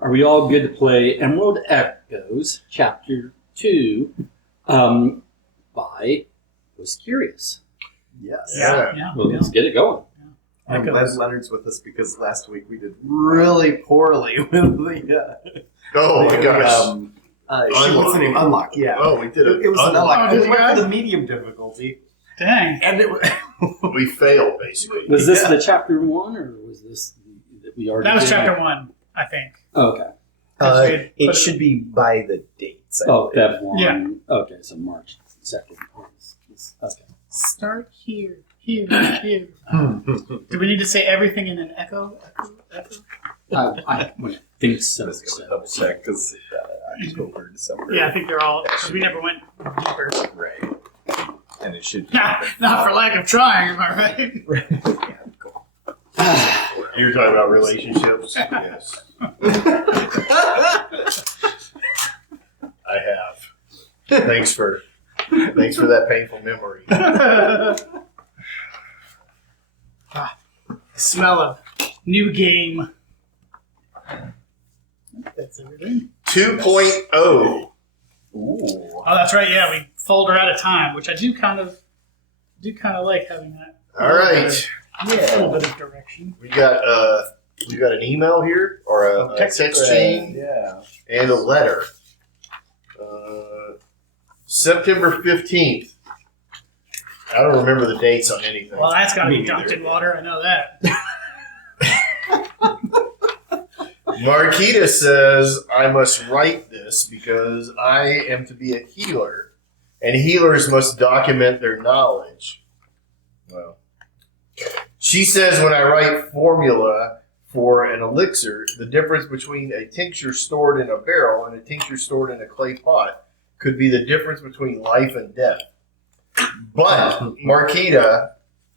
Are we all good to play Emerald Echoes, Chapter 2, by PostCurious? Yes. Yeah. Well, let's get it going. I'm glad Leonard's with us because last week we did really poorly with the. Oh my gosh. What's the name? Unlock. Yeah. Oh, we did it. It was an unlock. Oh, We did went you? for the medium difficulty, Dang. and it was. We failed, basically. Was this the Chapter 1, or was this that we already That was did? chapter 1, I think. Oh, okay. It should be by the dates. I Oh, believe. Feb 1. Yeah. Okay, so March 2nd. Okay. Start here. Do we need to say everything in an echo? I would think so. Let's go double check because October, December. Yeah, I think they're all, because we never went deeper. Right. And it should. Not for lack of trying, am I right? Yeah, cool. You're talking about relationships? Yes. I have. Thanks for that painful memory. Smell of new game. That's everything. 2.0. Ooh. Oh, that's right. Yeah, we fold her out of time, which I do kind of like having that. All right. A little bit of direction. We got an email here, or a text chain, Yeah. and a letter. September 15th. I don't remember the dates on anything. Well, that's got to Me be dunked neither. in water. I know that. Marquita says I must write this because I am to be a healer, and healers must document their knowledge. Well, she says when I write formula for an elixir, the difference between a tincture stored in a barrel and a tincture stored in a clay pot could be the difference between life and death. But Marquita,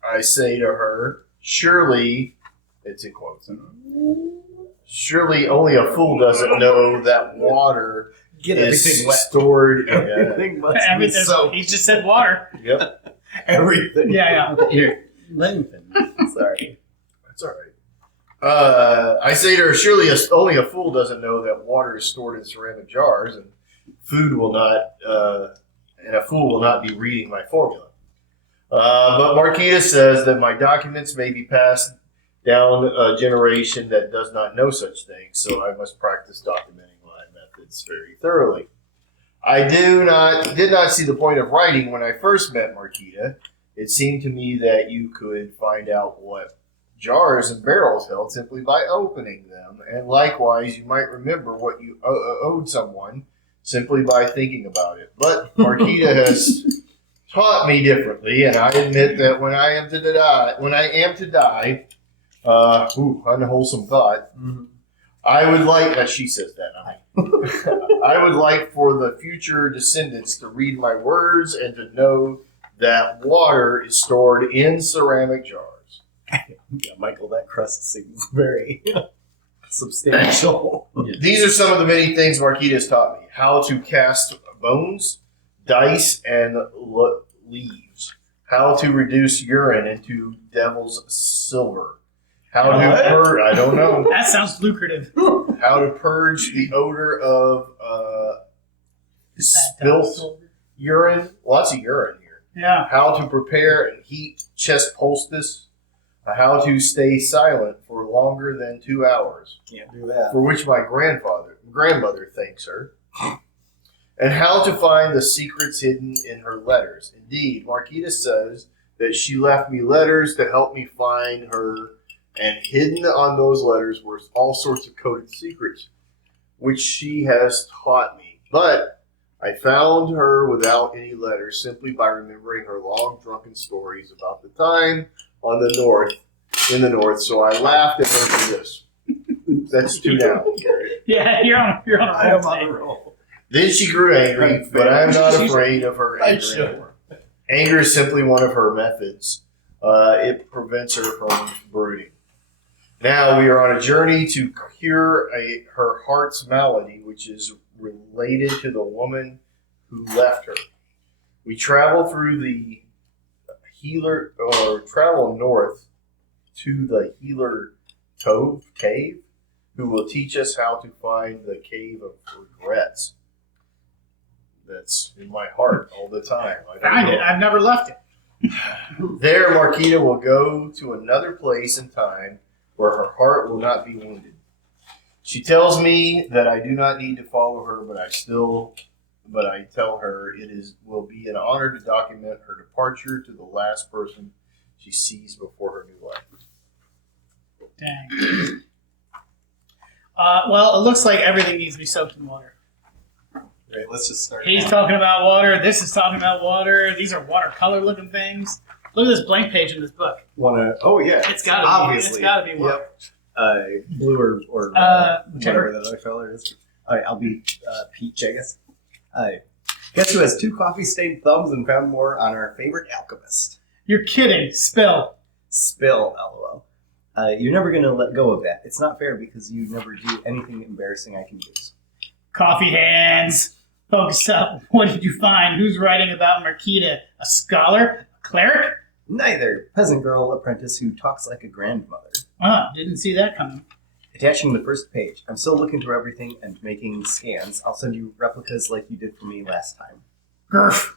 I say to her, surely, it's in quotes, surely only a fool doesn't know that water Get is everything wet. stored in Everything must be Everything. soaked. He just said water. Yep, Everything. Yeah. Okay, here. Let him finish. Sorry. that's all right. I say to her, surely only a fool doesn't know that water is stored in ceramic jars, and food will not, and a fool will not be reading my formula. But Marquita says that my documents may be passed down a generation that does not know such things, so I must practice documenting my methods very thoroughly. I did not see the point of writing when I first met Marquita. It seemed to me that you could find out what jars and barrels held simply by opening them, and likewise you might remember what you owed someone simply by thinking about it. But Marquita has taught me differently, and I admit that when I am to die, unwholesome thought. Mm-hmm. I would like, as she says that, I would like for the future descendants to read my words and to know that water is stored in ceramic jars. Yeah, Michael, that crust seems very substantial. These are some of the many things Marquita has taught me. How to cast bones, dice, and leaves. How to reduce urine into devil's silver. How to I don't know. That sounds lucrative. How to purge the odor of spilt urine. Lots of urine here. Yeah. How to prepare and heat chest poultice. How to stay silent for longer than 2 hours, Can't do that. for which my grandmother thanks her. And how to find the secrets hidden in her letters. Indeed, Marquita says that she left me letters to help me find her, and hidden on those letters were all sorts of coded secrets, which she has taught me. But I found her without any letters, simply by remembering her long drunken stories about the time in the north. So I laughed at her for this. That's 2 down. Yeah, you're on a I am roll on today. a roll. Then she grew angry, but I am not afraid of her I anger should. anymore. Anger is simply one of her methods. It prevents her from brooding. Now we are on a journey to cure her heart's malady, which is related to the woman who left her. We travel through the travel north to the Healer Cave, who will teach us how to find the cave of regrets. That's in my heart all the time. I don't Find know. it. I've never left it. There, Marquita will go to another place and time where her heart will not be wounded. She tells me that I do not need to follow her, but I tell her will be an honor to document her departure to the last person she sees before her new life. Dang. Well, it looks like everything needs to be soaked in water. Right, let's just start. He's talking about water. This is talking about water. These are watercolor-looking things. Look at this blank page in this book. Oh yeah, It's gotta be. obviously. It's gotta be water. Yep. Blue or Whichever. whatever that other color is. All right, I'll be Peach, I guess. Guess who has 2 coffee-stained thumbs and found more on our favorite alchemist? You're kidding. Spill. Spill, lol. You're never going to let go of that. It's not fair because you never do anything embarrassing I can use. Coffee hands. Focus up. What did you find? Who's writing about Marquita? A scholar? A cleric? Neither. Peasant girl apprentice who talks like a grandmother. Didn't see that coming. Attaching the first page. I'm still looking through everything and making scans. I'll send you replicas like you did for me last time. Grf.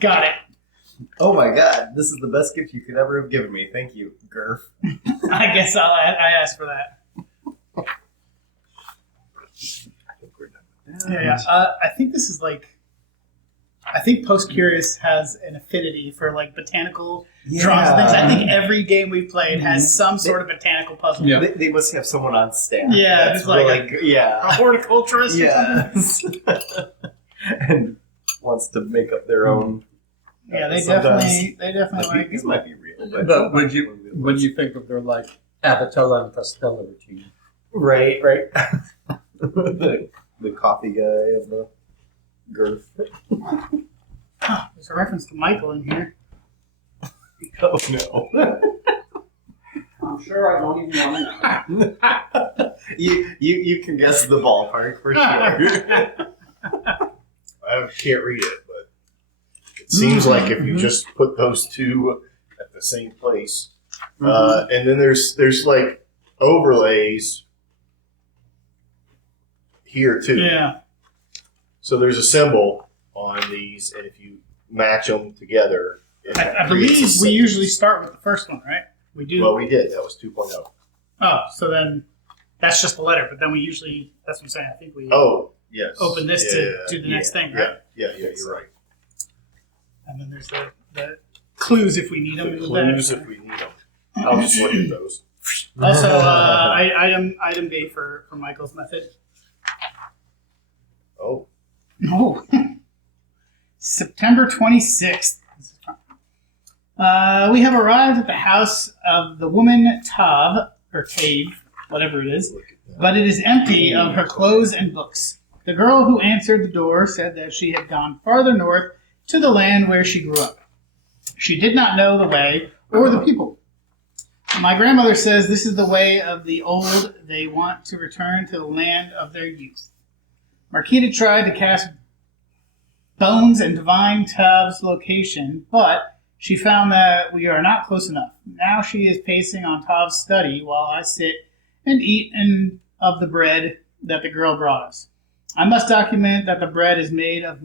Got it. Oh my god, this is the best gift you could ever have given me. Thank you, Gurf. I guess I asked for that. Yeah. I think this is like. I think PostCurious has an affinity for like botanical drawings and things. I think every game we've played has some sort of botanical puzzle. Yeah. They must have someone on staff. Yeah, that's just like really good. Yeah. A horticulturist or something. Yes. And wants to make up their own. Yeah, they sometimes- definitely like These might be real, But when you think of their like Avatella and Costello routine, right. the coffee guy of the Gurf. There's a reference to Michael in here. Oh no. I'm sure I don't even want to know. You can guess the ballpark for sure. I can't read it, but it seems like if you just put those 2 at the same place, and then there's like overlays here too. Yeah. So there's a symbol on these, and if you match them together, it I creates believe a we sentence. usually start with the first one, right? We do. Well, we did. That was 2.0. Oh, so then that's just the letter, but then we usually, that's what I'm saying, I think we Oh, yes. open this to do the next thing, right? Yeah, you're right. And then there's the clues if we need them. The clues if we need them. I'll just look at those. Also, item B for Michael's method. Oh, Oh, September 26th. We have arrived at the house of the woman Tav, or Tave, whatever it is, look at that. but it is empty of her clothes and books. The girl who answered the door said that she had gone farther north to the land where she grew up. She did not know the way or the people. My grandmother says this is the way of the old. They want to return to the land of their youth. Marquita tried to cast bones and divine Tav's location, but she found that we are not close enough. Now she is pacing on Tav's study while I sit and eat of the bread that the girl brought us. I must document that the bread is made of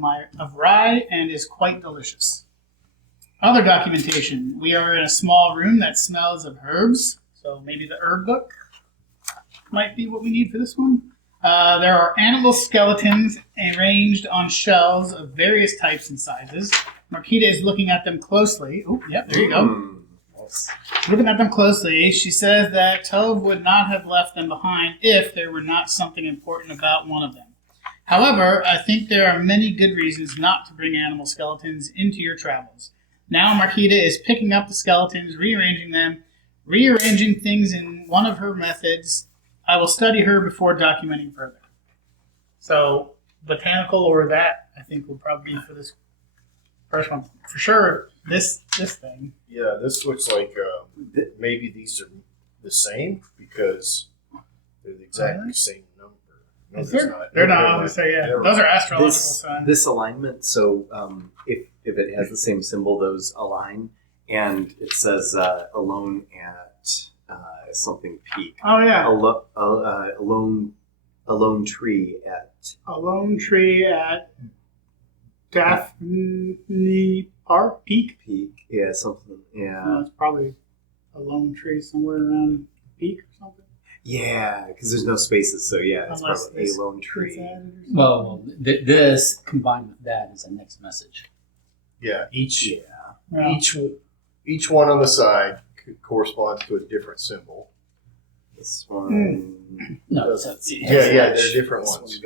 rye and is quite delicious. Other documentation. We are in a small room that smells of herbs, so maybe the herb book might be what we need for this one. There are animal skeletons arranged on shelves of various types and sizes. Marquita is looking at them closely. Oh, yep, there you go. Looking at them closely, she says that Tove would not have left them behind if there were not something important about one of them. However, I think there are many good reasons not to bring animal skeletons into your travels. Now Marquita is picking up the skeletons, rearranging things in one of her methods. I will study her before documenting further. So, botanical or that, I think, will probably be for this first one. For sure, this thing. Yeah, this looks like maybe these are the same because they're the exact same number. No, They're not. I was going to say, yeah. They're Those are astrological This, signs. this alignment, so if it has the same symbol, those align, and it says alone at something peak. Oh yeah, A lone tree at a lone tree at Daphne Park Peak. peak. Yeah, something. Yeah. It's probably a lone tree somewhere around Peak or something. Yeah, because there's no spaces, so yeah, it's Unless probably a lone tree. Well, this combined with that is the next message. Yeah, Yeah. Yeah. each one on the side corresponds to a different symbol. This one. No, Yeah, they're different ones.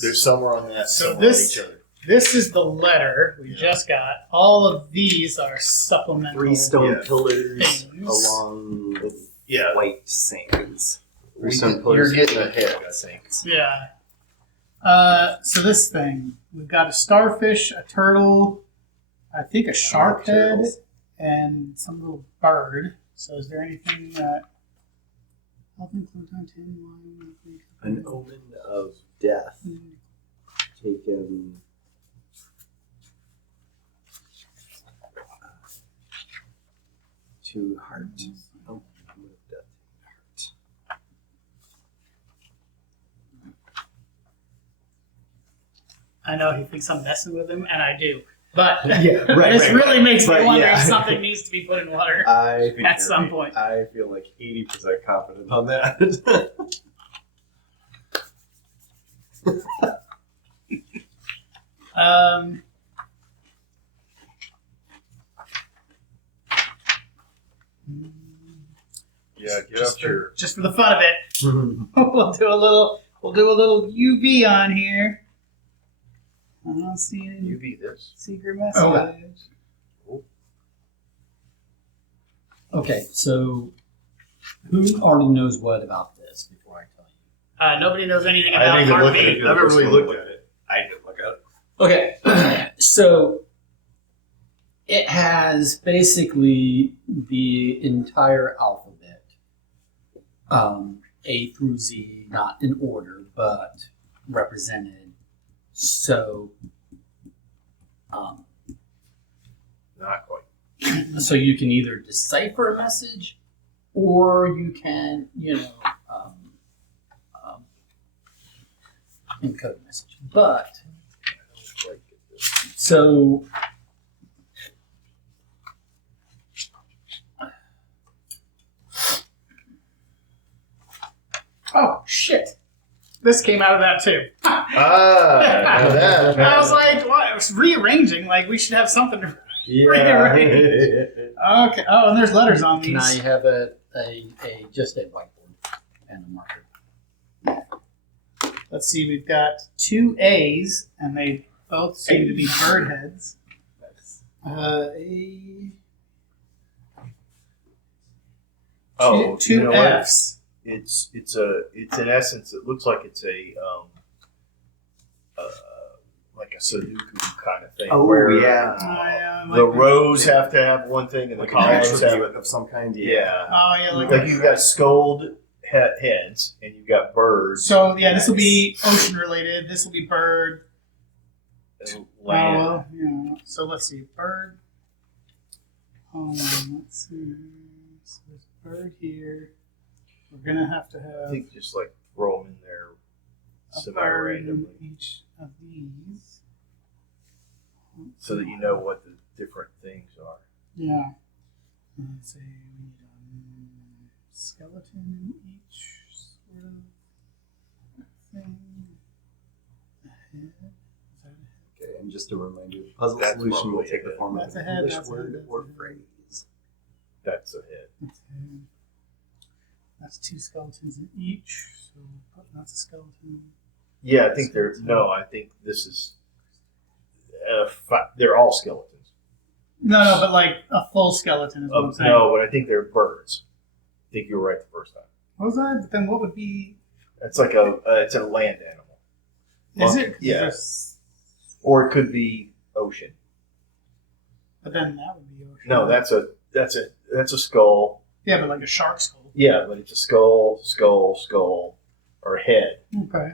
There's somewhere on that. So somewhere this- on each other. This is the letter we just got. All of these are supplemental. 3 stone Yeah. pillars Things. along with Yeah, white sands. you're getting ahead, I think. Yeah. So this thing, we've got a starfish, a turtle, I think a shark head, turtles. and some little bird. So is there anything that? An omen of death taken. 2 heart. Oh, omen of death taken heart. I know he thinks I'm messing with him, and I do. But Yeah, this really makes me But, wonder yeah. if something needs to be put in water. I think At you're some right. point. I feel like 80% confident on that. Um, Yeah, get just up here. for the fun of it, we'll do a little UV on here. I don't see any You be this. secret message. Okay, so who already knows what about this before I tell you? Nobody knows anything I about haven't even looked at Harvey. it. I haven't really looked at it. I didn't look at it. Okay, so it has basically the entire alphabet, A through Z, not in order, but represented. So, Not quite. so you can either decipher a message, or you can, encode a message. But so. Oh shit! This came out of that too. Now that. I was like, what? I was rearranging. Like we should have something. Yeah. Okay. Oh, and there's letters on Can these. I have just a whiteboard and a marker? Let's see. We've got 2 A's, and they both seem to be bird heads. A. Oh, two you know what? F's. It's in essence. It looks like it's like a Sudoku kind of thing. Oh, where yeah. Like the rows have to have one thing, and the Like an columns have attribute it. of some kind. Yeah. Oh yeah, Like you've got skulled heads, and you've got birds. So yeah, this will be ocean related. This will be bird. And Oh land. well, yeah. So let's see, bird. Let's see. So there's a bird here. We're gonna have to I have think just like throw them in there a semi bird in randomly, each of these. so that you know what the different things are. Yeah. Let's see. We need a skeleton in each sort of thing. A head. Is that a head? Okay, and just a reminder, the puzzle That's solution will probably take the it. form of That's an a head, English that's a word head, that's or a head. phrase. That's a hit. That's a head. That's 2 skeletons in each. So that's a skeleton. Yeah, I think they're no. I think this is. They're all skeletons. No, but like a full skeleton is what I'm saying. No, but I think they're birds. I think you were right the first time. What was that? But then what would be? It's like it's a land animal, Is it? Yeah. There's- or it could be ocean. But then that would be ocean. No, that's a skull. Yeah, but like a shark skull. Yeah, but it's a skull, or a head. Okay.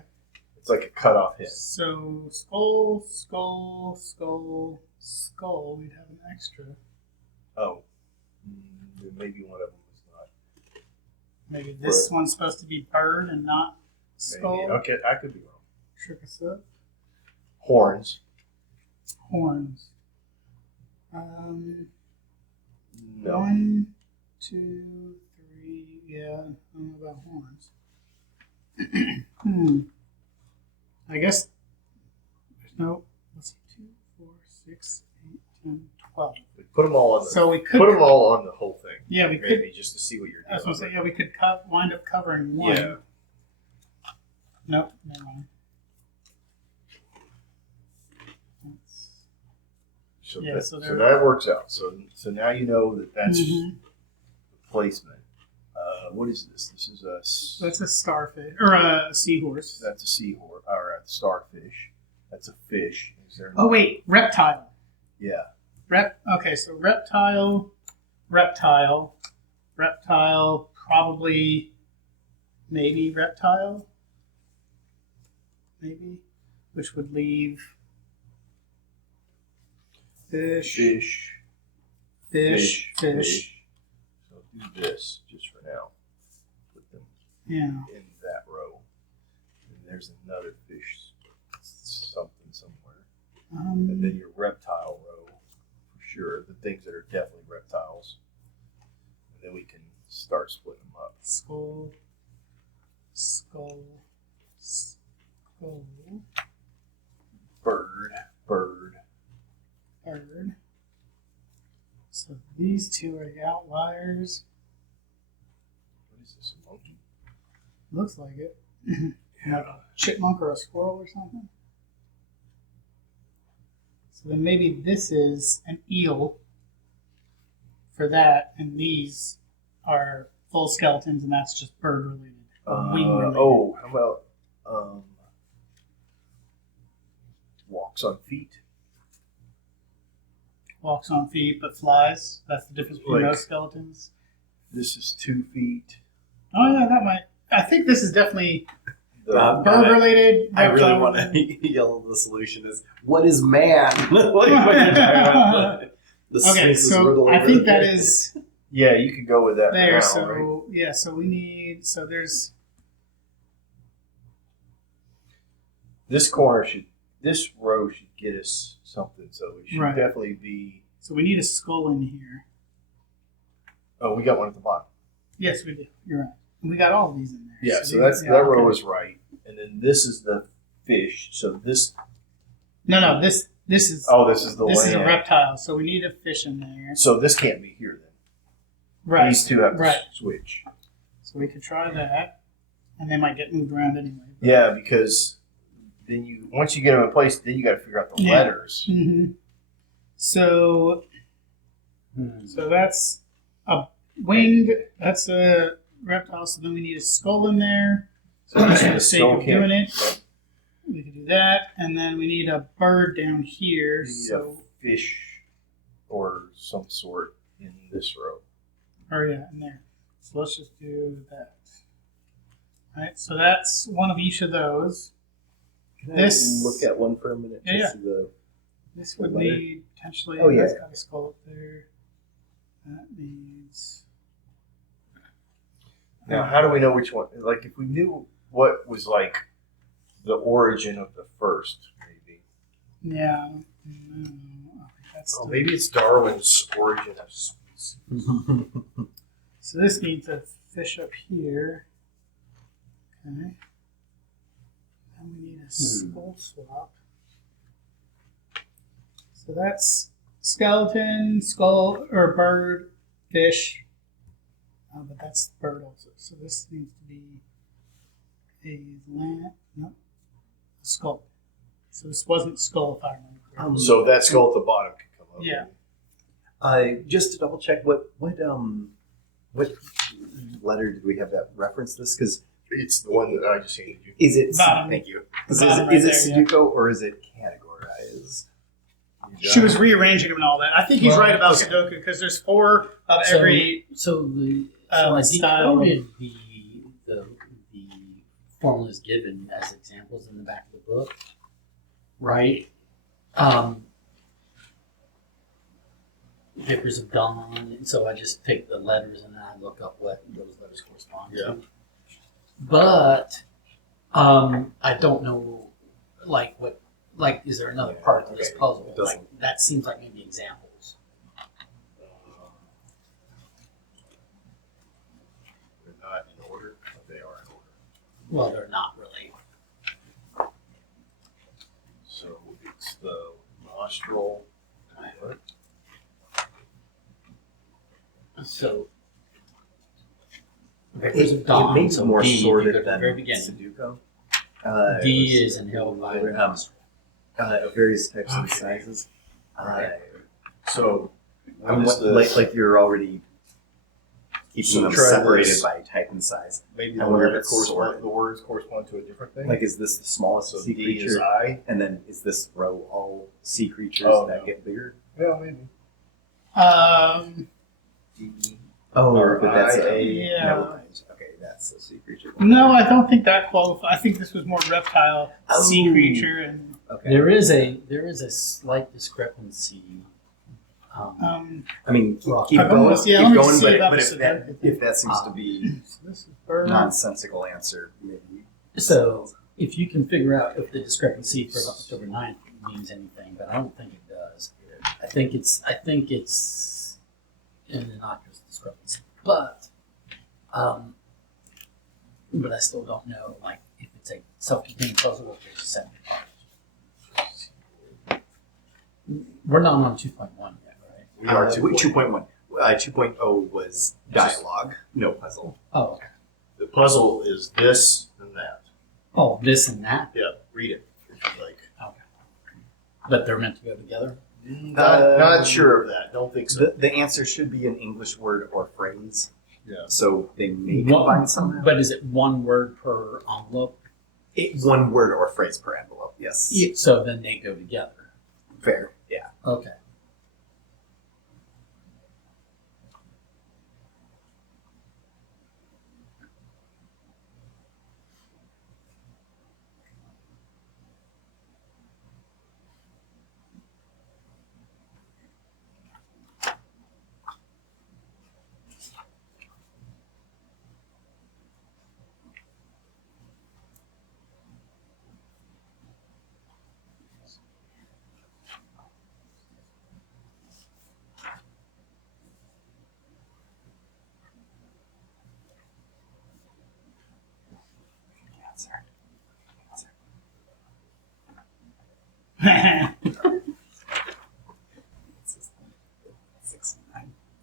It's like a cut off head. So skull, skull, skull, skull. We'd have an extra. Oh, maybe one of them is not. Maybe this one's supposed to be bird and not skull. Maybe. Okay, I could be wrong. Trick us up. Horns. Horns. No. 1, 2, 3. Yeah, I don't know about horns. I guess there's no. Let's see, 2, 4, 6, 8, 10, 12. We put them all on the. So we could put them all on the whole thing. Yeah, we could. Maybe just to see what you're doing. I was gonna say, yeah, we could wind up covering one. Yeah. Nope, never mind. So, Yeah, that, so so there- that works out. So now you know that that's Mhm. the placement. What is this? This is That's a starfish or a seahorse. that's a seahorse or a starfish. That's a fish. Is there? Oh wait, reptile. Yeah. Okay, so reptile, probably, maybe reptile, which would leave fish. So do this just for now. Put them Yeah. in that row. And there's another fish, something somewhere. And then your reptile row, for sure. The things that are definitely reptiles. And then we can start splitting them up. Skull. Bird. So these two are the outliers. What is this, a monkey? Looks like it. Like a chipmunk or a squirrel or something. So then maybe this is an eel for that, and these are full skeletons, and that's just bird related. Or wing related. How about walks on feet? Walks on feet but flies. That's the difference between Like- those skeletons. This is 2 feet. Oh yeah, that might. I think this is definitely Rob, bird related. I really want to yell the solution is, what is man? What are you talking about? The Okay, Sphinx is so riddled I over think the that place. is Yeah, you could go with that there. for now, So right? yeah, so we need. So there's. This row should get us something, so it should Right. definitely be. So we need a skull in here. Oh, we got one at the bottom. Yes, we do. You're right. We got all of these in there. Yeah, so these- that row okay. is right, and then this is the fish. So this. No. This is. Oh, this is the This is a land. reptile, so we need a fish in there. So this can't be here then. Right. These two have to Right. switch. So we could try that, and they might get moved around anyway. Yeah, because then once you get them in place, then you got to figure out the Yeah. letters. Mm-hmm. So that's a winged. That's a reptile. So then we need a skull in there. So just for the sake Skull of can't- doing it, Right. we could do that, and then we need a bird down here. You need So, a fish or some sort in this row. oh yeah, in there. So let's just do that. All right. So that's one of each of those. Can This- I look at one for a minute? Yeah, Just the This would Letter? need potentially. Oh, yeah. That's got a skull up there. That needs. Now, how do we know which one? Like, if we knew what was like the origin of the first, maybe. Yeah. No, I think that's Oh, the- maybe it's Darwin's origin of species. So this needs a fish up here. Okay. And we need a skull swap. So that's skeleton, skull, or bird, fish. But that's bird also. So this needs to be a a skull. So this wasn't skull if I remember correctly. So that skull at the bottom can come up. Yeah. just to double check, what letter did we have that reference this? Because It's the one that I just handed you. is it? Bottom. Thank you. The Is bottom it, is right it there, yeah. Sudoku or is it categorized? She was rearranging them and all that. I think he's Well, right about okay. Sudoku because there's 4 of So- every. So I style. decoded the formulas given as examples in the back of the book, right? Vapors of Dawn, and so I just take the letters and I look up what those letters correspond Yeah. to. But I don't know, like what, like is there another part to this Okay. puzzle? It doesn't- Like that seems like maybe examples. They're not in order, but they are in order. Well, they're not really. So it's the nostril. What? So Vapors of Dawn. It makes so more D, if you sorted go to the than very beginning. Sudoku. D is inhaled by the nostril. Various types and Okay. sizes. Right. So I'm what is like you're already keeping So them try separated this. by type and size. maybe I the wonder if letter it's correspond, sorted. the words correspond to a different thing? Like, is this the smallest so sea D is creature? I? And then is this row all sea creatures Oh, that no. get bigger? Yeah, maybe. D. Oh, Or but that's IA. Yeah. Never mind. Okay, that's the sea creature. No, I don't think that qualifies. I think this was more reptile, sea Oh. creature, and Okay. There is a slight discrepancy. I mean, Rock. keep I've going, almost- yeah, keep let me going, see but, about but the if that seems to be so this is bird. nonsensical answer, maybe. So if you can figure out if the discrepancy for October 9th means anything, but I don't think it does. I think it's an innocuous discrepancy, but I still don't know like if it's a self-contained puzzle or if it's a separate part. We're not on 2.1 yet, right? We are 2.1. 2.0 was dialogue, no puzzle. Oh, okay. The puzzle is this and that. Oh, this and that, Yeah, read it if you like. but they're meant to go together. Not sure of that. Don't think so. The answer should be an English word or phrase. Yeah. So they may combine somehow. But is it one word per envelope? One word or phrase per envelope, yes. So then they go together. Fair, yeah. Okay.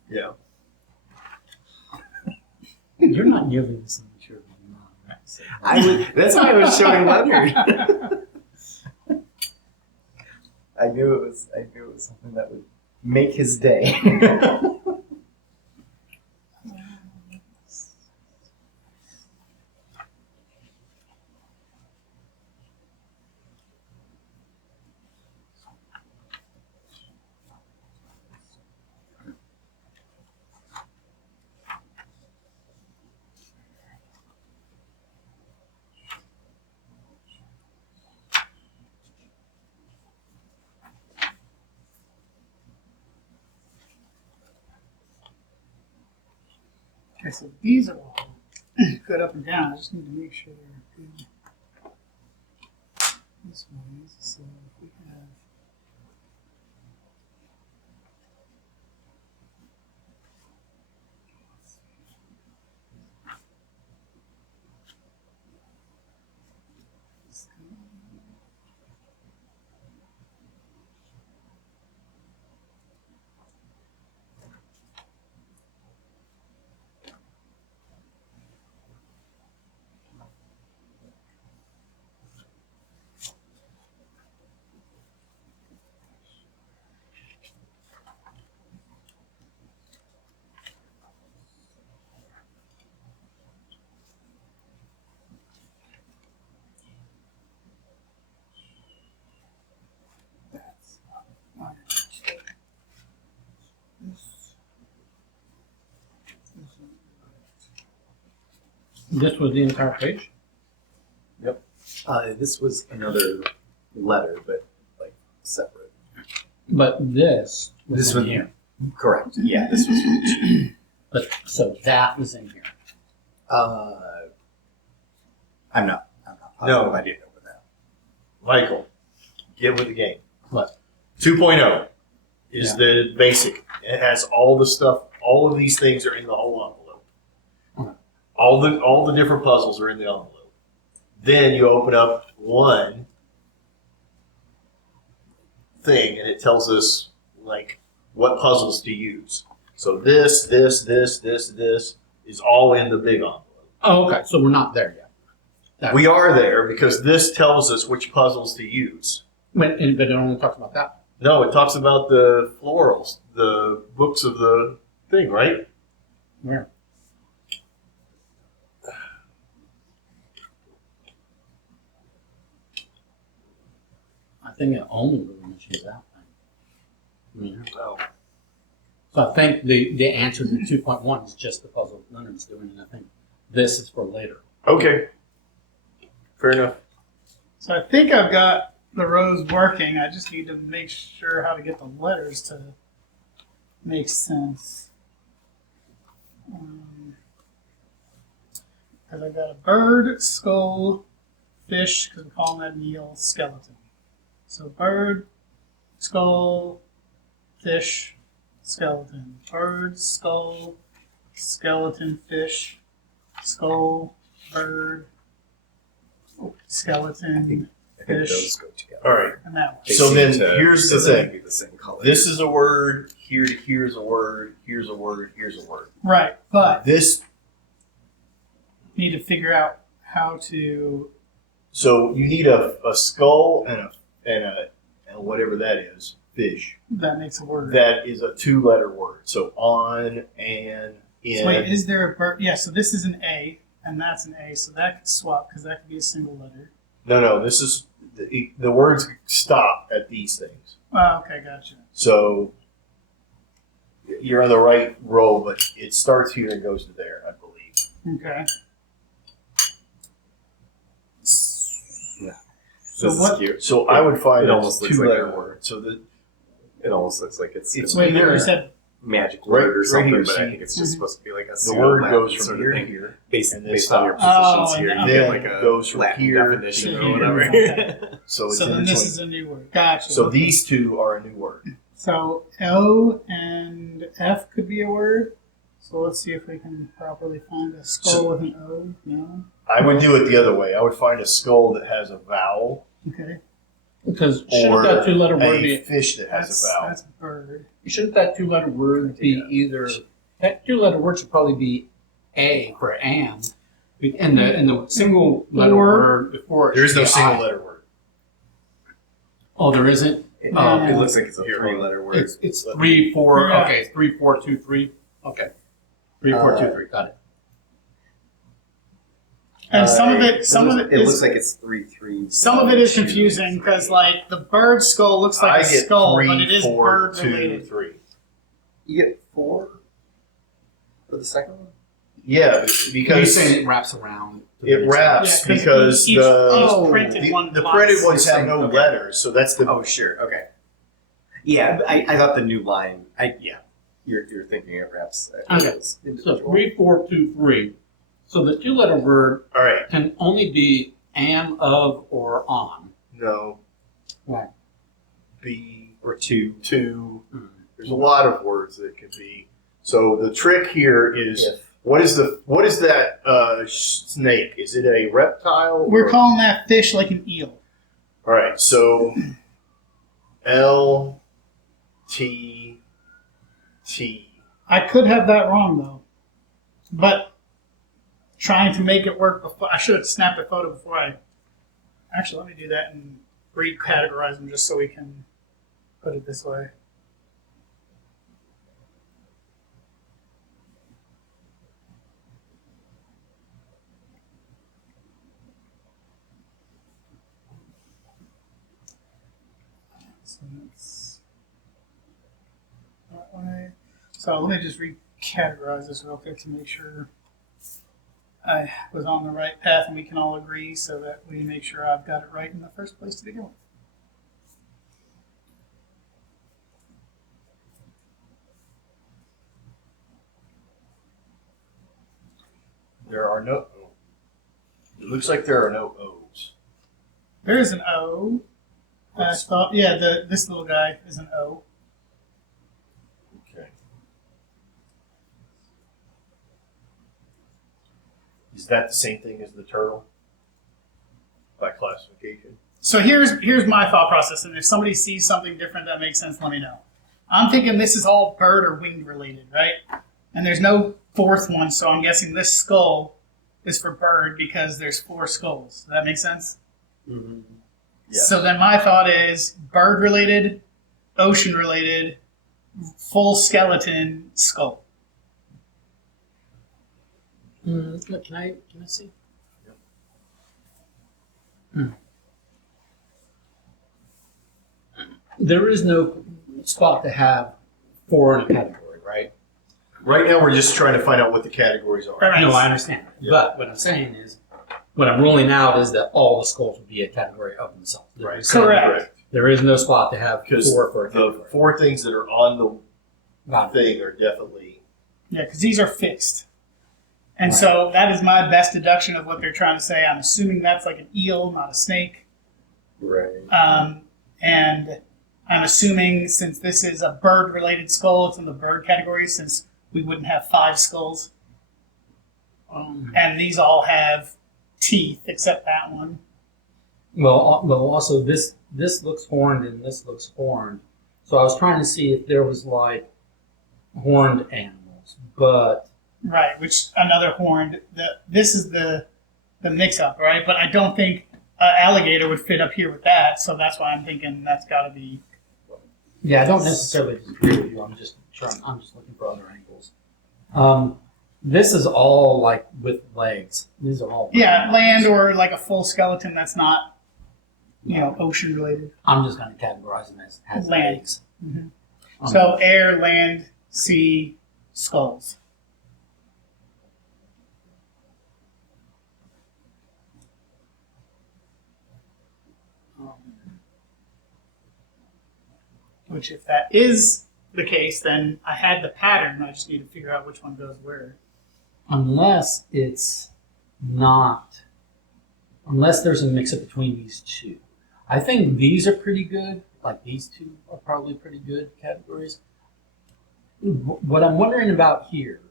Yeah. You're not nearly as mature as your mom, right? So- That's why I was showing Leonard. I knew it was something that would make his day. Okay, so these are all good up and down. I just need to make sure they're good this way. So if we have that's not This was the entire page? This was another letter, but like separate. But this was This in was- here. Correct. Yeah, this was from the sheet. But so that was in here. I'm not positive. No. I didn't open that. Michael, get with the game. What? 2.0 is Yeah. the basic. It has all the stuff. All of these things are in the whole envelope. Okay. All the different puzzles are in the envelope. Then you open up one thing, and it tells us like what puzzles to use. So this is all in the big envelope. Oh, okay. So we're not there yet. We are there because this tells us which puzzles to use. But it only talks about that. No, it talks about the florals, the books of the thing, right? Where? I think it only really mentions that thing. Yeah. Oh. So I think the answer to 2.1 is just the puzzle Leonard's doing, and I think this is for later. Okay. Fair enough. So I think I've got the rows working. I just need to make sure how to get the letters to make sense. Because I've got a bird, skull, fish, because we're calling that an eel, skeleton. So bird, skull, fish, skeleton. Bird, skull, skeleton, fish, skull, bird, skeleton, I think fish, those go together. All right. and that one. They So seem then to here's the specifically thing. be the same color. This is a word. Here's a word. Here's a word. Here's a word. Right, but This. need to figure out how to. So you need a skull and whatever that is, fish. That makes a word. That is a 2-letter word. So on and in. So wait, is there a bird? Yeah, so this is an A, and that's an A, so that could swap because that could be a single letter. No. This is the words stop at these things. Oh, okay, gotcha. So you're on the right row, but it starts here and goes to there, I believe. Okay. So So what- cute. So I would find It a almost looks 2-letter like a- word. So the It almost looks like it's It's gonna Wait, be either- you a said magic Right- word or right something, here, but see? I think it's just supposed to be like a the pseudo word Latin goes from sort here of to thing. here, Based, and then based on your stops. positions here, Oh, you and get then like a goes from Latin here definition to or here. whatever. Okay. so it's so in then this is between. a new word. Gotcha. So these two are a new word. So O and F could be a word. So let's see if we can properly find a skull So- with an O. No. I would do it the other way. I would find a skull that has a vowel Okay. Because or shouldn't that 2-letter word a be? fish that has a vowel. That's bird. Shouldn't that 2-letter word be either? That 2-letter word should probably be A for and, and the single letter Or- word before it. There is should no be single I. letter word. Oh, there isn't. It, Oh. it looks like it's a Here, 3-letter word. It's 3, 4. Yeah. Okay, 3, 4, 2, 3. Okay, 3, 4, 2, 3. Got it. And some of it It looks is like it's 3, 3. some of it is confusing because like the bird skull looks like I a get skull, 3, but it is 4, bird 2, related. 3. You get 4 for the second one? Yeah, You're because saying it wraps around. to the it next wraps Yeah, 'cause because each the printed one the box. printed ones have no Okay. letters, so that's the Oh, sure. Okay. Yeah, I thought the new line. You're thinking it perhaps. Okay. It was So individual. 3, 4, 2, 3. So the 2-letter word all right. can only be am, of, or on. No, Right. be Or 2. two. Mhm. There's a lot of words that can be. So the trick here is If. what is that snake? Is it a reptile? We're or- calling that fish like an eel. All right. So L T T. I could have that wrong though, but trying to make it work before I should have snapped a photo before I. Actually, let me do that and recategorize them just so we can put it this way. So that's that way. So let me just recategorize this real quick to make sure I was on the right path and we can all agree so that we make sure I've got it right in the first place to begin with. There are no. It looks like there are no O's. There is an O. I thought, yeah, this little guy is an O. Okay. Is that the same thing as the turtle by classification? So here's my thought process, and if somebody sees something different that makes sense, let me know. I'm thinking this is all bird or winged related, right? And there's no fourth one, so I'm guessing this skull is for bird because there's 4 skulls. Does that make sense? Mm-hmm. Yes. So then my thought is bird related, ocean related, full skeleton skull. Look, can I see? Yep. There is no spot to have 4 in a category, right? Right now, we're just trying to find out what the categories are. Right. No, I understand. Yeah. But what I'm saying is, what I'm ruling out is that all the skulls would be a category of themselves. Right. Correct. There is no spot to have Because 4 for a the category. 4 things that are on the Got it. thing are definitely. Yeah, because these are fixed. And Right. so that is my best deduction of what they're trying to say. I'm assuming that's like an eel, not a snake. Right. And I'm assuming since this is a bird-related skull, it's in the bird category since we wouldn't have 5 skulls. And these all have teeth except that one. Well, also this looks horned and this looks horned. So I was trying to see if there was like horned animals, but Right, which another horned. This is the mix-up, right? But I don't think an alligator would fit up here with that, so that's why I'm thinking that's got to be. yeah, I don't necessarily disagree with you. I'm just looking for other angles. This is all like with legs. These are all Yeah, land or like a full skeleton that's not, ocean related. I'm just going to categorize them as Land. legs. Mhm. So air, land, sea, skulls. Which, if that is the case, then I had the pattern. I just need to figure out which one goes where. Unless it's not, unless there's a mix-up between these 2. I think these are pretty good. Like these 2 are probably pretty good categories. What I'm wondering about here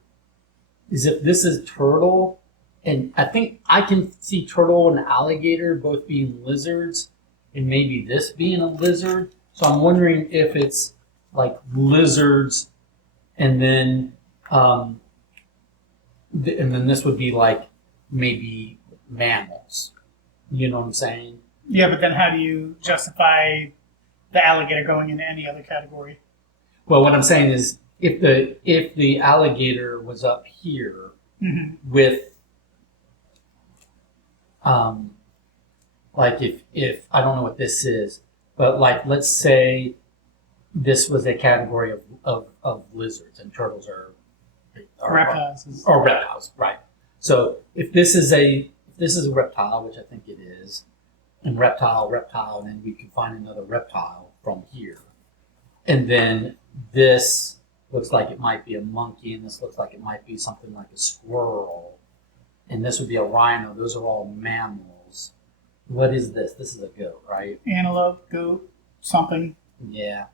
is if this is turtle, and I think I can see turtle and alligator both being lizards, and maybe this being a lizard. So I'm wondering if it's like lizards, and then and then this would be like maybe mammals. You know what I'm saying? Yeah, but then how do you justify the alligator going into any other category? Well, what I'm saying is if the alligator was up here with like if I don't know what this is, but like let's say this was a category of lizards and turtles are Reptiles. or reptiles, right? So if this is a reptile, which I think it is, and reptile, and then we can find another reptile from here, and then this looks like it might be a monkey, and this looks like it might be something like a squirrel, and this would be a rhino. Those are all mammals. What is this? This is a goat, right? Antelope, goat, something. Yeah.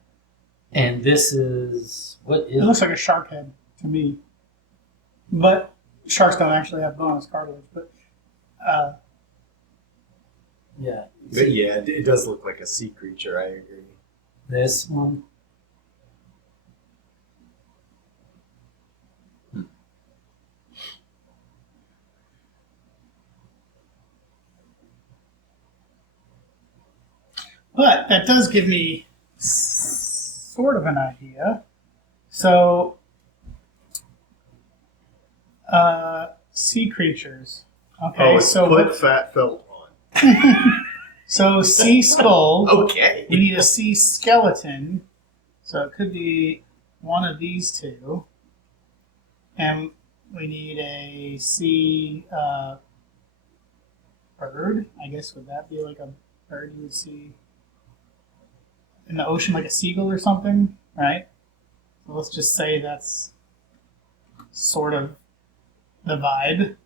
And this is what It is looks like a shark head to me. But sharks don't actually have bone as cartilage. But yeah. But yeah, it does look like a sea creature. I agree. This one. But that does give me sort of an idea. So, sea creatures. Okay, It's so put fat felt on. so sea skull. Okay. We need a sea skeleton. So it could be one of these 2. And we need a sea bird. I guess would that be like a bird you would see in the ocean, like a seagull or something, right? So let's just say that's sort of the vibe.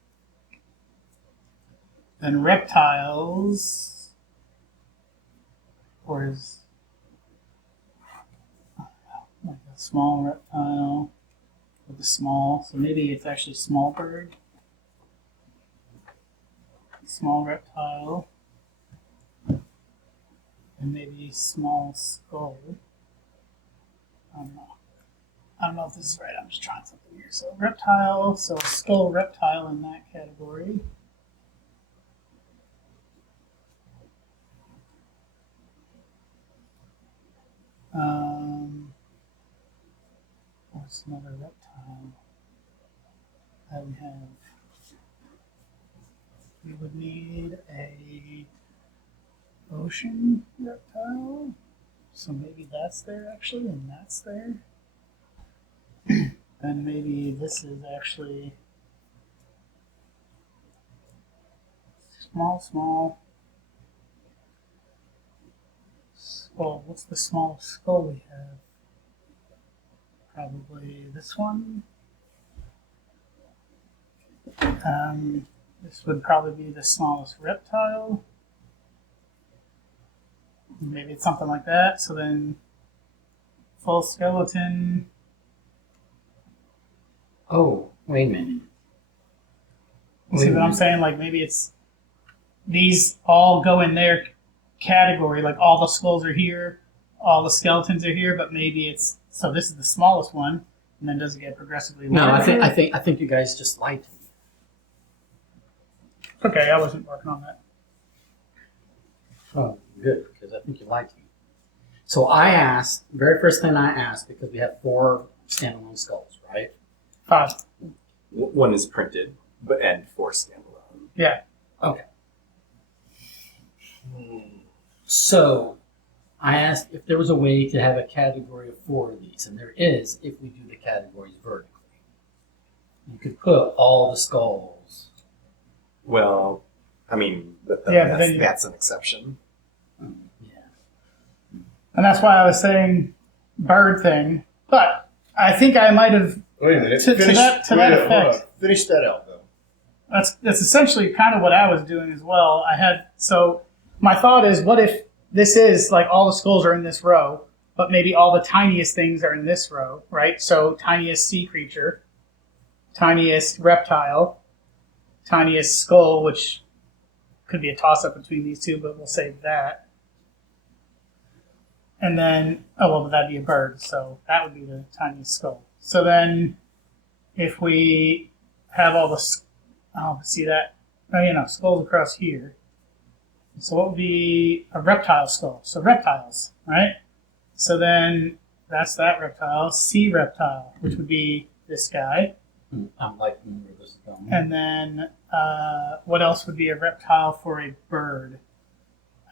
Then reptiles, or is like a small reptile with a small, so maybe it's actually small bird, small reptile, and maybe small skull. I don't know. I don't know if this is right. I'm just trying something here. So reptile, so skull reptile in that category. What's another reptile that we have? We would need a ocean reptile. So maybe that's there actually, and that's there. And maybe this is actually small skull. What's the smallest skull we have? Probably this one. This would probably be the smallest reptile. Maybe it's something like that. So then, full skeleton. Oh, wait a minute. You see what I'm saying? Like maybe it's these all go in their category. Like all the skulls are here, all the skeletons are here, but maybe it's so this is the smallest one, and then does it get progressively No, larger? I think you guys just lied to me. Okay, I wasn't working on that. Oh, good, because I think you lied to me. So I asked, very first thing I asked, because we have 4 standalone skulls, right? 5. One is printed, but and 4 standalone. Yeah. Okay. So I asked if there was a way to have a category of 4 of these, and there is if we do the categories vertically. You could put all the skulls. Well, I mean, but Yeah, but then that's an exception. Yeah. And that's why I was saying bird thing. But I think I might have. Wait a minute. To that hold effect. on. Finish that out, though. That's essentially kind of what I was doing as well. So my thought is, what if this is like all the skulls are in this row, but maybe all the tiniest things are in this row, right? So tiniest sea creature, tiniest reptile, tiniest skull, which could be a toss up between these two, but we'll say that. And then, that'd be a bird, so that would be the tiniest skull. So then, if we have all the, skulls across here. So what would be a reptile skull? So reptiles, right? So then, that's that reptile. Sea reptile, which would be this guy. I'm liking where this is going. And then, what else would be a reptile for a bird?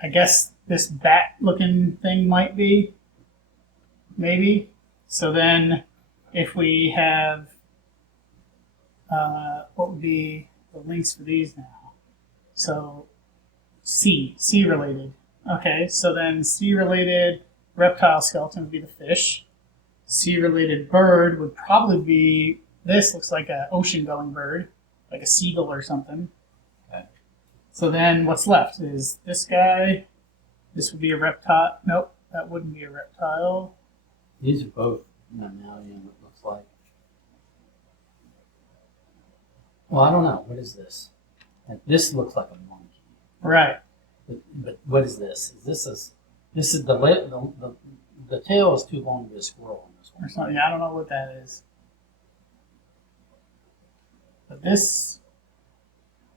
I guess this bat-looking thing might be, maybe. So then, if we have, what would be the links for these now? So, sea-related. Okay, so then sea-related reptile skeleton would be the fish. Sea-related bird would probably be, this looks like an ocean-going bird, like a seagull or something. Okay. So then what's left is this guy. This would be a reptile. Nope, that wouldn't be a reptile. These are both mammalian, it looks like. Well, I don't know. What is this? This looks like a monkey. Right. But what is this? This is the tail is too long to be a squirrel on this Or one. something. I don't know what that is. But this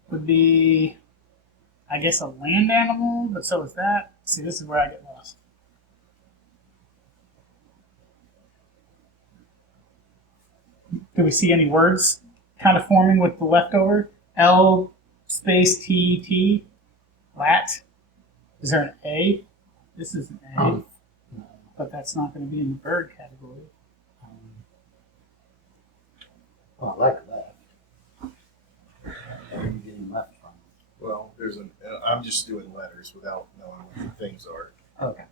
would be, I guess, a land animal, but so is that. See, this is where I get lost. Do we see any words kind of forming with the leftover? L space T T, lat. Is there an A? This is an A, No. but that's not going to be in the bird category. Oh, I like left. Where are you getting left from? Well, I'm just doing letters without knowing what the things are. Okay.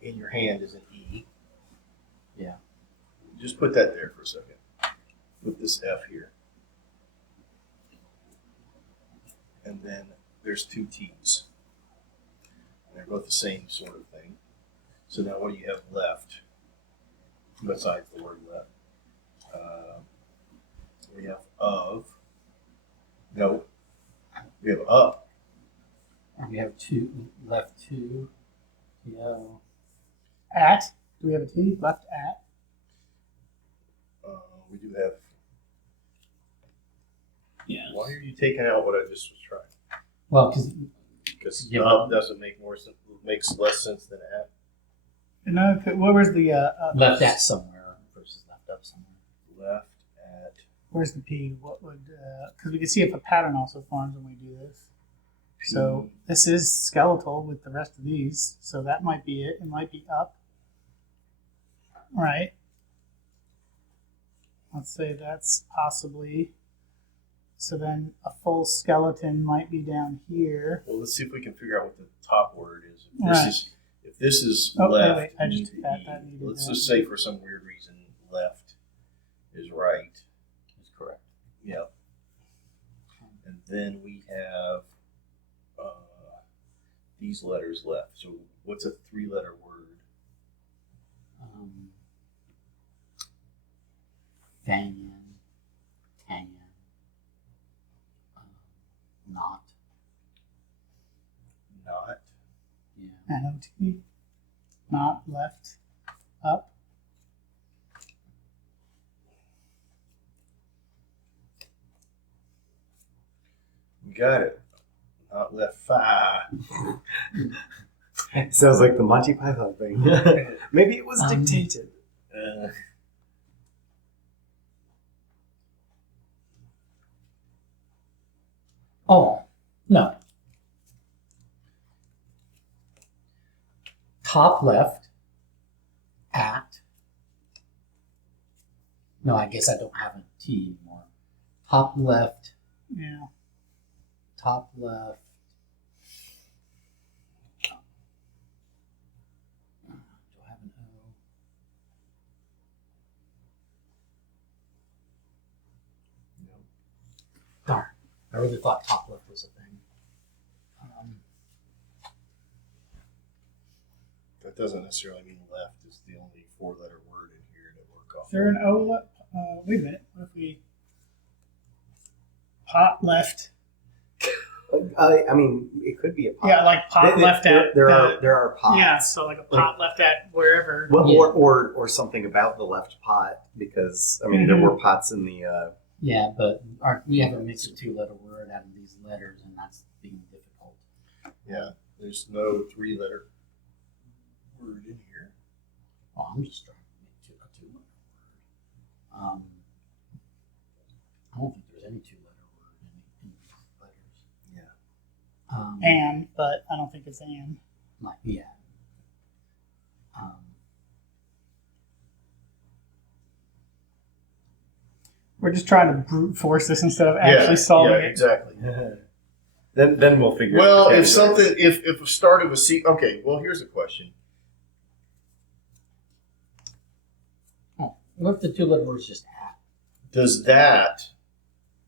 In your hand is an E. Yeah. Just put that there for a second. Put this F here. And then there's two T's. They're both the same sort of thing. So now what do you have left besides the word left? We have of. No. We have up. We have left two. Yeah. At. Do we have a T? Left at. We do have. Yeah. Why are you taking out what I just was trying? Well, because Because up doesn't make more sense. Makes less sense than at. No, what was the left at somewhere versus left up somewhere. Left at. Where's the P? What would because we can see if a pattern also forms when we do this. So this is skeletal with the rest of these. So that might be it. It might be up. Right. Let's say that's possibly. So then a full skeleton might be down here. Well, let's see if we can figure out what the top word is. Right. If this is Oh, left, wait, I just E took to that. E. That needed Let's that. just say for some weird reason left is right. That's correct. Yep. And then we have these letters left. So what's a three-letter word? Canyon. Not. Not. Yeah. NOT. Not left. Up. We got it. Not left. Sounds like the Monty Python thing. Maybe it was dictated. Oh, no. Top left at. No, I guess I don't have a T anymore. Top left. Yeah. Top left. Do I have an O? Darn. I really thought top left was a thing. That doesn't necessarily mean left is the only four-letter word in here to work off. Is there an O left? Wait a minute. What if we pot left? I mean, it could be a pot. Yeah, like pot left at. There are pots. Yeah, so like a pot left at wherever. Well, Yeah. or something about the left pot, because I mean there were pots in the. Yeah, but we have a mix of two-letter word out of these letters, and that's being difficult. Yeah, there's no three-letter word in here. Oh, I'm just trying to make a two-letter word. I don't think there's any two-letter word in these letters. Yeah. And, but I don't think it's and. Like, yeah. We're just trying to brute force this instead of actually solving yeah, it. exactly. Then we'll figure. Well, out the if something, categories. if it started with C, okay. Well, here's a question. Oh, what if the two-letter word is just at? Does that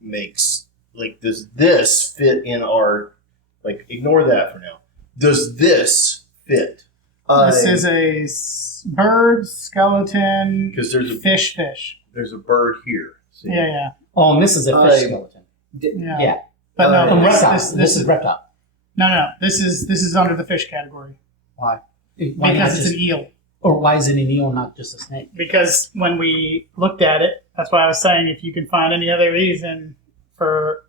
makes like does this fit in our like ignore that for now? Does this fit? This is a bird, skeleton, 'Cause there's a- fish. There's a bird here. See? Yeah. Oh, and this is a fish skeleton. Yeah. Yeah. But no, And this reptile. This is reptile. no. This is under the fish category Why? Why not because it's just, an eel. or why is it an eel, not just a snake? Because when we looked at it, that's why I was saying if you can find any other reason for.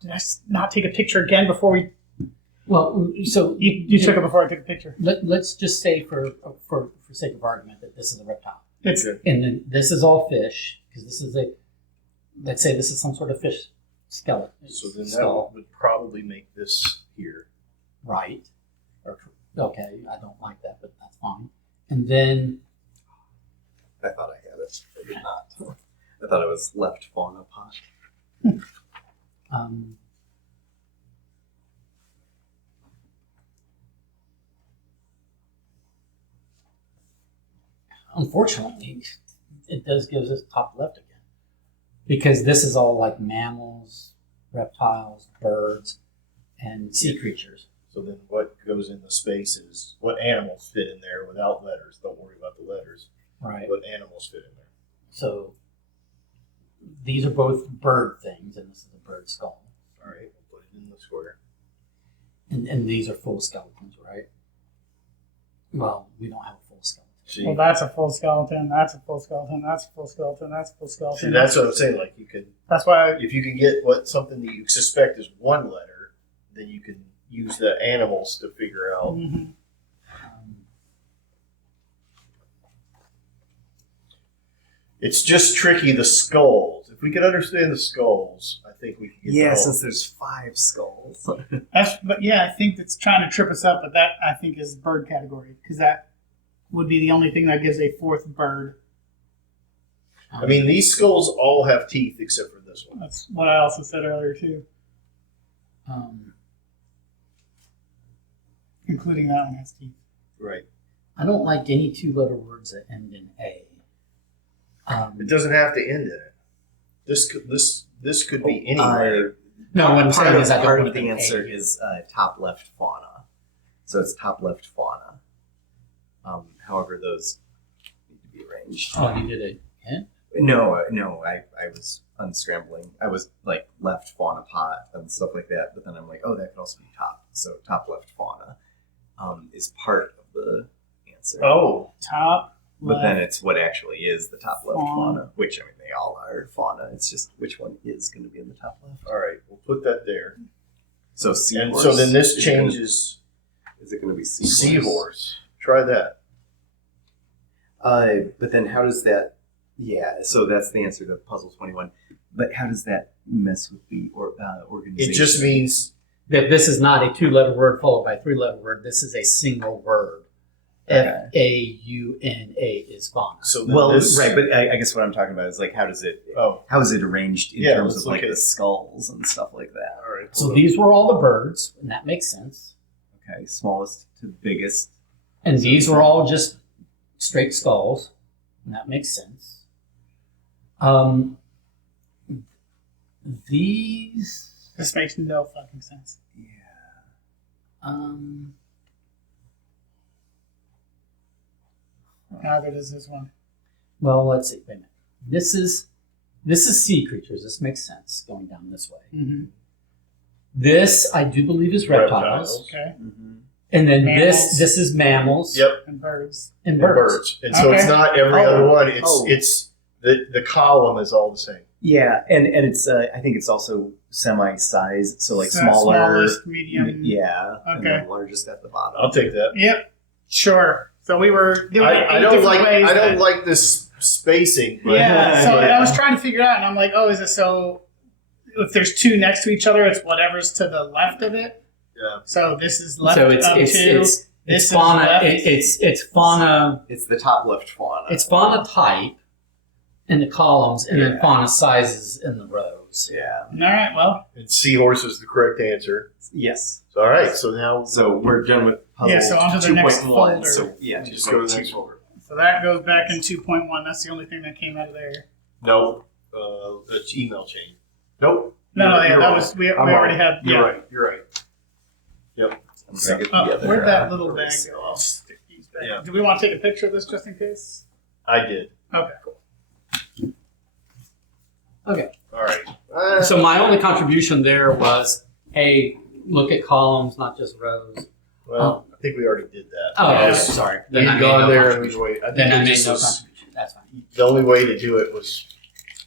Did I not take a picture again before we? Well, so You took it before I took a picture. let's just say for sake of argument that this is a reptile, It's Okay. and then this is all fish because this is a. Let's say this is some sort of fish skeleton. So then skull. that would probably make this here. Right. Or, okay, I don't like that, but that's fine. And then, I thought I had it. I did not. I thought it was left fauna pot. unfortunately, it does give us top left again. Because this is all like mammals, reptiles, birds, and sea creatures. So then what goes in the spaces? What animals fit in there without letters? Don't worry about the letters. Right. What animals fit in there? So these are both bird things, and this is a bird skull. All right, we'll put it in the square. And these are full skeletons, right? Well, we don't have a full skeleton. See, Well, that's a full skeleton. That's a full skeleton. That's a full skeleton. That's a full skeleton. see, that's what I'm saying. Like you could, That's why. if you can get something that you suspect is one letter, then you can use the animals to figure out. Mhm. It's just tricky. The skulls. If we could understand the skulls, I think we could get. Yeah, the since there's 5 skulls. But yeah, I think it's trying to trip us up. But that I think is bird category because that would be the only thing that gives a fourth bird. I mean, these skulls all have teeth except for this one. That's what I also said earlier too, including that one has teeth. Right. I don't like any 2-letter words that end in A. It doesn't have to end in it. This could be anywhere. No, what I'm saying is I don't part want of the an answer A. is top left fauna. So it's top left fauna. However, those need to be arranged. Oh, you did a hint? No, I was unscrambling. I was like left fauna pot and stuff like that, but then I'm like, oh, that could also be top. So top left fauna is part of the answer. Oh, Top. But left. then it's what actually is the top left Fauna. fauna, which I mean they all are fauna. It's just which one is going to be in the top left. all right. We'll put that there. So And seahorse. so then this is it gonna- changes Is it going to be seahorse? seahorse. Try that. But then how does that? Yeah. So that's the answer to puzzle 21. But how does that mess with the organization? It just means That this is not a 2-letter word followed by a 3-letter word. This is a single word. Okay. Fauna is fauna. so. Then Well, this, right. But I guess what I'm talking about is like how is it arranged in Yeah, terms let's of like look at- the skulls and stuff like that? All right. So hold these were all the birds, and that makes sense. Okay, smallest to biggest. And these were all just straight skulls, and that makes sense. These, This makes no fucking sense. Yeah. Neither does this one. well, let's see. Wait a minute. This is sea creatures. This makes sense going down this way. Mm-hmm. This I do believe is reptiles, Okay. Mm-hmm. and then Mammals. this is mammals. Yep. And birds. and And birds. birds. And so it's Okay. not every Oh. other one. It's Oh. it's the column is all the same. Yeah, and it's I think it's also semi-size, so like So smaller, smallest, medium. yeah, and Okay. then largest at the bottom. I'll take that. Yep. Sure. So we were doing it I eight don't different like ways. I don't then. like this spacing. But, Yeah. So but- I was trying to figure it out, and I'm like, oh, is it so? If there's 2 next to each other, it's whatever's to the left of it. Yeah. So this is left So it's of 2. it's This is fauna. left. It's fauna. It's the top left fauna. It's fauna type in the columns, and then Yeah. fauna sizes in the rows. yeah. All right. Well. And seahorse is the correct answer. Yes. So, all right. So now So we're done with puzzle Yeah, so on to the next 2.1. folder. So yeah, just go to the next 2.2. folder. So that goes back in 2.1. That's the only thing that came out of there. No, that's email chain. Nope. No, You're- yeah, you're that wrong. was we I'm already wrong. had. You're Yeah. right. You're right. I'm gonna get Oh, the other, where'd that little bag erase. go? I'll stick these back. Yeah. Do we want to take a picture of this just in case? I did. Okay, cool. Okay. All right. So my only contribution there was, hey, look at columns, not just rows. Well, I think we already did that. Oh, Yeah. okay, sorry. We've I made gone no there and contribution. we've waited. I think Then I it made just no was, contribution. That's fine. the only way to do it was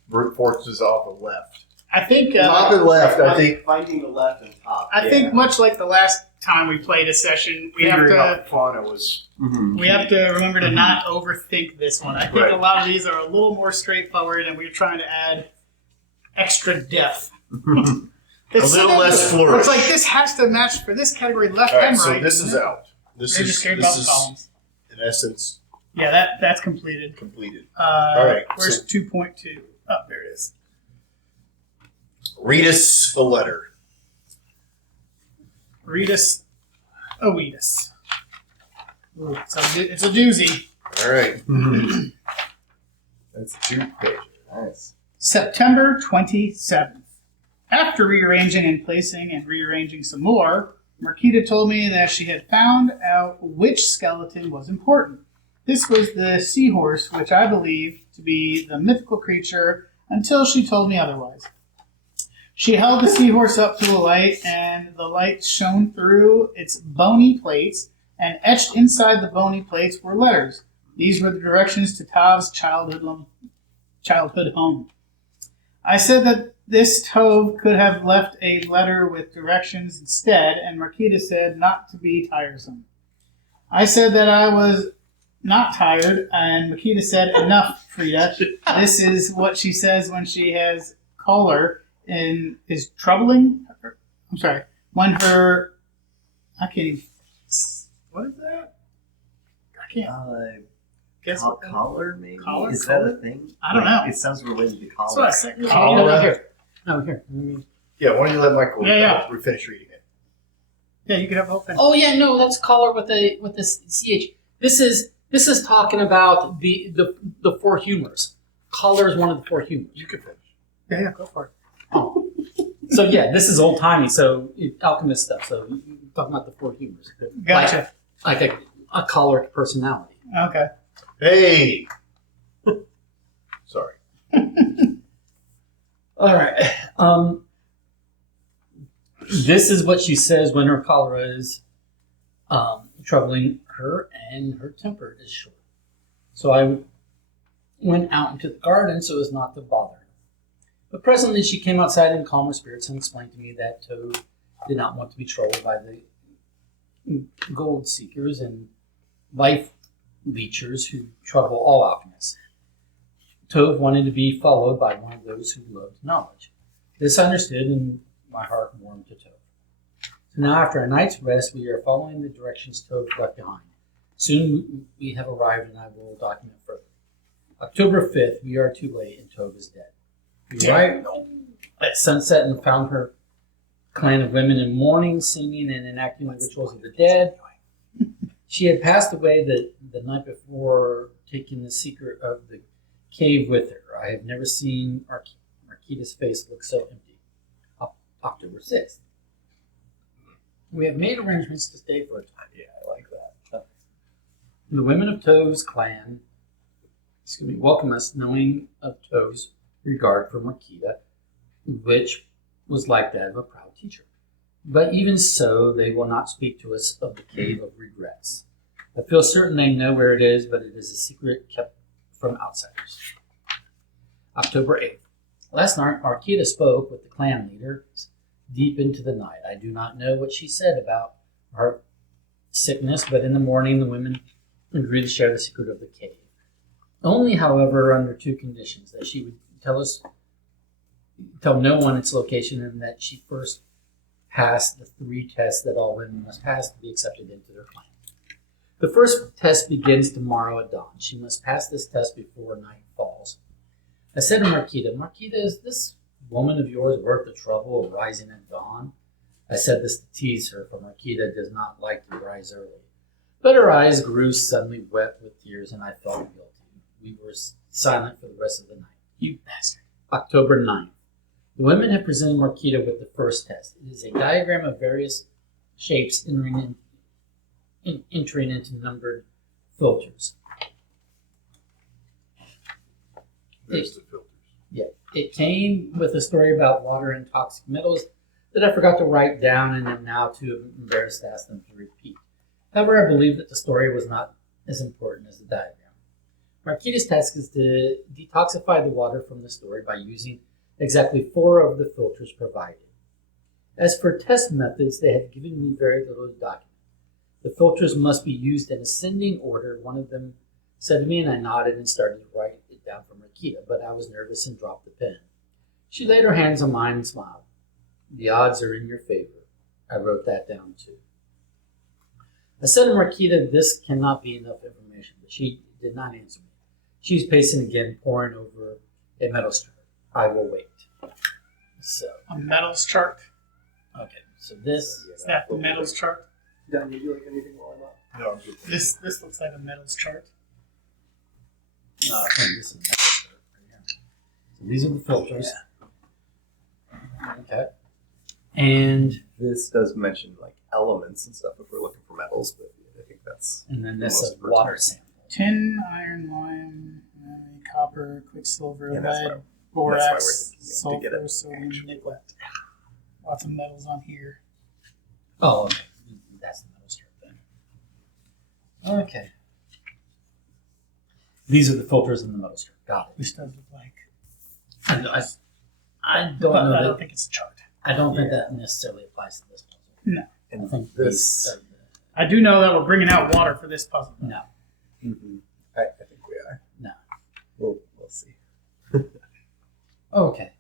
brute forces off the left. I think. Top and left. I think finding the left and top. I think much like the last time we played a session, we have figuring to out fauna was. Mhm. we have to remember to not overthink this one. I think Right. a lot of these are a little more straightforward, and we're trying to add extra depth. A little less flourish. It's like this has to match for this category left All right. and So right. this is out. This They're just is scared this about the is columns. in essence Yeah, that's completed. completed. All right, Where's so- 2.2? Oh, there it is. Read us a letter. Read us. Read us. Ooh, it's a doozy. All right. That's 2 pages. Nice. September 27th. After rearranging and placing and rearranging some more, Marquita told me that she had found out which skeleton was important. This was the seahorse, which I believed to be the mythical creature until she told me otherwise. She held the seahorse up to a light, and the light shone through its bony plates, and etched inside the bony plates were letters. These were the directions to Tav's childhood home. I said that this Tove could have left a letter with directions instead, and Marquita said not to be tiresome. I said that I was not tired, and Marquita said, enough, Frida. This is what she says when she has choler and is troubling her. I'm sorry. When her... I can't even... What is that? I can't... Guess what? Collar, maybe? Collar? Is that a thing? I don't know. It sounds related to That's collar. what I said. Cholera. Here. No, here. Yeah, why don't you let Michael Yeah. we finish reading it? Yeah, you could have the whole thing. Oh yeah, no, that's collar with the ch. This is talking about the four humors. Collar is one of the four humors. You can finish. Yeah, go for it. Oh. So yeah, this is old timey. So alchemist stuff. So you're talking about the four humors. Gotcha. Like a choleric personality. Okay. Hey! Sorry. All right. This is what she says when her cholera is troubling her and her temper is short. So I went out into the garden so as not to bother her. But presently she came outside in calmer spirits and explained to me that Toad did not want to be troubled by the gold seekers and life leechers who trouble all alchemists. Tove wanted to be followed by one of those who loved knowledge. This I understood, and my heart warmed to Tove. So now, after a night's rest, we are following the directions Tove left behind. Soon we have arrived, and I will document further. October 5th, we are too late, and Tove is dead. We arrived at sunset and found her clan of women in mourning, singing, and enacting the rituals of the dead. She had passed away the night before, taking the secret of the cave with her. I have never seen Marquita's face look so empty. October 6th. We have made arrangements to stay for a time. Yeah, I like that. The women of Tove's clan welcome us, knowing of Tove's regard for Marquita, which was like that of a proud teacher. But even so, they will not speak to us of the Cave of Regrets. I feel certain they know where it is, but it is a secret kept from outsiders. October 8th. Last night, Marquita spoke with the clan leaders deep into the night. I do not know what she said about her sickness, but in the morning the women agreed to share the secret of the cave. Only, however, under two conditions: that she would tell no one its location, and that she first passed the 3 tests that all women must pass to be accepted into their clan. The first test begins tomorrow at dawn. She must pass this test before night falls. I said to Marquita, is this woman of yours worth the trouble of rising at dawn? I said this to tease her, for Marquita does not like to rise early. But her eyes grew suddenly wet with tears, and I felt guilty. We were silent for the rest of the night. You bastard. October 9th. The women have presented Marquita with the first test. It is a diagram of various shapes entering into numbered filters. There's the filters. Yeah, it came with a story about water and toxic metals that I forgot to write down and am now too embarrassed to ask them to repeat. However, I believe that the story was not as important as the diagram. Marquita's task is to detoxify the water from the story by using exactly 4 of the filters provided. As for test methods, they have given me very little to document. The filters must be used in ascending order, one of them said to me, and I nodded and started to write it down for Marquita, but I was nervous and dropped the pen. She laid her hands on mine and smiled. The odds are in your favor. I wrote that down too. I said to Marquita, this cannot be enough information, but she did not answer me. She's pacing again, poring over a metals chart. I will wait. So, A metals chart. okay, so this Is that the metals chart? Don, did you like anything while I'm up? No, I'm good. This looks like a metals chart. I think this is a metals chart right here. So these are the filters. Okay. And This does mention like elements and stuff if we're looking for metals, but I think that's then this Most is water pertinent. sample. Tin, iron, lime, copper, quicksilver, Yeah, that's lead, why- that's why borax, we're thinking, to get sulfur, it sodium, actually nickel. wet. Lots of metals on here. Oh, okay. That's the metal strip then. Okay. These are the filters in the metal strip. Got it. This does look like. I don't But know I that. don't think it's a chart. I don't think that necessarily applies to this puzzle. No. I And think this, these are I do know that we're bringing out water for this puzzle. no. I think we are. No. We'll see. Okay.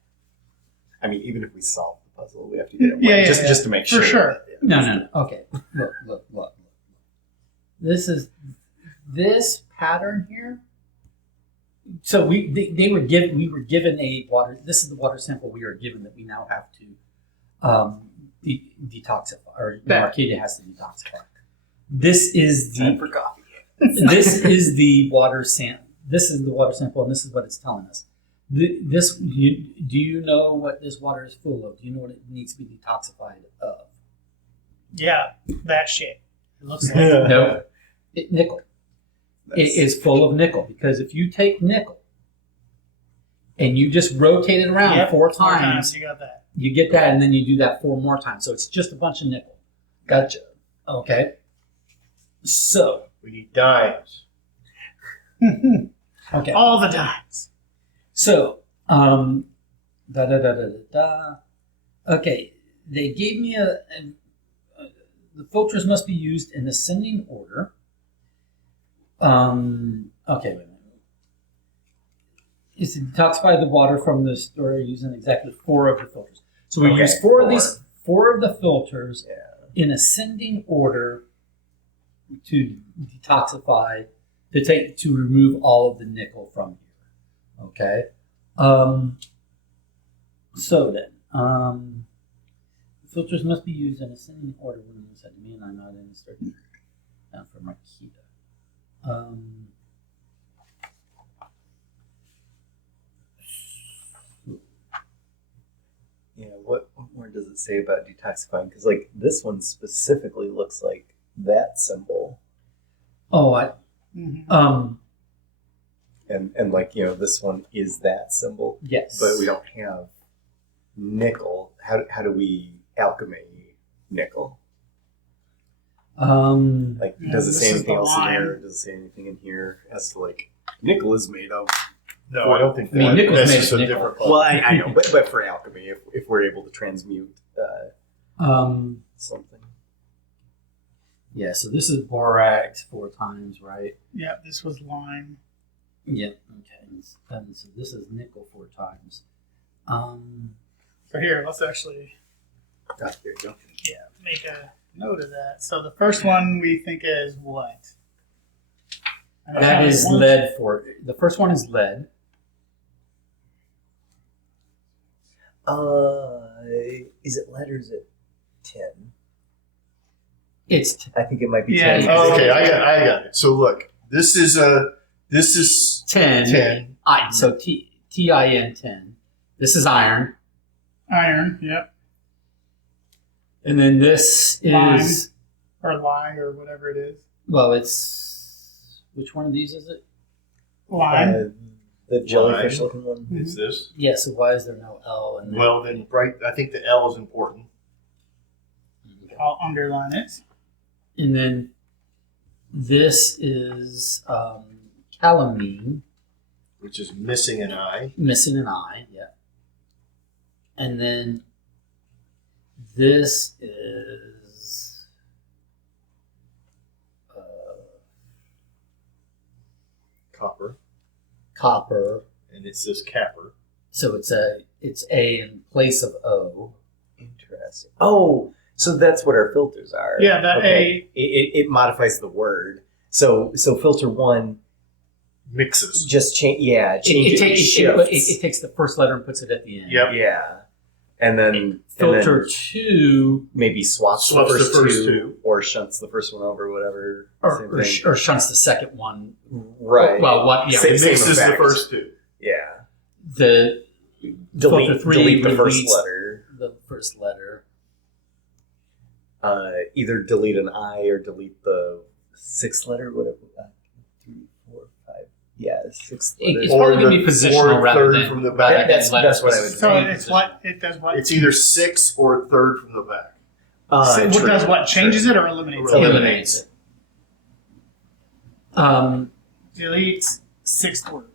I mean, even if we solve the puzzle, we have to get it Yeah, wet, yeah, just yeah. just to make For sure. sure. that, yeah. No. Okay. Look. This is this pattern here. So we were given a water. This is the water sample we were given that we now have to detoxify, or Arcadia has to detoxify. This is Time the for coffee. this is the water sample. This is the water sample, and this is what it's telling us. Do you know what this water is full of? Do you know what it needs to be detoxified of? Yeah, that shit. It looks like. No, nickel. It That's- is full of nickel, because if you take nickel and you just rotate it around Yep, four times, You got that. you get that, and then you do that 4 more times. So it's just a bunch of nickel. Gotcha. Okay. So, We need dimes. okay. All the dimes. So, Okay, they gave me the filters must be used in ascending order. Okay, wait a minute. Is to detoxify the water from the store using exactly 4 of the filters. So we Okay, use 4 of 4. these, 4 of the filters Yeah. in ascending order to detoxify, to remove all of the nickel from here. Okay. So then, filters must be used in ascending order when you said to me, and I'm not in start down for Marquita. Yeah, what more does it say about detoxifying? Because like this one specifically looks like that symbol, Mm-hmm. and like this one is that symbol, Yes. but we don't have nickel. How do we alchemy nickel? Like, Yeah, does it this say is anything the else in line. here? Does it say anything in here as to like nickel is made of? No, I don't think I mean, that. nickel's That's made just of a nickel. different. Well, I know, but for alchemy, if we're able to transmute something. Yeah, so this is borax 4 times, right? Yeah, this was lime. Yeah, okay. And so this is nickel 4 times. So here, let's actually Ah, there you go. make a note of that. So the first one we think is what? And That it's is one- lead the first one is lead. Is it lead or is it tin? It's I think it might be Yeah, tin. Oh, okay, I got it. So look, this is 10. 10. So TIN 10. This is iron. iron. Yep, And then this Lime. is, or lime or whatever it is. well, it's, which one of these is it? Lime. The jellyfish looking one. Mhm. Is this? Yeah, so why is there no L in there? Well, then, right. I think the L is important. I'll underline it. And then this is calamine, Which is missing an I. missing an I, yeah. And then this is Copper. copper. And it says capper. So it's A in place of O. Interesting. Oh, so that's what our filters are. Yeah, that okay. It modifies the word. So filter 1 Mixes. just change. Yeah, It change it takes the first letter and puts it at the end. Yep. Yeah, and then Filter and then 2 maybe swaps Swaps the the first first two, two. or shunts the first one over, whatever. Same thing. or shunts the second one. Right. Well, what? Yeah. Same- It mixes the effect. first 2. Yeah. The Delete filter 3 delete the first release letter. the first letter. Either delete an I or delete the sixth letter, whatever. 3, 4, 5. Yeah, sixth letter. It's probably going to be Or positional rather third than from the rather back. than That's letters. what I would So say. it's what it does. What? It's either 6 or third from the back. So what True. does what? Changes it or eliminates it? Eliminates it. Deletes sixth word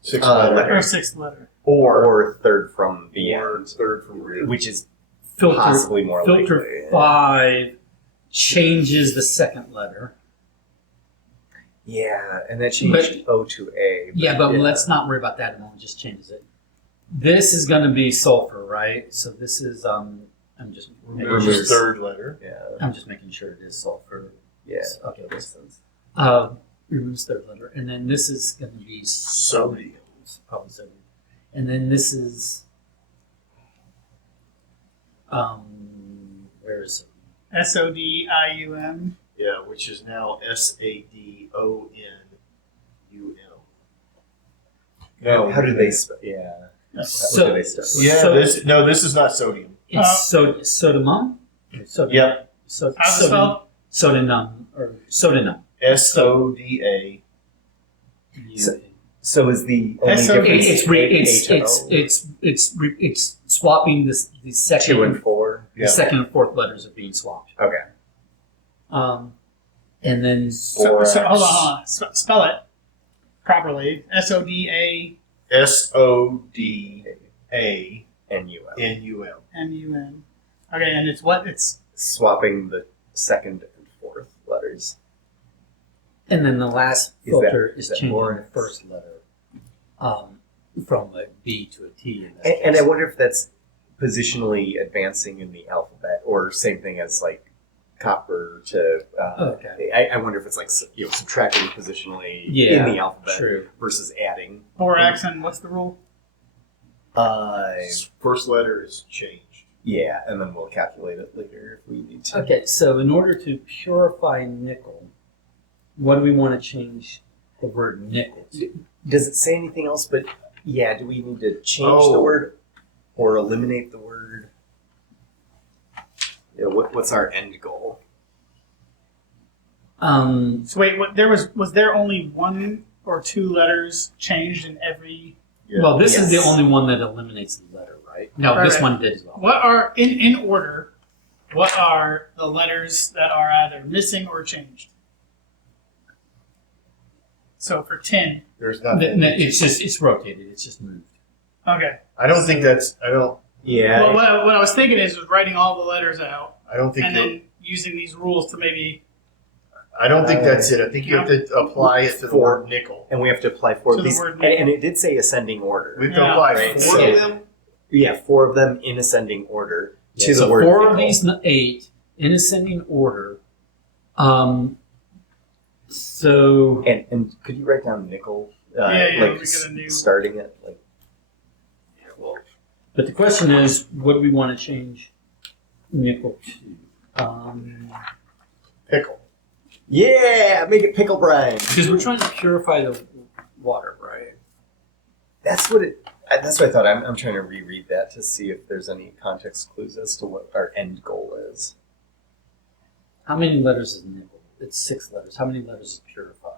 Sixth letter. letter. or sixth letter. Or third from the Or end, third from the end. which is Filter possibly more filter likely. 5 changes the second letter. Yeah, and that changed O to A. Yeah, but let's not worry about that at the moment. Just changes it. This is going to be sulfur, right? So this is I'm just making Remove sure, third letter. Yeah, I'm just making sure it is sulfur. yeah. Okay. That makes sense. Removes third letter, and then this is going to be Sodium. probably sodium, and then this is where is it? SODIUM. Yeah, which is now SADONUM. No, How do they spell? Yeah. So, do they start with? Yeah, so this is not sodium. it's sodium. Sodium. Yep. So, How's it spelled? Sodinum or sodinum. SODA. So is the only So difference It's swapping the second 2 and 4? the second and fourth letters are being swapped. Okay. And then So hold on. Spell it properly. SODAMUM. SODANUM. Okay, and it's what? It's Swapping the second and fourth letters. and then the last Is filter that- is is that changing more? the first letter from a B to a T. In this And I case. wonder if that's positionally advancing in the alphabet, or same thing as like copper to. Okay. I wonder if it's like subtracting positionally Yeah, in the alphabet true. versus adding. borax, and what's the rule? First letter is changed. Yeah, and then we'll calculate it later if we need to. Okay, so in order to purify nickel, what do we want to change the word nickel to? Does it say anything else? But yeah, do we need to change the word or eliminate the word? Yeah, what's our end goal? So wait, what? Was there only 1 or 2 letters changed in every? Yeah. Well, this is the Yes. only one that eliminates the letter, right? No, Right, this right. one did as well. What are in order? What are the letters that are either missing or changed? So for 10, There's not. It's rotated. It's just moved. okay. I don't think that's. I don't. Yeah, Well, what I was thinking is writing all the letters out I don't think. and then using these rules to maybe I don't think that's it. I think you have to apply it to the For- word nickel. and we have to apply 4 To of the these. word And it did say ascending order. We have to Yeah. apply Right, 4 so- of them. Yeah, 4 of them in ascending order to so the word 4 of nickel. these 8 in ascending order. So And could you write down nickel? Yeah, like we get a new- starting it like. but the question is, what do we want to change nickel to? Pickle. Yeah, make it pickle brine. Because we're trying to purify the water, right? That's what it. That's what I thought. I'm trying to reread that to see if there's any context clues as to what our end goal is. How many letters is nickel? It's 6 letters. How many letters is purify?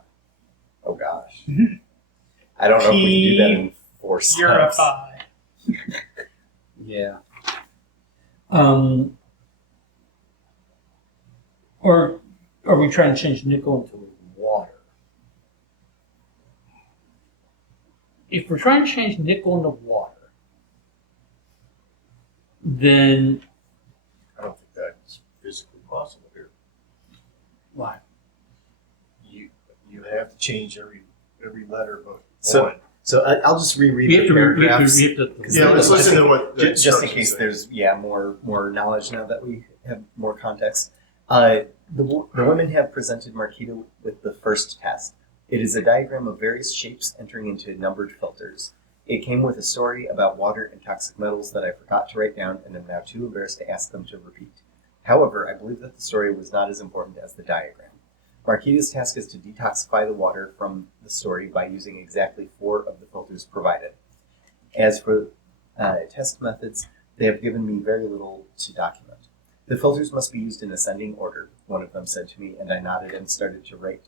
Oh gosh, I don't know if we can do that in 4 steps. purify. Yeah. Or are we trying to change nickel into water? If we're trying to change nickel into water, then I don't think that's physically possible here. why? You have to change every letter but So- one. So I'll just reread We the have to. paragraphs. Yeah, let's listen to what the Just in instructions case say. there's more knowledge now that we have more context. The women have presented Marquita with the first test. It is a diagram of various shapes entering into numbered filters. It came with a story about water and toxic metals that I forgot to write down and am now too embarrassed to ask them to repeat. However, I believe that the story was not as important as the diagram. Marquita's task is to detoxify the water from the story by using exactly 4 of the filters provided. As for test methods, They have given me very little to document. The filters must be used in ascending order, one of them said to me, and I nodded and started to write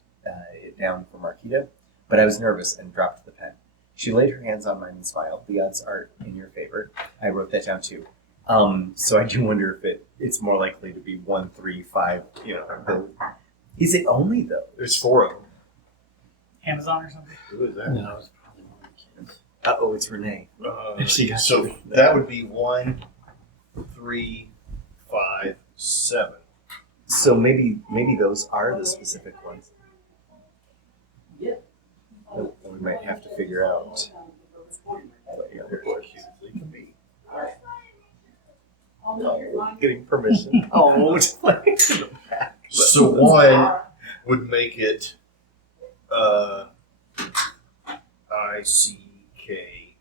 it down for Marquita, but I was nervous and dropped the pen. She laid her hands on mine and smiled. The odds are in your favor. I wrote that down too. So I do wonder if it's more likely to be 1, 3, 5. Is it only though? There's 4 of them. Amazon or something. Who is that? No, it's probably one of the kids. Oh, it's Renee. She got So you. that would be 1, 3, 5, 7. So maybe those are the specific ones. Yeah. That we might have to figure out. But, yeah, They're as cute as they can be. getting permission. Oh, it's like in the back. So 1 would make it ICKEL.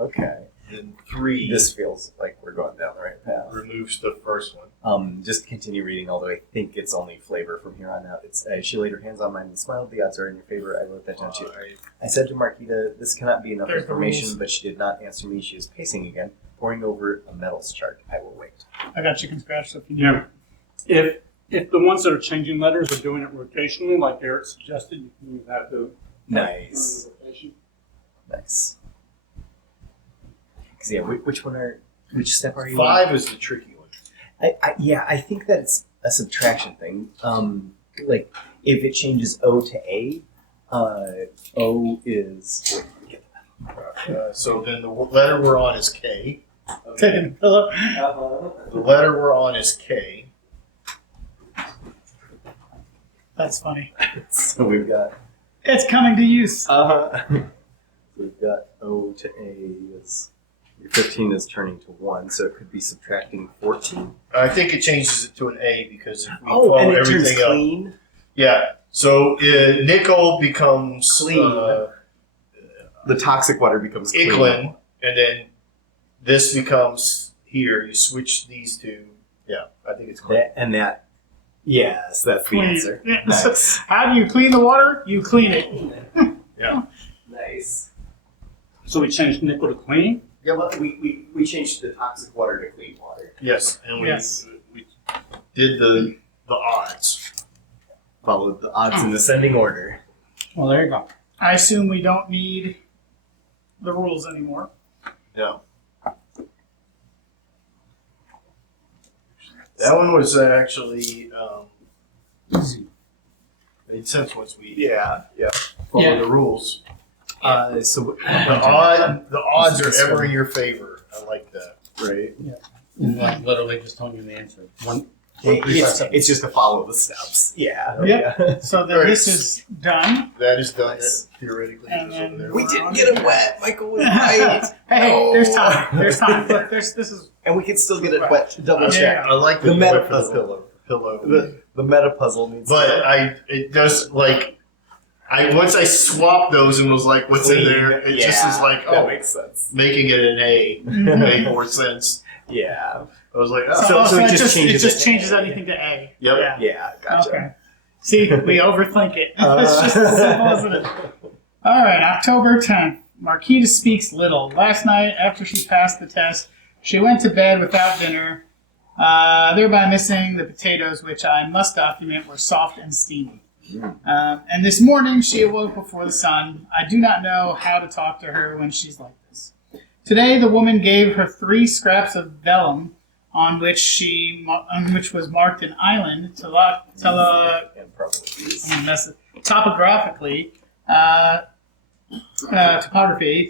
Okay. Then 3 This feels like we're going down the right path. removes the first one. Just continue reading, although I think it's only flavor from here on out. It's she laid her hands on mine and smiled. The odds are in your favor. I wrote that down too. 5. I said to Marquita, this cannot be enough There's the information, rules. but she did not answer me. She is pacing again, poring over a metals chart. I will wait. I got chicken scratch, so if you need Yeah. If the ones that are changing letters are doing it rotationally, like Eric suggested, you can use that to Nice. rotation. Nice. Because yeah, which step are you 5 is the tricky one. on? I think that it's a subtraction thing. Like if it changes O to A, O is. So then the letter we're on is K. taking a pillow. The letter we're on is K. That's funny. So we've got. It's coming to use. We've got O to A is. Your 15 is turning to 1, so it could be subtracting 14. I think it changes it to an A because if we Oh, follow and it turns everything else. clean. Yeah. So nickel becomes Clean. The toxic water becomes clean. Iglin, and then this becomes here. You switch these two. Yeah, I think it's clean. That. Yes, that's the Clean. answer. Yeah. Nice. How do you clean the water? You clean it. Nice. So we changed nickel to clean. Yeah, well, we changed the toxic water to clean water. Yes, and we Yes. did the odds. Followed the odds in ascending order. Well, there you go. I assume we don't need the rules anymore. No. That one was actually Easy. made sense once we Yeah. follow Yeah. the rules. So The odds are ever in your favor. I like that. right. And like literally just telling you the answer. 1, 2, 3, 5, 7. It's just to follow the steps. Yeah. Yep. So then Alright. this is done. That is done. Nice. That theoretically And is over then there. We didn't get it wet. Michael was right. Hey, No. there's time. There's time. Look, this is And we can still get it wet to double Yeah. check. I like The the meta went for the puzzle. pillow. The meta puzzle needs But it does like once I swapped those and was like, what's in there? It just is like, that oh, makes sense. making it an A Mhm. made more sense. Yeah. I was like, so, oh, So so it it just changes just it. changes anything to A. yep. Yeah. Yeah. Gotcha. Okay. See, we overthink it. It's just as simple, isn't it? All right, October 10th. Marquita speaks little. Last night, after she passed the test, she went to bed without dinner, thereby missing the potatoes, which I must document were soft and steamy. And this morning, she awoke before the sun. I do not know how to talk to her when she's like this. Today, the woman gave her 3 scraps of vellum, on which was marked an island And probably these. topographically.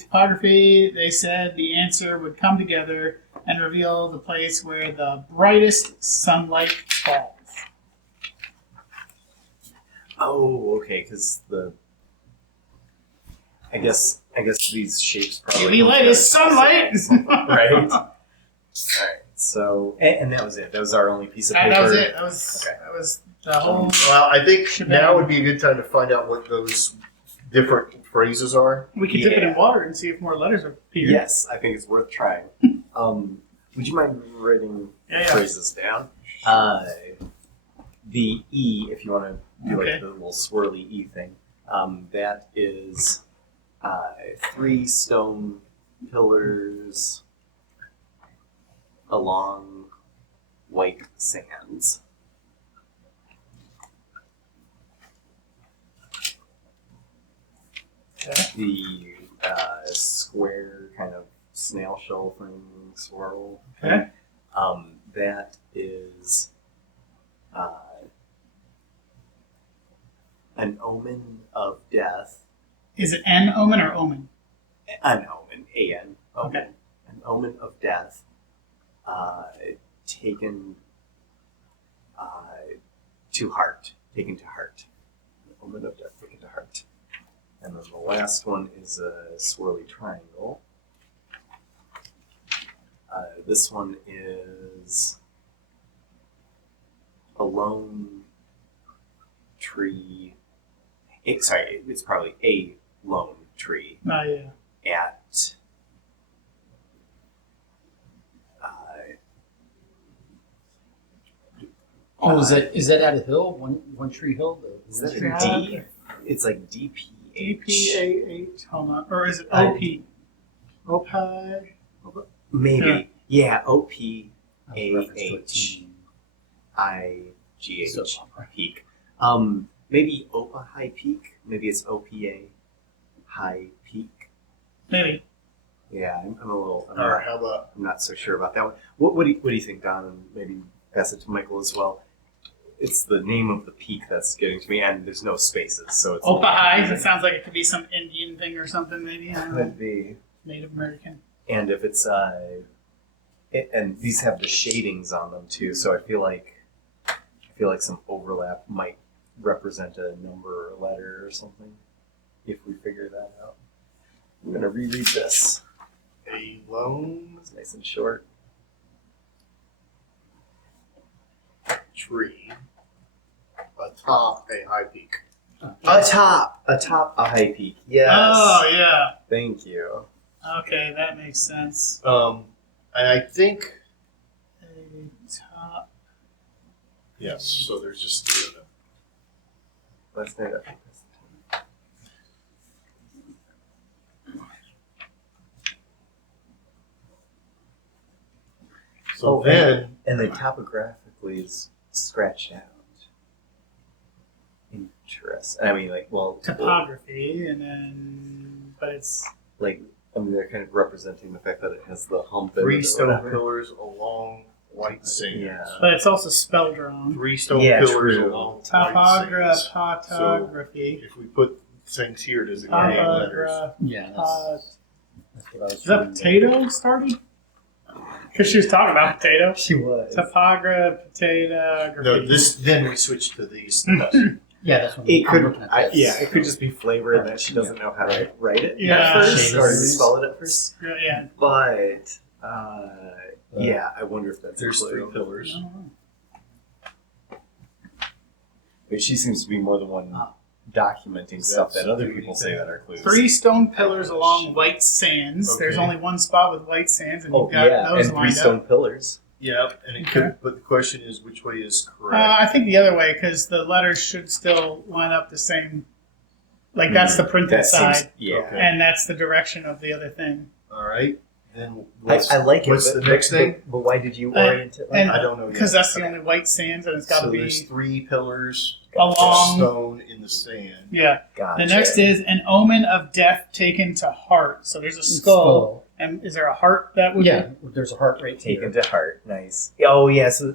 Topography, they said the answer would come together and reveal the place where the brightest sunlight falls. Oh, okay. Because I guess these shapes probably. UV light is sunlight! Right. All right. So and that was it. That was our only piece of paper. That was it. That was the whole. Well, I think Shebang. now would be a good time to find out what those different phrases are. We could dip it in Yeah. water and see if more letters appear. Yes, I think it's worth trying. Would you mind writing Yeah. phrases down? The E, if you want to do Okay. like the little swirly E thing, that is 3 stone pillars along white sands. Okay. The square kind of snail shell thing, swirl. Okay. That is an omen of death. Is it an omen or omen? An omen, A-N. Omen. Okay. An omen of death taken to heart. Taken to heart. An omen of death taken to heart. And then the last one is a swirly triangle. This one is a lone tree. It's probably a lone tree Yeah. at is that at a hill? One tree hill? is that Yeah. a D? It's like DPH. DPAH. Hold on. Or is it OP? Opie. Maybe. Yeah, OPAH. IGH peak. Maybe Opa High Peak. Maybe it's OPA High Peak. Maybe. Yeah, I'm a little. All right, how about I'm not so sure about that one. What do you think, Don? And maybe pass it to Michael as well. It's the name of the peak that's getting to me, and there's no spaces, so it's. Opahai. It sounds like it could be some Indian thing or something, maybe. I don't know. Could be. Native American. And if it's and these have the shadings on them too, so I feel like some overlap might represent a number or a letter or something. If we figure that out, I'm gonna reread this. a lone It's nice and short. tree atop a high peak? Atop a high peak. Yes. Oh, yeah. Thank you. Okay, that makes sense. And I think A top. yes. So there's just three of them. Let's make that. So then And then topographically is scratched out. Interesting. I mean, Topography, and then. But it's. they're kind of representing the fact that it has the hump in it three or stone whatever. pillars along white sands. Yeah. But it's also spell drawn. Three stone Yeah, pillars true. along white sands. Topography. If we put things here, does it create letters? Yeah, that's what I was Is that trying to- potato starting? Because she was talking about potato. She was. Potato. No, this. Then we switch to these. Yeah, that's what It I'm could, looking at. This. it could just be flavor that she doesn't know how to write it Yeah. at first, or Shaders. spell it at first. Yeah. But yeah, I wonder if that's There's a three clue. pillars. But she seems to be more the one documenting stuff that other people say that are clues. Three stone pillars along white sands. Okay. There's only one spot with white sands, and Oh you've got yeah, those and three lined stone up. pillars. Yeah, and it Okay. could. But the question is, which way is correct? I think the other way, because the letters should still line up the same. Like that's the printed That side, seems, yeah. Okay. and that's the direction of the other thing. All right. Then I like it. What's but, the next thing? But why did you orient it like and- that? I don't know yet. Because that's the only white sands, and it's got to So be there's three pillars along. of stone in the sand. Yeah. Gotcha. The next is an omen of death taken to heart. So there's a skull, and is there a heart that would? Yeah, there's a heart rate taken here. to heart. Nice. Oh yeah, so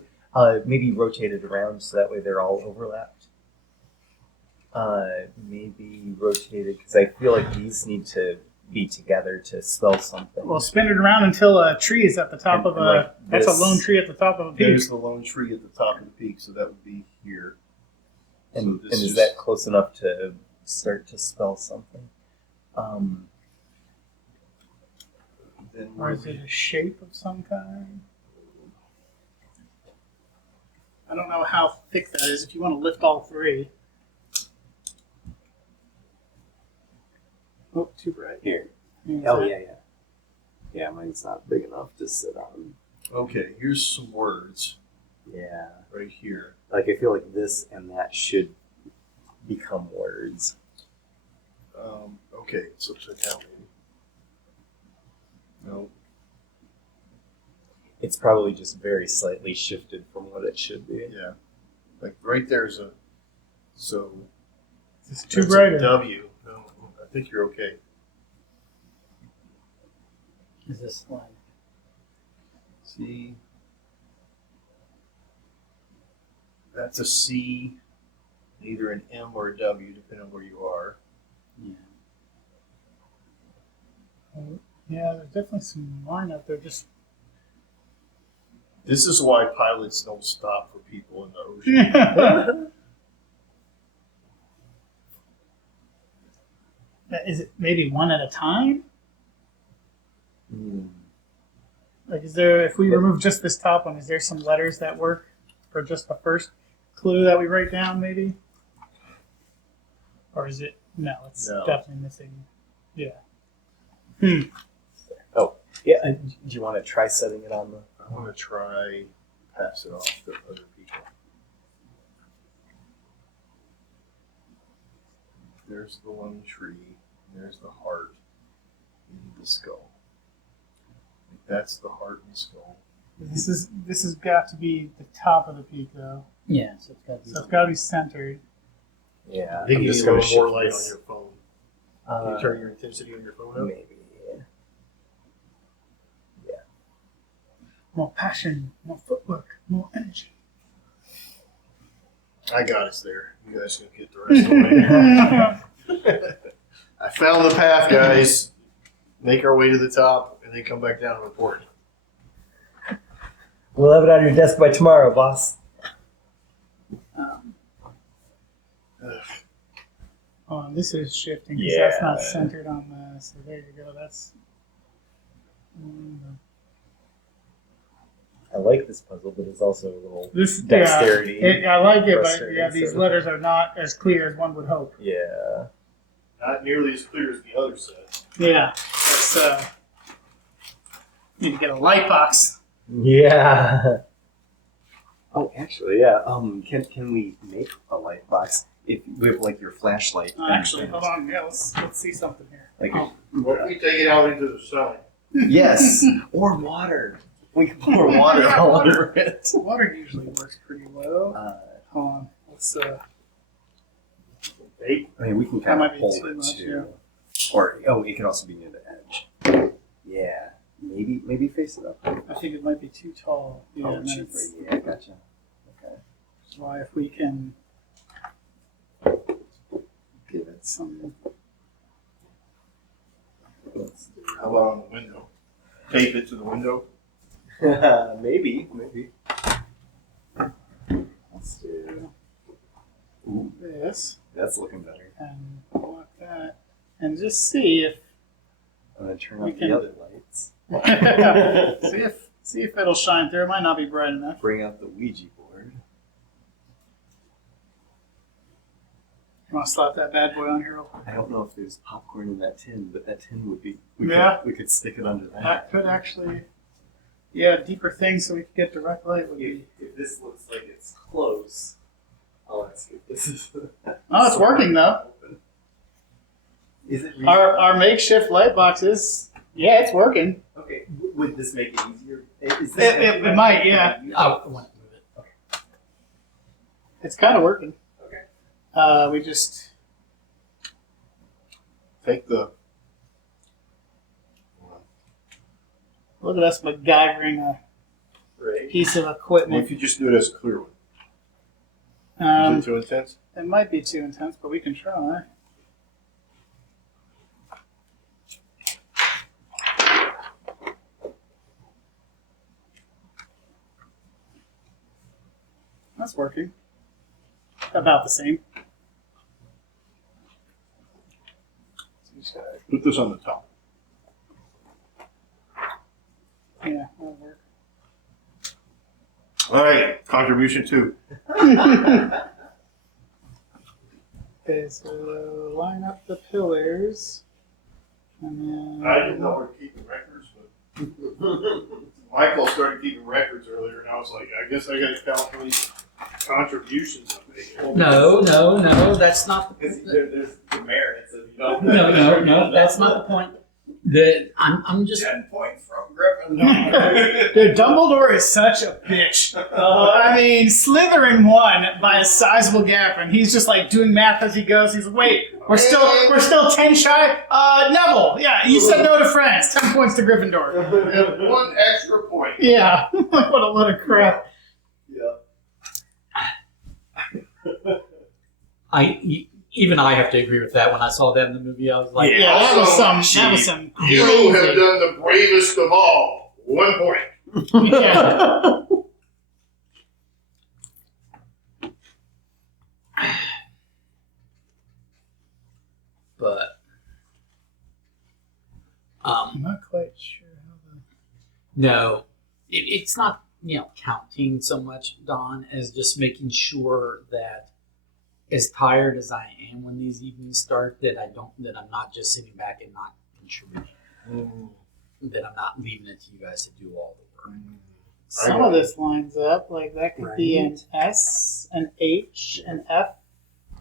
maybe rotated around so that way they're all overlapped. Maybe rotated because I feel like these need to be together to spell something. Well, spin it around until a tree is at the top And- of and a. like That's a this. lone tree at the top of a peak. There's the lone tree at the top of the peak, so that would be here. and So and this is is- that close enough to start to spell something? Then Or is it a shape of some kind? I don't know how thick that is. If you want to lift all three. Oh, too bright. Here. Here's Oh that. yeah. Yeah, mine's not big enough to sit on. okay. Here's some words Yeah. right here. Like I feel like this and that should become words. Okay, it's upside down, maybe. No. It's probably just very slightly shifted from what it should be. Yeah. Like right there's a. So. It's too that's bright. a W. No, I think you're okay. Is this like C. That's a C, either an M or a W, depending on where you are. yeah? Yeah, there's definitely some line up there. Just This is why pilots don't stop for people in the ocean. is it maybe one at a time? Hmm. Like, is there? If we remove just this top one, is there some letters that work for just the first clue that we write down, maybe? Or is it? No, it's No. definitely missing. Yeah. Yeah. Do you want to try setting it on the? I want to try pass it off to other people. There's the one tree. There's the heart and the skull. That's the heart and skull. This has got to be the top of the peak, though. Yeah, so it's got to be. So it's got to be centered. Yeah. I think I'm you just need a gonna little more shift light this. on your phone. Can you turn your intensity on your phone up? Maybe. Yeah. More passion, more footwork, more energy. I got us there. You guys can get the rest of the way. I found the path, guys. Make our way to the top and then come back down and report. We'll have it on your desk by tomorrow, boss. Oh, and this is shifting because that's not Yeah. centered on the. So there you go. That's. I like this puzzle, but it's also a little This dexterity. I like it, but frustrating yeah, these sort of letters are not as clear as one would hope. Yeah. Not nearly as clear as the other set. Yeah, it's need to get a light box. Yeah. Oh, actually, yeah. Can we make a light box if we have like your flashlight? Actually, hold on. Yeah, let's see something here. Like, What if we take it out into the sun? yes, or water. We can pour water all over it. Water usually works pretty well. Hold on. Let's. Eight? I mean, we can That kind might of be hold too it much, too. Or it could also be near the edge. Yeah, maybe face it up. I think it might be too tall. Yeah, Oh, and then geez, it's, yeah, gotcha. Okay. that's why if we can give it some. Let's How about on the window? Tape it to the window? maybe. Let's do Ooh, this that's looking better. and block that, and just see if I'm gonna turn We off can- the other lights. see if it'll shine through. It might not be bright enough. Bring out the Ouija board. You want to slap that bad boy on here real quick? I don't know if there's popcorn in that tin, but that tin would be. Yeah. We could stick it under that. That could actually, yeah, deeper things so we could get direct light would be. If this looks like it's close, I'll ask if this is. Oh, it's working though. Is it? Our makeshift light box is, yeah, it's working. Okay. Would this make it easier? Is It might, yeah. I want to move it. It's kind of working. Okay. We just, Take the. look at us MacGyvering a Right. piece of What equipment. if you just do it as a clear one? Is it too intense? It might be too intense, but we can try. That's working. About the same. Put this on the top. Yeah, that'll work. All right, contribution 2. Okay, so line up the pillars. And then. I didn't know we were keeping records, but Michael started keeping records earlier, and I was like, I guess I got to calculate contributions I'm making. No, that's not the Because point. there's the merits of you don't. No, that's not the point. I'm just 10 points from Gryffindor. Dude, Dumbledore is such a bitch. I mean, Slytherin won by a sizable gap, and he's just like doing math as he goes. He's like, wait, we're still 10 shy. Neville, yeah, you said no to France. 10 points to Gryffindor. 1 extra point. Yeah, like what a load of crap. Even I have to agree with that. When I saw that in the movie, I was like, Yeah, that was some. You have done the bravest of all. 1 point. Yeah. but I'm not quite sure how the. no, it's not counting so much, Don, as just making sure that as tired as I am when these evenings start, that I'm not just sitting back and not contributing. That I'm not leaving it to you guys to do all the work. Some of this lines up, like that could be an Right. S, an H, an F,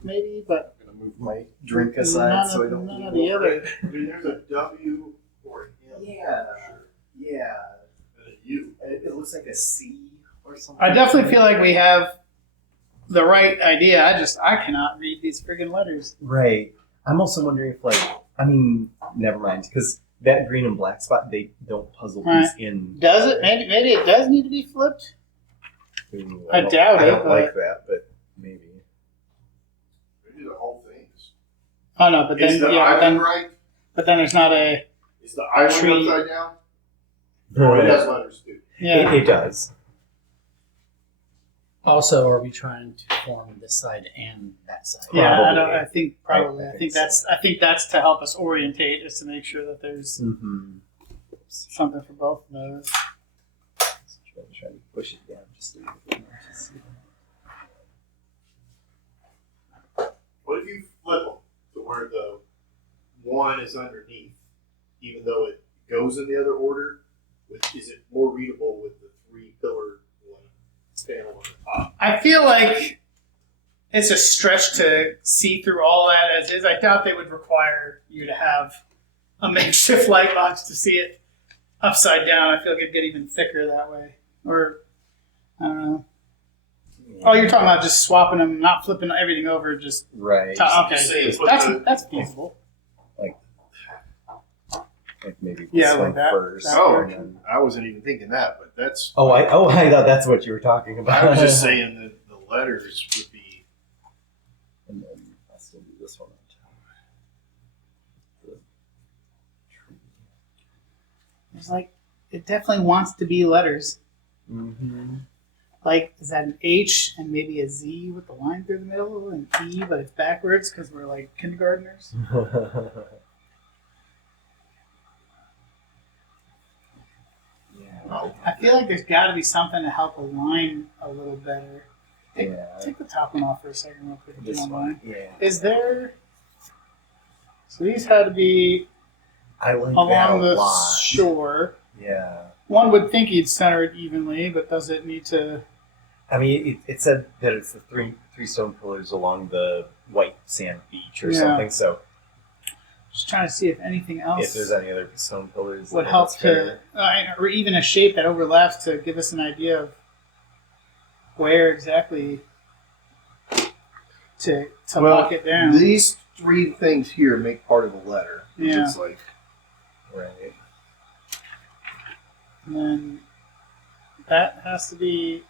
maybe, but I'm gonna move my drink aside none so I of, don't none get of the over other. it. I mean, there's a W or an M. Yeah. Yeah. And a U. It looks like a C or something. I definitely feel like we have the right idea. I cannot read these friggin' letters. Right. I'm also wondering if never mind, because that green and black spot, they don't puzzle Right. piece in. Does it? Maybe it does need to be flipped. Ooh, I doubt I it, don't but- like that, but maybe. Maybe the whole thing is. Oh no, but Is then the yeah, island right? but then there's not a Is the island Tree. upside down? Or it has letters too. yeah. It does. Also, are we trying to form this side and that side? Yeah, Probably. I think probably. I I think think that's to help us orientate, is to make sure that there's Mm-hmm. something for both of those. Try to push it down just a little bit more to see. What if you flip them to where the 1 is underneath, even though it goes in the other order? Is it more readable with the 3-pillar one panel on the top? I feel like it's a stretch to see through all that as is. I doubt they would require you to have a makeshift light box to see it upside down. I feel like it'd get even thicker that way. Or, I don't know. Oh, you're talking about just swapping them, not flipping everything over, just... Right. Okay, Just saying, put the- that's feasible. Like maybe Yeah, this like one that. first. That Oh, and then- I wasn't even thinking that, but that's. I thought that's what you were talking about. I was just saying that the letters would be. And then I'll still do this one on top. The tree. It's like, it definitely wants to be letters. Mm-hmm. Like, is that an H and maybe a Z with the line through the middle, and E, but it's backwards because we're like kindergartners? Yeah. I feel like there's got to be something to help align a little better. Yeah. Take the top one off for a second, real quick, if you This don't one. mind. Yeah. Is there? So these had to be I like that along a the lot. shore. Yeah. One would think you'd center it evenly, but does it need to? I mean, it said that it's the three stone pillars along the white sand beach or Yeah. something. So Just trying to see if anything if else there's any other stone pillars, would then help that's to, fair. or even a shape that overlaps to give us an idea of where exactly to lock it down. These 3 things here make part of a letter. Yeah. It's like Right. And then that has to be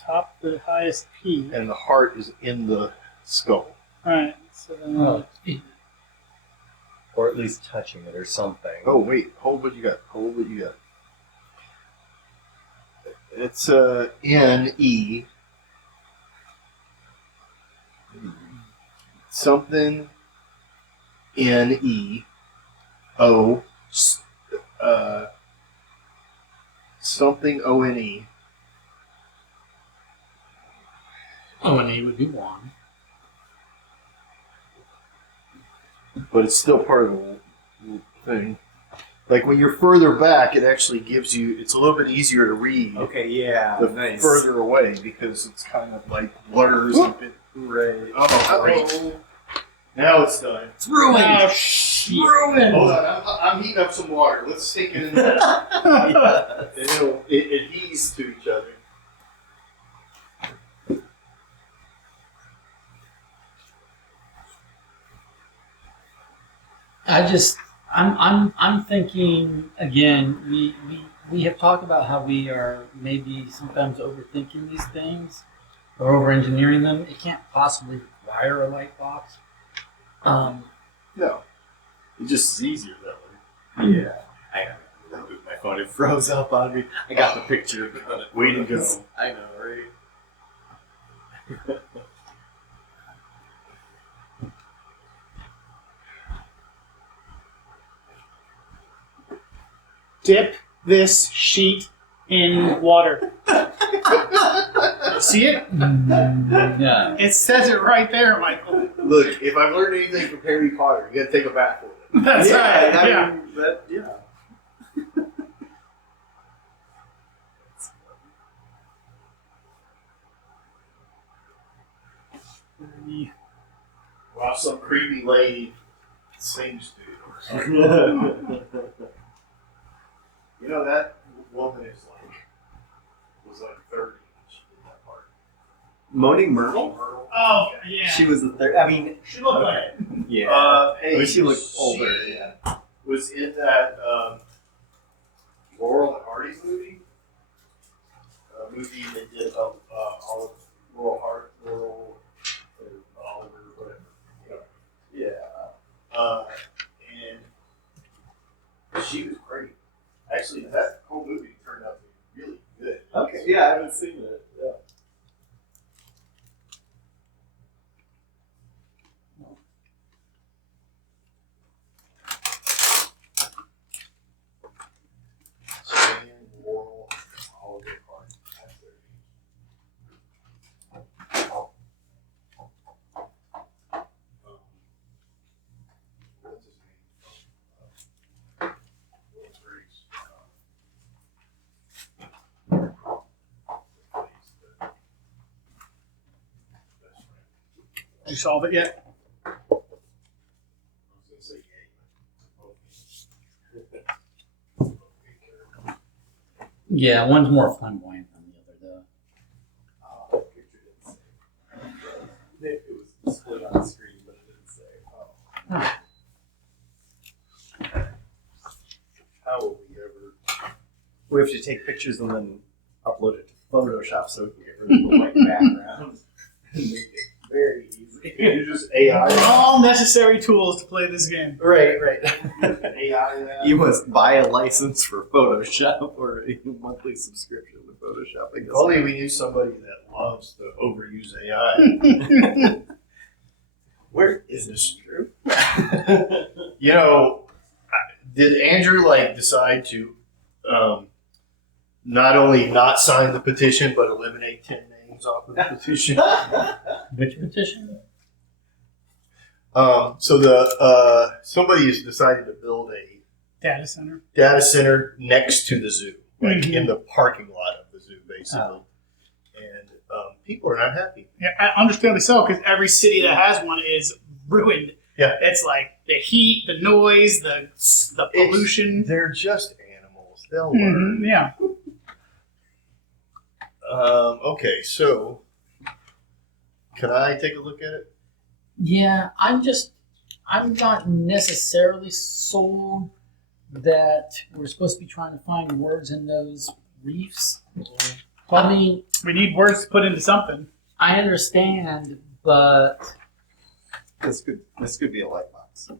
top the highest P. and the heart is in the skull. Alright, so then Well, Or at least touching it or something. Oh wait, hold what you got. Hold what you got. It's N-E something N-E-O something O-N-E. O and E would be 1. But it's still part of the thing. Like when you're further back, it actually gives you. It's a little bit easier to read Okay, yeah. the nice. further away because it's kind of like blurs. And Right. oh, great! Now it's done. It's ruined. Oh, ruined. Hold on, I'm heating up some water. Let's stick it in there. And it adheres to each other. I'm thinking again. We have talked about how we are maybe sometimes overthinking these things or over engineering them. It can't possibly require a light box. No. It just is easier that way. Yeah. I know. My phone, it froze up on me. I got the picture of it. Way to go. I know, right? Dip this sheet in water. See it? Yeah. It says it right there, Michael. Look, if I've learned anything from Harry Potter, you gotta take a bath for it. That's right. I Yeah. mean, that, yeah. While some creepy lady sings to you or something. You know, that woman was like 30 when she did that part. Moaning Myrtle? Oh, yeah. She was the third. I mean, She looked like it. yeah. Hey, But she looked older, yeah. Was in that Laurel and Hardy's movie. Movie they did of Oliver, or Oliver, whatever. Yeah. And she was great. Actually, that whole movie turned out to be really good. Okay, yeah, I haven't seen it. Yeah. Stan, Laurel, Oliver Hardy. That's their what's his name? Will Grace. Did you solve it yet? I was gonna say Yeah, one's more flamboyant than the other, though. Oh, I pictured it. It was split on the screen, but it didn't say. Oh. How will we ever? We have to take pictures and then upload it to Photoshop so we can get rid of the white background and make it very easy. You're just AI. All necessary tools to play this game. Right. AI that. You must buy a license for Photoshop or a monthly subscription to Photoshop. I guess. If only we knew somebody that loves to overuse AI. Where is this true? You know, did Andrew decide to not only not sign the petition but eliminate 10 names off of the petition? Which petition? So the somebody has decided to build a Data center. data center next to the zoo, Mhm. in the parking lot of the zoo, basically. Oh. And people are not happy. Yeah, understandably so, because every city that has one is ruined. Yeah. It's like the heat, the noise, the pollution. They're just animals. They'll learn. Mhm, yeah. Okay, so can I take a look at it? Yeah, I'm not necessarily sold that we're supposed to be trying to find words in those reefs. I mean, We need words to put into something. I understand, but This could be a light box.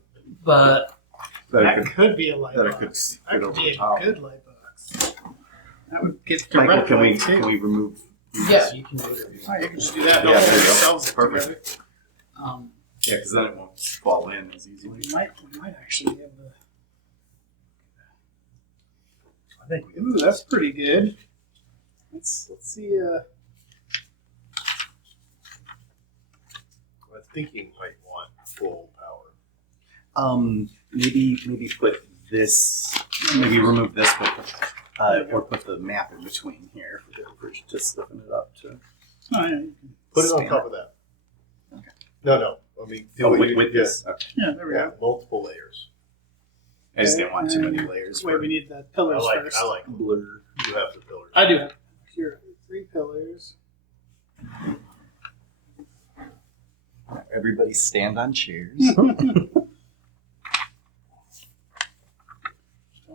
That could be a light that it box. could That fit could over be the top. a good light box. That would get to Michael, red can we light, too. remove? yeah, you can do whatever you Oh, want. you can just do that. Yeah, They'll there hold you go. themselves Perfect. together. Yeah, because then it won't fall in as easily. We might actually have the. I think we Ooh, that's pretty good. Let's see. I think you might want full power. Maybe put this. Maybe remove this, or put the map in between here for to stiffen it up to. Oh, yeah, you can- Put it on Span top of that. Okay. No. I mean, do Oh, what with, you- with this. Okay. yeah, there we Yeah, go. multiple layers. I just didn't want too many layers. Wait, for we need the pillars first. I like blur. you have the pillars. I do have here 3 pillars. Everybody stand on chairs. We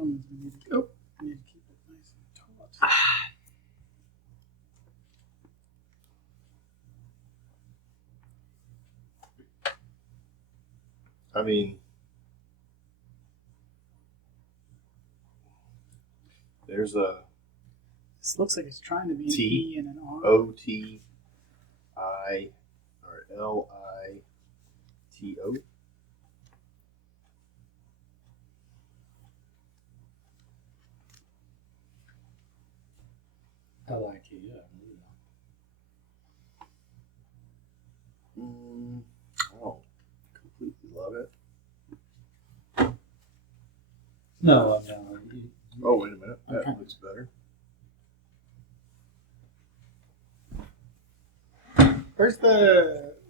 need to keep it nice and taut. I mean, there's a This looks like it's trying to be an T. E and an R. OTI or LITO. I like it. Yeah. I don't completely love it. No, Oh, wait a minute. That Okay. looks better.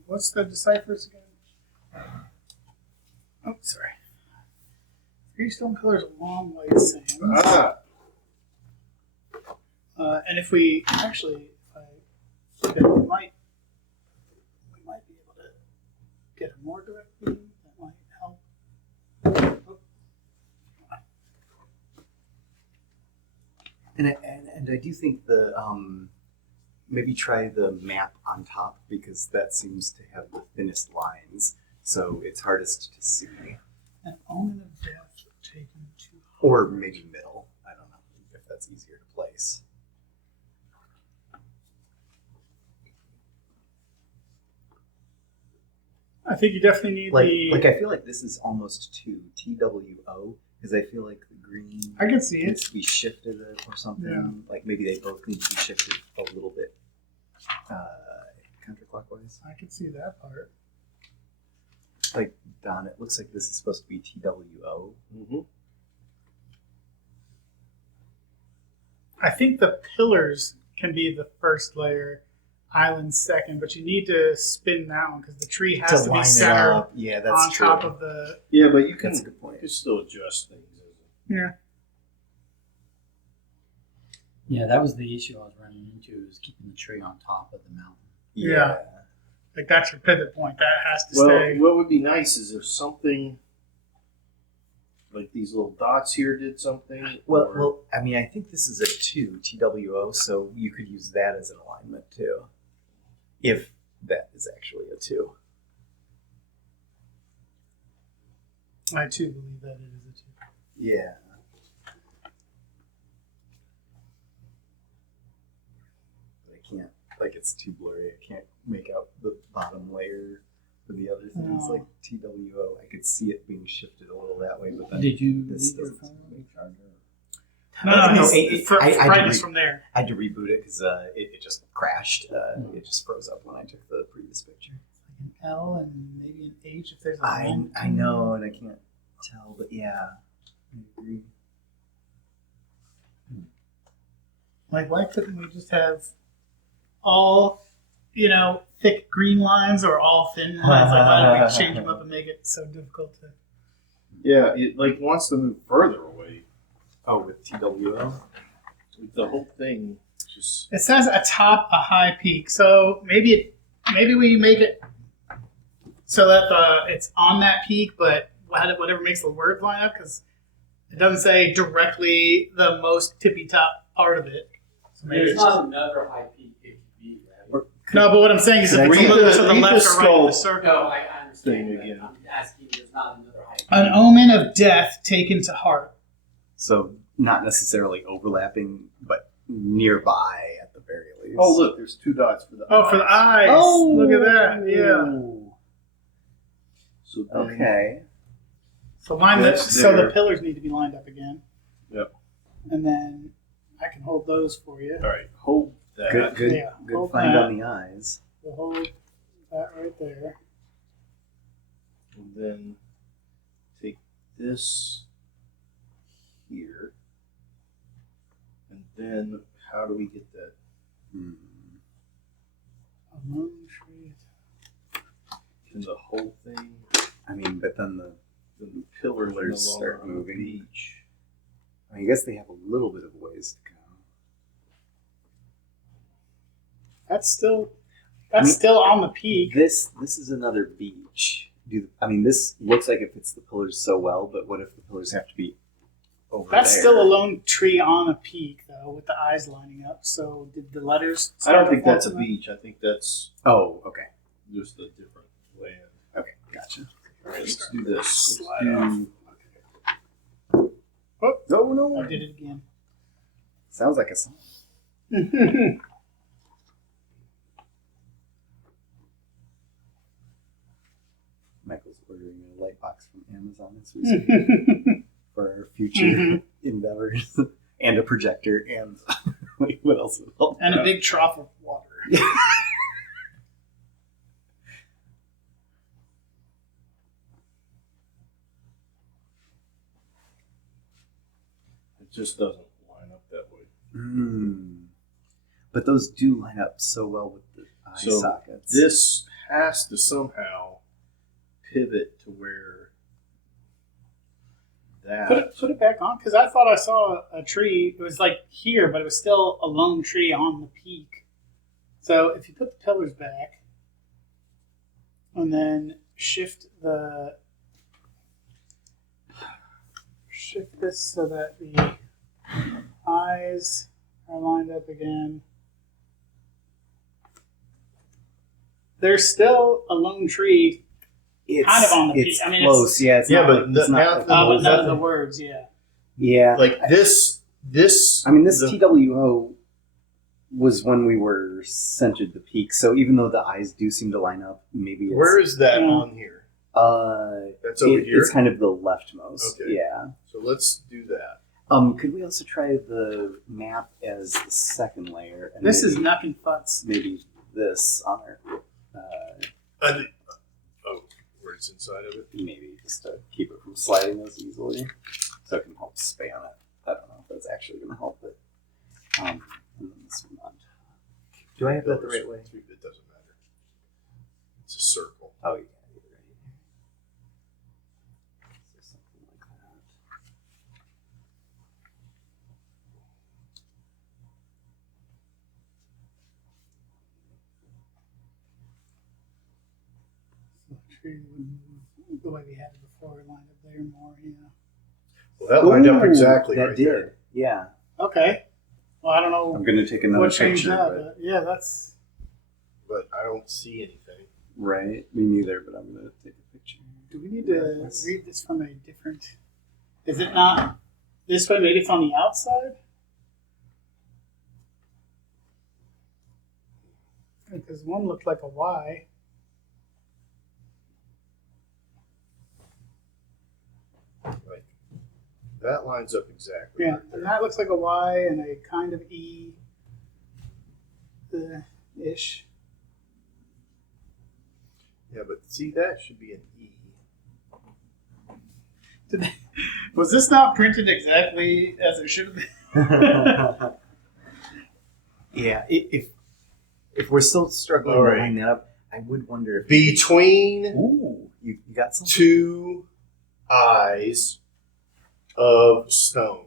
What's the deciphers again? Oh, sorry. 3 stone pillars, long white sands. Ah, And if we actually, we might be able to get a more direct beam. That might help. And I do think the maybe try the map on top because that seems to have the thinnest lines, so it's hardest to see. An omen of death taken to Or maybe middle. I don't know if that's easier to place. I think you definitely need Like I feel like this is almost too TWO because I feel like the green I can see it. needs to be shifted or something. Yeah. Like maybe they both need to be shifted a little bit counterclockwise. I can see that part. Like Don, it looks like this is supposed to be TWO. mm-hmm. I think the pillars can be the first layer, island second, but you need to spin that one because the tree has to be line it centered up. Yeah, that's on true. top of the. Yeah, but you can, That's a good point. you can still adjust things. Yeah. Yeah, that was the issue I was running into, is keeping the tree on top of the mountain. Yeah. Like that's your pivot point. That has to Well, stay. what would be nice is if something like these little dots here did something. Well, I mean, I think this is a 2 TWO, so you could use that as an alignment too, if that is actually a 2. I too believe that it is a 2. Yeah. But I can't, like, it's too blurry. I can't make out the bottom layer for the other things, No. like TWO. I could see it being shifted a little that way, but then Did you this leave your doesn't phone seem to on make charger? No, No, it's I brightness agree. from there. I had to reboot it because it just crashed. It just froze up when I took the previous picture. An L and maybe an H if there's a I line. know, and I can't tell, but yeah, I agree. Like, why couldn't we just have all, thick green lines or all thin lines? Like, why do we change them up and make it so difficult to? Yeah, it like wants to move further away. Oh, with TWO? Like, the whole thing just. It says atop a high peak, so maybe we make it so that it's on that peak, but whatever makes the words line up, because it doesn't say directly the most tippy top part of it. So maybe There's it's just, not another high peak it could be, right? no, but what I'm saying is if Can I it's a read little the- to the read left the or right of the skull? circle. No, I understand. Thing But again. I'm asking, there's not another high peak. An omen of death taken to heart. So not necessarily overlapping, but nearby at the very least. Oh, look, there's 2 dots for the. Oh, for the eyes. Oh, Look at that. Yeah. So then, Okay. So line That's so the there. pillars need to be lined up again. Yep. And then I can hold those for you. All right, hold that. Good. Yeah, Good hold find that. on the eyes. So hold that right there. And then take this here. And then how do we get that? Hmm. A moon tree. In the whole thing? I mean, but then The pillars Pillars no start longer on the moving. beach. I mean, I guess they have a little bit of ways to go. That's still I mean, still on the peak. This is another beach. This looks like it fits the pillars so well, but what if the pillars have to be over That's there? still a lone tree on a peak, though, with the eyes lining up. So did the letters? I don't start think to that's a form? beach. I think that's Oh, okay. just a different land. Okay, gotcha. All right, let's do this. Let's Slide do- Oh, no. I did it again. Sounds like a song. Michael's ordering a light box from Amazon this week for our future Mhm. endeavors. And a projector and wait, what else would help? And a big trough of water. It just doesn't line up that way. But those do line up so well with the eye So sockets. this has to somehow pivot to where that. Put it back on, because I thought I saw a tree. It was like here, but it was still a lone tree on the peak. So if you put the pillars back, and then shift this so that the eyes are lined up again. There's still a lone tree it's kind of on the it's peak. I mean, close. Yeah, it's Yeah, not but like, it's the- not half like- the- but none of the nothing. words, yeah. yeah. Like this. I mean, this the- TWO was when we were centered the peak. So even though the eyes do seem to line up, maybe it's Where is that Yeah. on here? That's over here. It's kind of the leftmost. Okay. Yeah. So let's do that. Could we also try the map as the second layer? And This is maybe- Nuck and Futz. maybe this on our Where it's inside of it. maybe just to keep it from sliding as easily, so it can help span it. I don't know if that's actually going to help, but and then this one on top. Do I have that the right way? It doesn't matter. It's a circle. Oh yeah, you're right. So something like that. Tree would- the way we had it before, we lined up there more, yeah. Well, that lined up Ooh, exactly that right did. there. Yeah. Okay. Well, I don't know I'm gonna take another what changed picture, that, but but yeah, that's. But I don't see anything. right, me neither. But I'm gonna take a picture. Do we need to read this from a different? Is it not this way? Maybe it's on the outside. Because one looked like a Y. Like that lines up exactly. Yeah, right and there. that looks like a Y and a kind of E. Ish. Yeah, but see, that should be an E. Was this not printed exactly as it should have been? Yeah, if we're still struggling All to right. line that up, I would wonder if Between ooh, you got something two eyes of stone.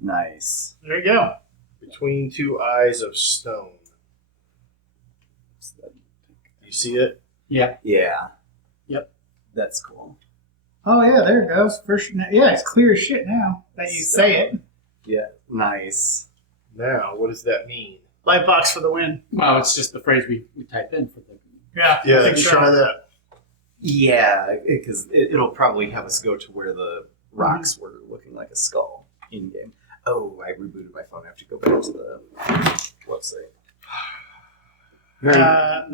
nice. There you go. Between two eyes of stone. You see it? Yeah. Yeah. Yep. That's cool. Oh yeah, there it goes. First, yeah, it's clear as shit now that you say it. Yeah, nice. Now, what does that mean? Light box for the win. Well, it's just the phrase we type in for the. Yeah, Yeah, I think so. try that. Yeah, because it'll probably have us go to where the rocks were looking like a skull in game. Oh, I rebooted my phone. I have to go back to the website. There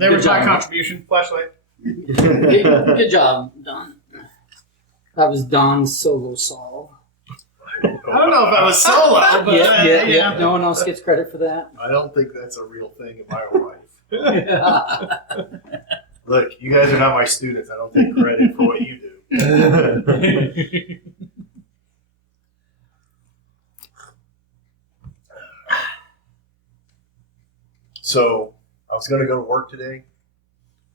Good was my job. contribution. Flashlight. Good job, Don. That was Don's solo solve. I don't know if I was solo, but Yeah. No one else gets credit for that. I don't think that's a real thing in my life. Look, you guys are not my students. I don't take credit for what you do. So I was going to go to work today,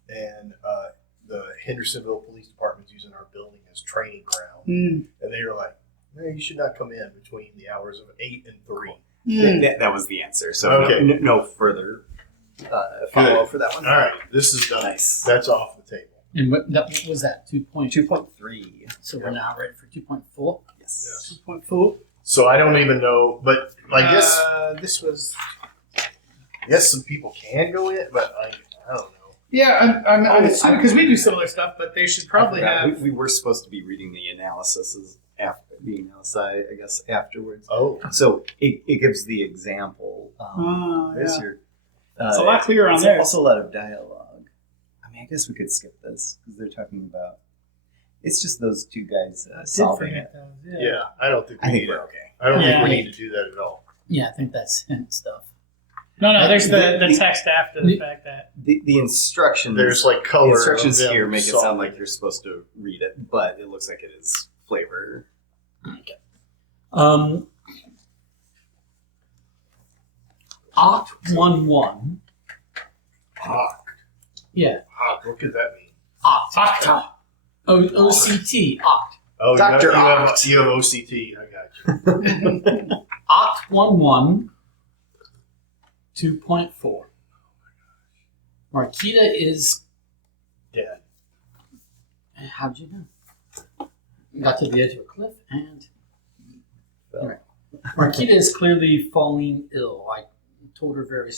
and the Hendersonville Police Department's using our building as training ground, Mm. and they were like, "No, you should not come in between the hours of 8 and 3." Mm. That was the answer. So Okay. no further follow up for that one. All right, this is done. Nice. That's off the table. And what was that? 2.2. 2.3. So we're now ready for 2.4. Yes. 2.4. So I don't even know, but I guess This was. yes, some people can go in, but I don't know. Yeah, I'm assuming because we do similar stuff, but they should probably I forgot. have. We were supposed to be reading the analysis after the analysis, I guess, afterwards. Oh, So it gives the example. Oh, There's yeah. your. It's a lot clearer on it's there. Also a lot of dialogue. I mean, I guess we could skip this because they're talking about. It's just those two guys I did solving forget it. those. yeah. I don't think I we think need we're it. okay. I don't Yeah. think we need to do that at all. Yeah, I think that's hint stuff. No, there's the The- text after the fact that. The instructions. There's like color. The instructions of them here make it sound solving like you're supposed to read it, but it looks like it is flavor. Oct 1-1. Hawk. Yeah. Hawk. What could that mean? Oct. Octa. OCT. Oct. Oh, Dr. you have Oct. OCT. I got you. Oct 1-1. 2.4. Marquita is. Dead. How'd you know? Got to the edge of a cliff and. Fell. Right. Marquita is clearly falling ill. I told her very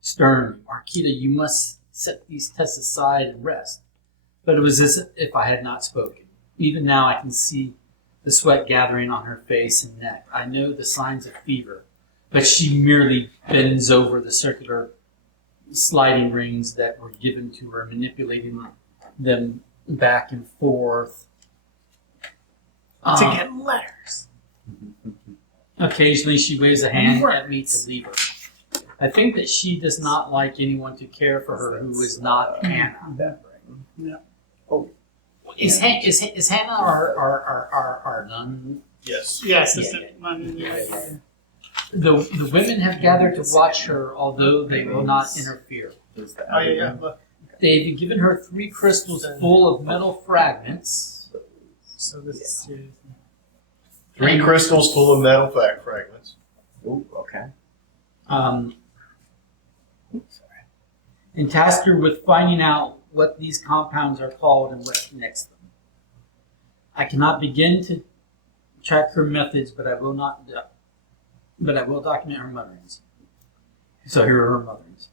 sternly, Marquita, you must set these tests aside and rest. But it was as if I had not spoken. Even now I can see the sweat gathering on her face and neck. I know the signs of fever, but she merely bends over the circular sliding rings that were given to her, manipulating them back and forth. To get letters. Occasionally she waves a hand at me to leave her. I think that she does not like anyone to care for her who is not Hannah. That ring. Is Hannah our nun? Yes. Yes. The women have gathered to watch her, although they will not interfere. There's the Oh, other yeah, one. look. They've given her 3 crystals full of metal fragments. So this is. 3 crystals full of metal fragments. Ooh, okay. And tasked her with finding out what these compounds are called and what connects them. I cannot begin to track her methods, but I will document her mutterings. So here are her mutterings.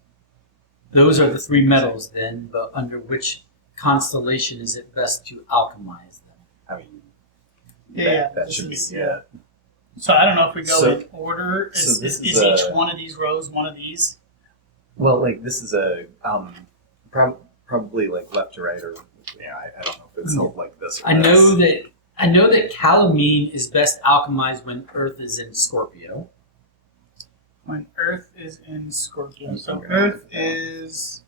Those are the 3 metals, then, but under which constellation is it best to alchemize them? I mean, Yeah, that this should be. is- Yeah. So I don't know if we go So- in order. Is, so this is is each a- one of these rows one of these? Well, like this is a probably like left to right, or I don't know if it's held like this. Or I know that calamine is best alchemized when Earth is in Scorpio. When Earth is in Scorpio. So Okay. Earth is.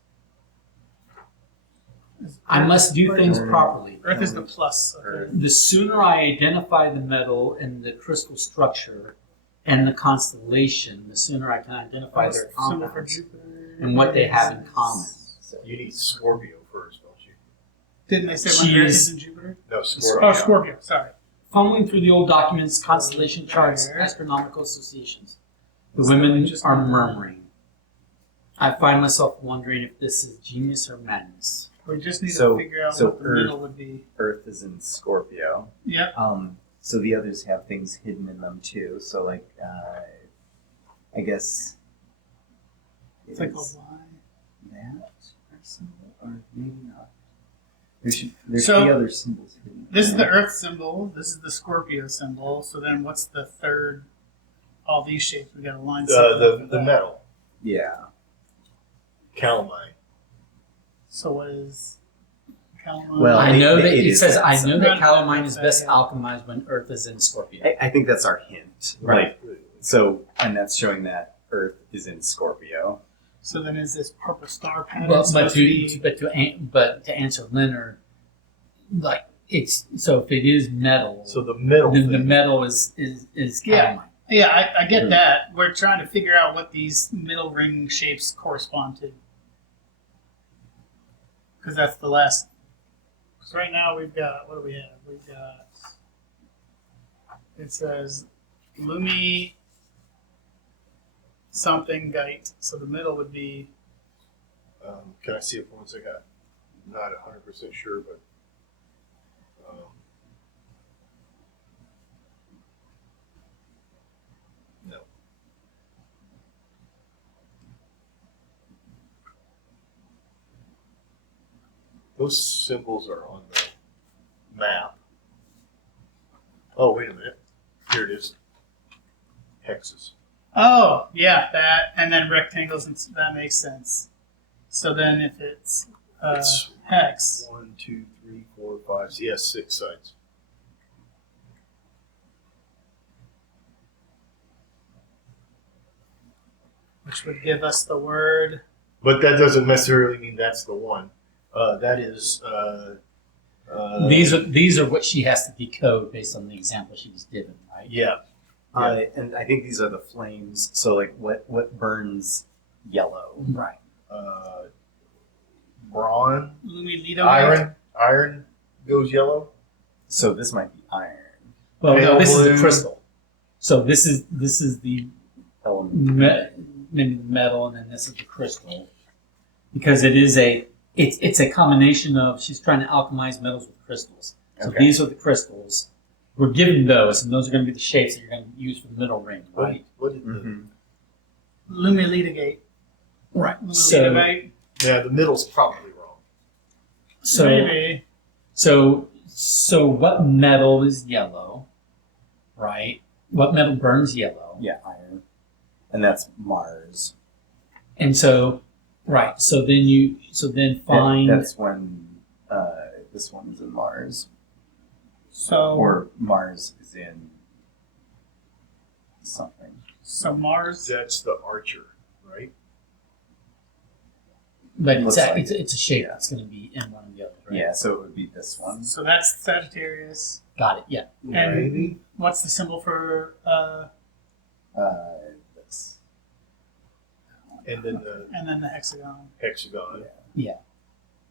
I must do things Earth. properly. Earth is the plus. Earth. Okay. The sooner I identify the metal and the crystal structure and the constellation, the sooner I can identify their Symbol for compounds Jupiter. and what they have in common. You need Scorpio first, don't you? Didn't they say She when Earth is- is in Jupiter? No, Scorpio. Oh, Scorpio. Sorry. Fumbling through the old documents, constellation charts, astronomical associations, the women are murmuring. I find myself wondering if this is genius or madness. We just need So- to figure out so what the Earth- middle would be. Earth is in Scorpio. Yep. So the others have things hidden in them too. So like, I guess It's like a is Y. that our symbol, or maybe not. There's So- 3 other symbols hidden. This is the Earth symbol. This is the Scorpio symbol. So then, what's the third? All these shapes. We got to line something up for The that. metal. Yeah. Calamine. So what is calamine? Well, I know that it it is says that I know that Not- calamine is best yeah. alchemized when Earth is in Scorpio. I think that's our hint. Right. Like, so, and that's showing that Earth is in Scorpio. So then, is this purple star pattern But supposed to be? to answer Leonard, like it's so if it is metal, So the middle then the thing. metal is Yeah. calamine. Yeah, I get Hmm. that. We're trying to figure out what these middle ring shapes correspond to. Because that's the last So right now we've got, what do we have? We've got, it says Lumi something gate. So the middle would be, Can I see it for 1 second? I'm not 100% sure, but no. Those symbols are on the map. Oh, wait a minute. Here it is. Hexes. oh, yeah, that, and then rectangles, and that makes sense. So then if it's It's hex, 1, 2, 3, 4, 5. Yes, 6 sides. which would give us the word, But that doesn't necessarily mean that's the one. That is. These are what she has to decode based on the example she was given, right? Yeah. And I think these are the flames. So like what burns yellow? Right. Bronze. Lumilito. Iron goes yellow. So this might be iron Well, Pale no, this is blue. the crystal. So this is the element. maybe the metal, and then this is the crystal, because it's a combination of, she's trying to alchemize metals with crystals. So Okay. these are the crystals. We're given those, and those are going to be the shapes that you're going to use for the middle ring, right? What did the, Mhm. Lumilita gate. Right. Lumilita So gate. yeah, the middle's probably wrong. Maybe. So what metal is yellow, right? What metal burns yellow? Yeah, iron. And that's Mars. And so, right. So then find. That's when this one's in Mars. So, Or Mars is in something. so Mars. That's the archer, right? But Looks it's like it's a shape yeah. that's going to be in one of the others, right? Yeah, so it would be this one. So that's Sagittarius. Got it. Yeah. And Maybe. what's the symbol for This. And then the the hexagon, hexagon.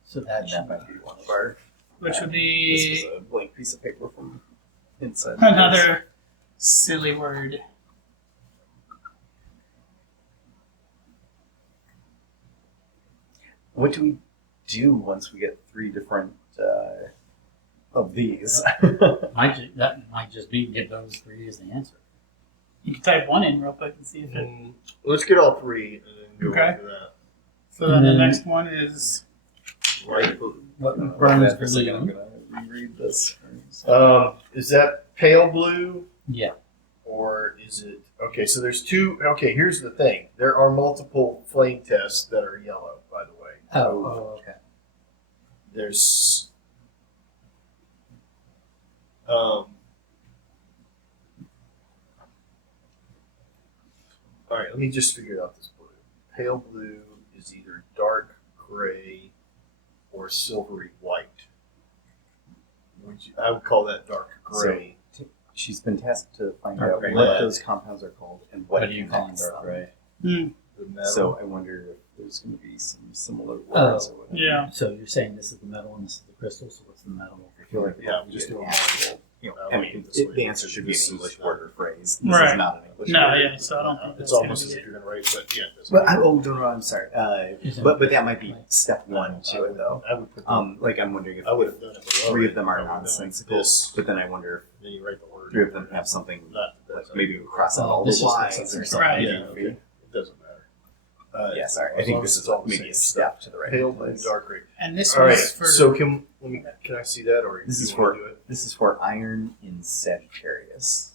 So that And should that might be one of our. which would This be was a blank piece of paper from inside. another silly word. What do we do once we get 3 different of these? that might just be get those 3 as the answer. You can type one in real quick and see if it. Let's get all 3 and then go Okay. into that. So then the And then- next one is Light blue. What Hold burns on for a second, I'm blue? gonna reread this. Is that pale blue Yeah. or is it okay? So there's 2. Okay, here's the thing. There are multiple flame tests that are yellow, by the way. Oh, okay. There's all right, let me just figure out this blue. Pale blue is either dark gray or silvery white. I would call that dark gray. She's been tasked to find Dark out gray. what Lead. those compounds are called and what What do you call them, connects dark them. gray? The metal. So I wonder if there's going to be some similar words or whatever. yeah. So you're saying this is the metal and this is the crystal. So what's the metal? I feel like Yeah, I'm just doing actual. I I like mean, it this way. the answer should be an This is English not- word or phrase. This Right. is not an English No, word. yeah. So I don't think It's that's almost gonna as be if you're gonna write, but yeah. It doesn't But matter. no, I'm sorry. But that might be step 1 to it though. I would put Like I'm wondering if I would have done it below 3 it. of them are I would have done nonsensical, this, but then I wonder then you write the word. if 3 of them have something Not like that maybe cross out Oh, all the this just looks lines like or something. something. Right. Yeah, okay. It doesn't matter. Yeah, sorry. I as think long this as is it's all the maybe same a stuff. step to the right Pale blue, place. dark gray. And this All right. was for. So can I see that, or This you is wanna for- do it? This is for iron in Sagittarius,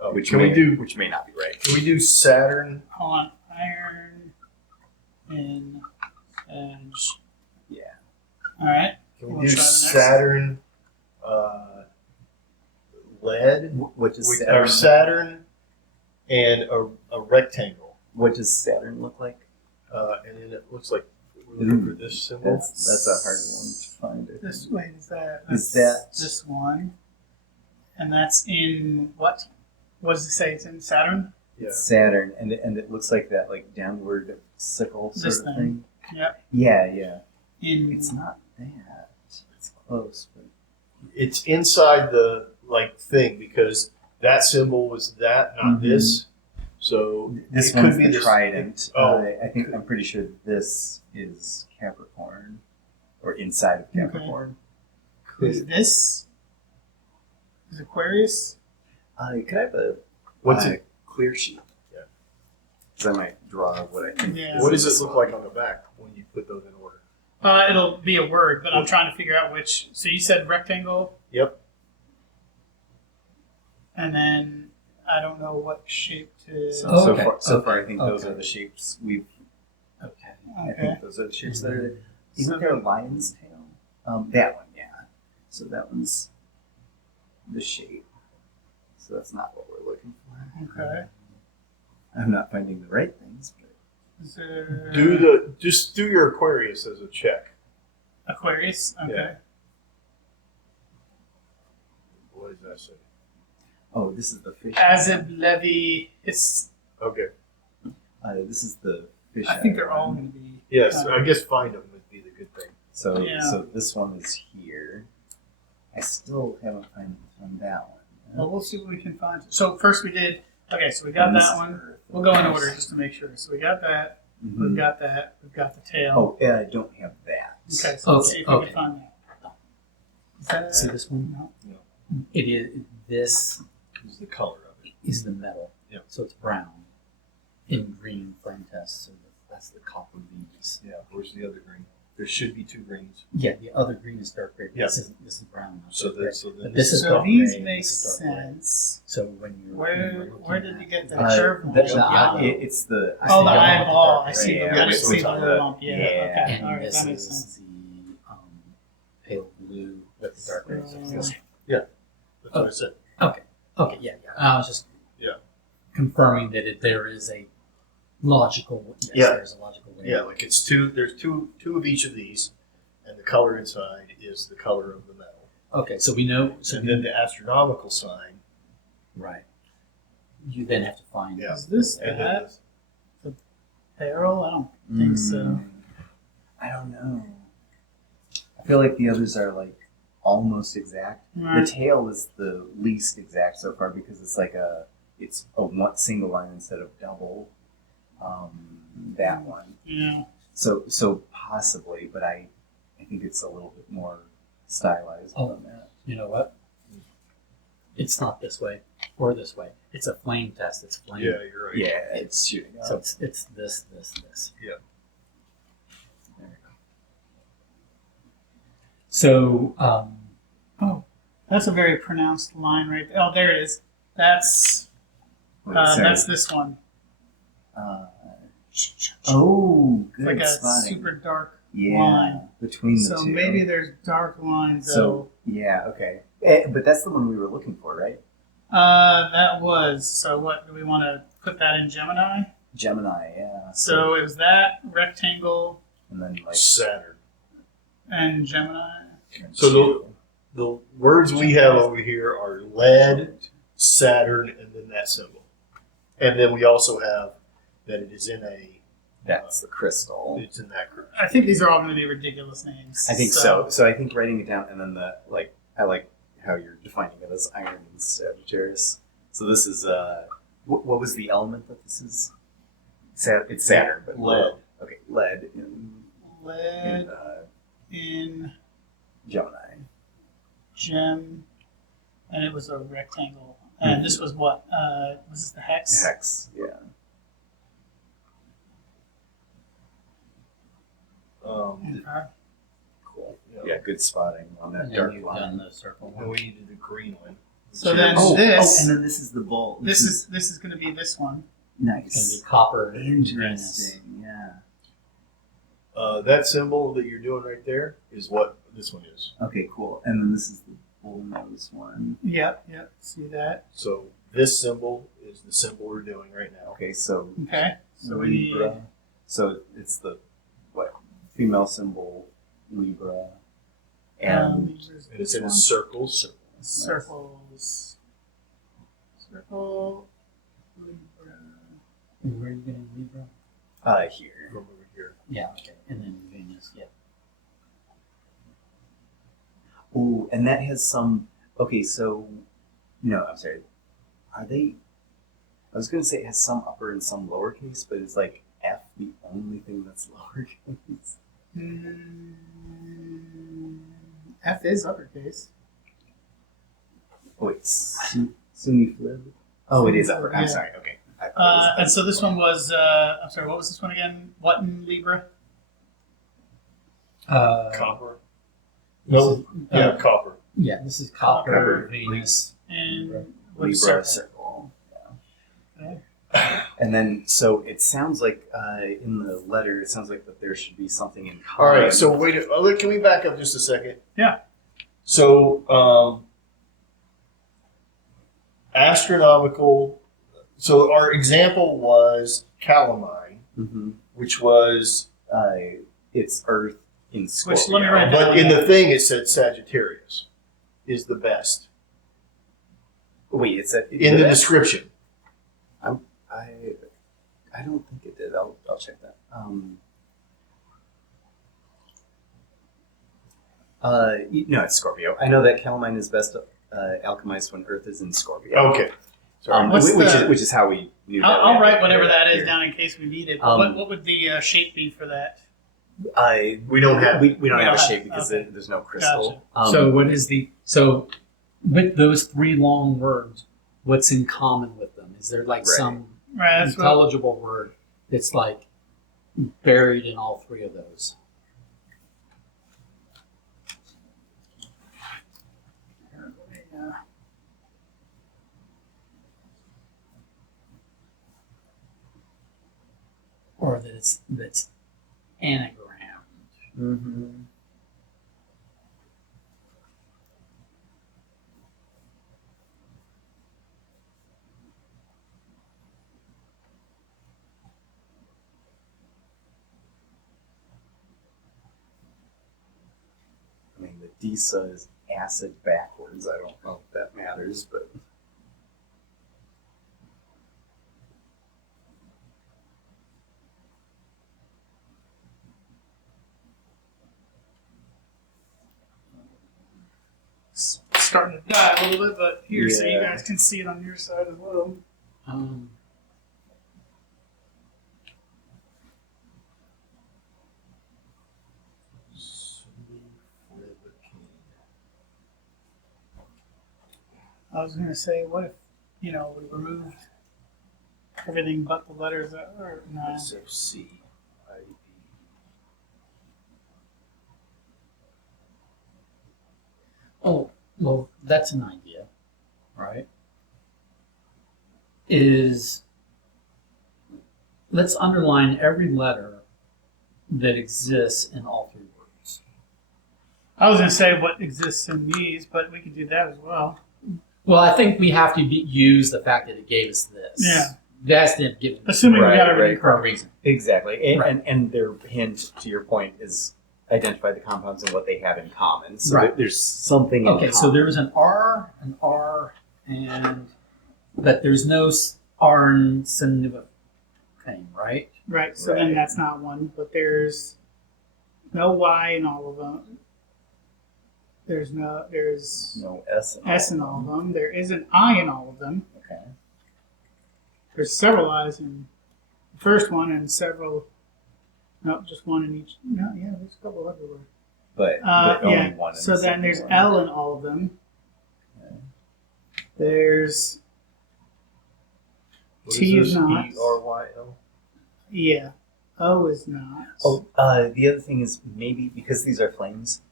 Oh, which can may we do not be right. Can we do Saturn? Hold on. Iron in edge. Yeah. All right. Can we We'll do try the next. Saturn? Lead What does or Saturn? Saturn and a rectangle, What does Saturn look like? and then it looks like we're looking for this symbol. That's a hard one to find. I This think. wait is that? Is that's that- this one? And that's in what? What does it say? It's in Saturn. Yeah. Saturn, and it looks like that like downward sickle sort This of thing. thing. Yep. Yeah, yeah. In It's not that. It's close, but It's inside the thing because that symbol was that, not Mhm. this. So this it could one's be the this- trident. Oh, I'm pretty sure this is Capricorn, or inside of Capricorn. Is this is Aquarius? Could I have a What's it? clear sheet? Yeah. Because I might draw what I think. Yeah. What does it look like on the back when you put those in order? It'll be a word, but I'm trying to figure out which. So you said rectangle, Yep. and then I don't know what shape to. So, Oh, so okay, far, so far, I okay, think those okay. are the shapes we've. Okay. I Okay. think those are the shapes that are. Isn't So there a then- lion's tail? That one, yeah. So that one's the shape. So that's not what we're looking for. Okay. I'm not finding the right things, but Is there Just do your Aquarius as a check. Aquarius? Okay. Yeah. What does that say? oh, this is the fish. Azib Levi. It's. Okay. This is the fish. I think eye they're all one. going to be. Yes, I guess find them would be the good thing. So, Yeah. so this one is here. I still haven't found that one. Well, we'll see what we can find. So first we did. Okay, so we got And this that is one. Earth, We'll go in of course. order just to make sure. So we got that. Mhm. We've got that. We've got the tail. Oh, yeah, I don't have that. Okay, so let's Okay, see if we okay. can find that. Is that See this one? No. It is. This Is the color of it. is the metal. Yep. So it's brown in green flame test. So that's the copper beads. Yeah. Where's the other green? There should be two greens. Yeah, the other green is dark gray. Yeah. This is brown. not So dark gray. that so then But this is So dark these gray, make this is dark gray. sense. So when you're Where did you get the Uh, curve? the- one? it's the. Oh, the yellow, eyeball. dark I see the. gray. I Yeah, didn't see the which little is lump. Yeah. yeah. Okay. and All right. this That makes is sense. the pale blue with the dark gray. So it's So- this that's what I said. Okay, yeah. I was just confirming that there is a logical. Yes, Yeah. there's a logical way. Yeah, like it's two. There's two of each of these, and the color inside is the color of the metal. Okay, so we know. So And then the astronomical sign. right. You then have to find. Yeah. Is this And then that barrel? I don't think so. I don't know. I feel like the others are like almost exact. Right. The tail is the least exact so far because it's like it's a one single line instead of double. That one. Yeah. So possibly, but I think it's a little bit more stylized Oh. than that. You know what? It's not this way or this way. It's a flame test. It's flame. yeah, you're right. Yeah, it's shooting So up. it's this. Yeah. There we go. So Oh, that's a very pronounced line right there. Oh, there it is. That's Wait, sorry. that's this one. Oh, It's good like a spotting. super dark yeah, line. between the So two. maybe there's dark lines. So yeah, okay. But that's the one we were looking for, right? That was. So what do we want to put that in Gemini? Gemini, yeah. So it was that rectangle and then like Saturn. and Gemini. So the words we have over here are lead, Saturn, and then that symbol. And then we also have that it is in a. that's the crystal. It's in that group. I think these are all going to be ridiculous names. I think so. So I think writing it down and then I like how you're defining it as iron and Sagittarius. So this is what was the element that this is? It's Saturn, but Lead. Okay, lead in Lead in Gemini. gem, and it was a rectangle. And this was what? Was this the hex? Hex, yeah. Okay. Cool. Yeah, good spotting on that and dark you've line. done the circle And one. we needed the green one. So then Oh, this and then this is the bowl. this is going to be this one. It's gonna nice. be copper. greenness. Interesting. Yeah. That symbol that you're doing right there is what this one is. Okay, cool. And then this is the bull nose one. Yep. See that? So this symbol is the symbol we're doing right now. Okay, so Okay. So we Libra. So it's the what female symbol Libra, and Libra's And it's this in one. circles. Circles. Circle. Libra. And where are you getting Libra? here. From over here. Yeah. Okay. And then Venus. Yeah. Ooh, and that has some. Okay, so no, I'm sorry. Are they? I was going to say it has some upper and some lowercase, but it's like F the only thing that's lowercase. F is uppercase. Oh, it's Sunni Flib. Oh, it is upper. I'm Yeah. sorry. Okay. I thought it was- And so this one was, I'm sorry, what was this one again? What in Libra? Copper. No. Yeah, copper. Yeah, this is Copper, Copper. Venus. And what Libra is circle. Okay. And then, so it sounds like in the letter, it sounds like that there should be something in All common. right. So wait. Can we back up just a second? Yeah. So astronomical. So our example was calamine, Mhm. which was. It's Earth in Scorpio. Which, let me write that But in the thing, it said Sagittarius is the best Wait, it's a, in the description. I don't think it did. I'll check that. No, it's Scorpio. I know that calamine is best alchemized when Earth is in Scorpio. Okay. Sorry. Which is how we knew that. I'll we write had to whatever compare that is here. down in case we need it. But Um, what would the shape be for that? We don't have. we don't have a Yeah, shape because okay. there's no crystal. So what is so with those three long words, what's in common with them? Is there like Right. some Right, that's what, intelligible word that's like buried in all three of those? Or that's anagrammed. Mm-hmm. I mean, the DISA is acid backwards. I don't know if that matters, but it's starting to die a little bit, but here, so you Yeah. guys can see it on your side as well. Um, I was going to say, what if, we removed everything but the letters that are, no. SFC. Oh, well, that's an idea, right? Is let's underline every letter that exists in all three words. I was going to say what exists in these, but we could do that as well. Well, I think we have to use the fact that it gave us this. Yeah. That's the given Assuming we Right, got everything right. for a correct. reason. exactly. And, Right. and their hint, to your point, is identify the compounds and what they have in common. So Right. there's something in Okay, common. so there was an R, but there's no R in Sinuva thing, right? Right, so then Right. that's not one, but there's no Y in all of them. There's no S. S in all of them. There is an I in all of them. Okay. There's several I's in the first one and several, no, just one in each. No, yeah, there's a couple everywhere. But Yeah, only one. In so the then second there's one. L in all of them. There's What T is is this? not. ERYL? Yeah. O is not. Oh, the other thing is maybe because these are flames,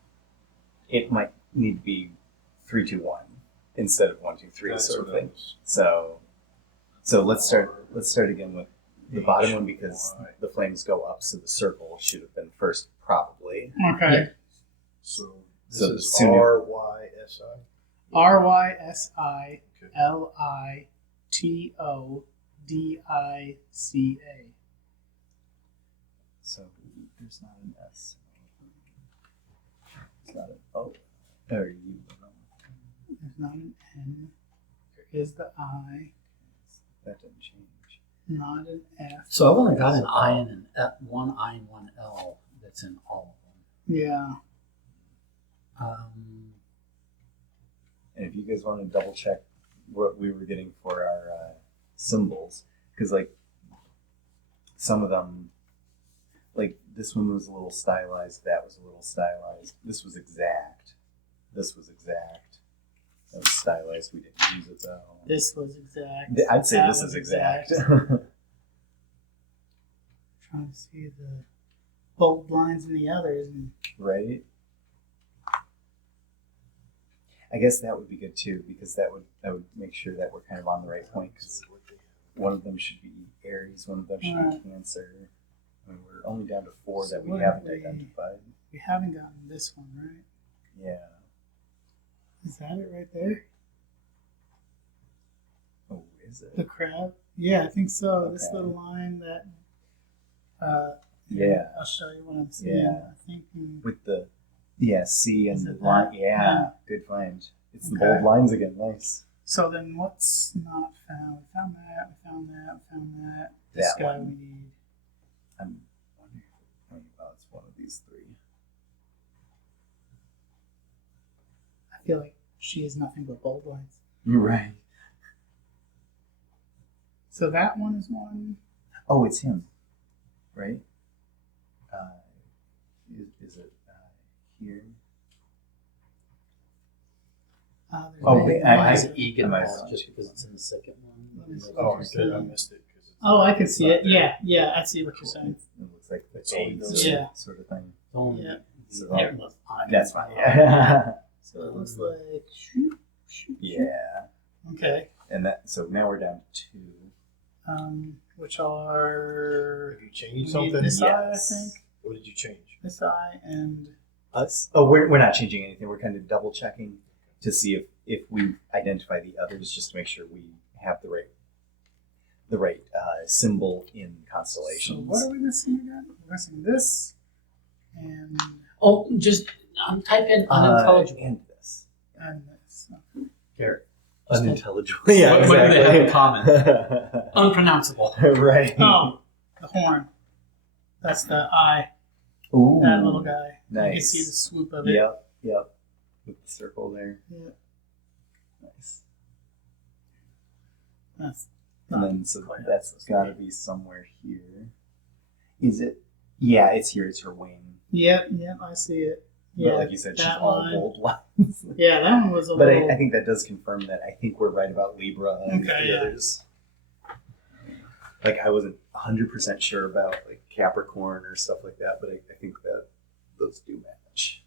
it might need to be 3, 2, 1 instead of 1, 2, 3 That's sort of what I thing. was- So let's start again with the bottom one because HY. the flames go up, so the circle should have been first probably. Okay. So this So is sooner- RYSI. RYSILITODICA. So there's not an S. It's not an O. Or U. There's not an N. There is the I. That didn't change. Not an F. So I've only got an I and an F, one I and one L that's in all of Yeah. them. guys want to double check what we were getting for our symbols, because like some of them, like this one was a little stylized, that was a little stylized, this was exact, this was exact, that was stylized, we didn't use it though. This was exact. I'd say That this was is exact. Trying to see the bold lines in the others. And Right? I guess that would be good too, because that would make sure that we're kind of on the right point, because one of them should be Aries, one of them should Right. be Cancer. I mean, we're only down to 4 So that we what haven't have we- identified. we haven't gotten this one, right? Yeah. Is that it right there? Oh, is it? The crab? Yeah, I think so. This Okay. little line that. Yeah. I'll show you what I'm seeing. Yeah. I think. With the C and Is the it line. that? Yeah, Yeah. good find. It's the Okay. bold lines again. Nice. So then, what's not found? We found that. We found that. We found that. This That guy one. we need. I'm wondering if it's one of these 3. I feel like she is nothing but bold lines. Right. So that one is one. Oh, it's him. Right? Is it here? There's Oh, one. wait, Why is I- it Egan I- Hall just because it's in the second one? Let me see. Oh, I did. I missed it. 'Cause it's Oh, I can see not it. there. Yeah, I see what you're saying. It looks like the It's only AIDS those- Yeah. sort of thing. It's only Yeah. So there was fine. that's fine. Yeah. So it looks like. Shoot. Yeah. Okay. And that. So now we're down to 2. Which are Have you changed we need something? this eye, I Yes. think. What did you change? This eye and Us? Oh, we're not changing anything. We're kind of double checking to see if we identify the others, just to make sure we have the right symbol in so constellations. what are we missing again? We're missing this and Oh, just type in unintelligible. And this. this. Garrett. Unintelligible. What- Yeah, what do they have in exactly. Unpronounceable. Right. Oh, the horn. That's the eye. Ooh. That little guy. You can Nice. see the swoop of it. Yep. With the circle there. Yeah. Nice. That's And not then so quite that's up. got to be somewhere here. Is it? Yeah, it's here. It's her wing. Yep, I see it. Yeah, But like you said, she's that all line. bold lines. Yeah, that one was a But little. I think that does confirm that I think we're right about Libra and Okay, the yeah. others. Like I wasn't 100% sure about like Capricorn or stuff like that, but I think that those do match.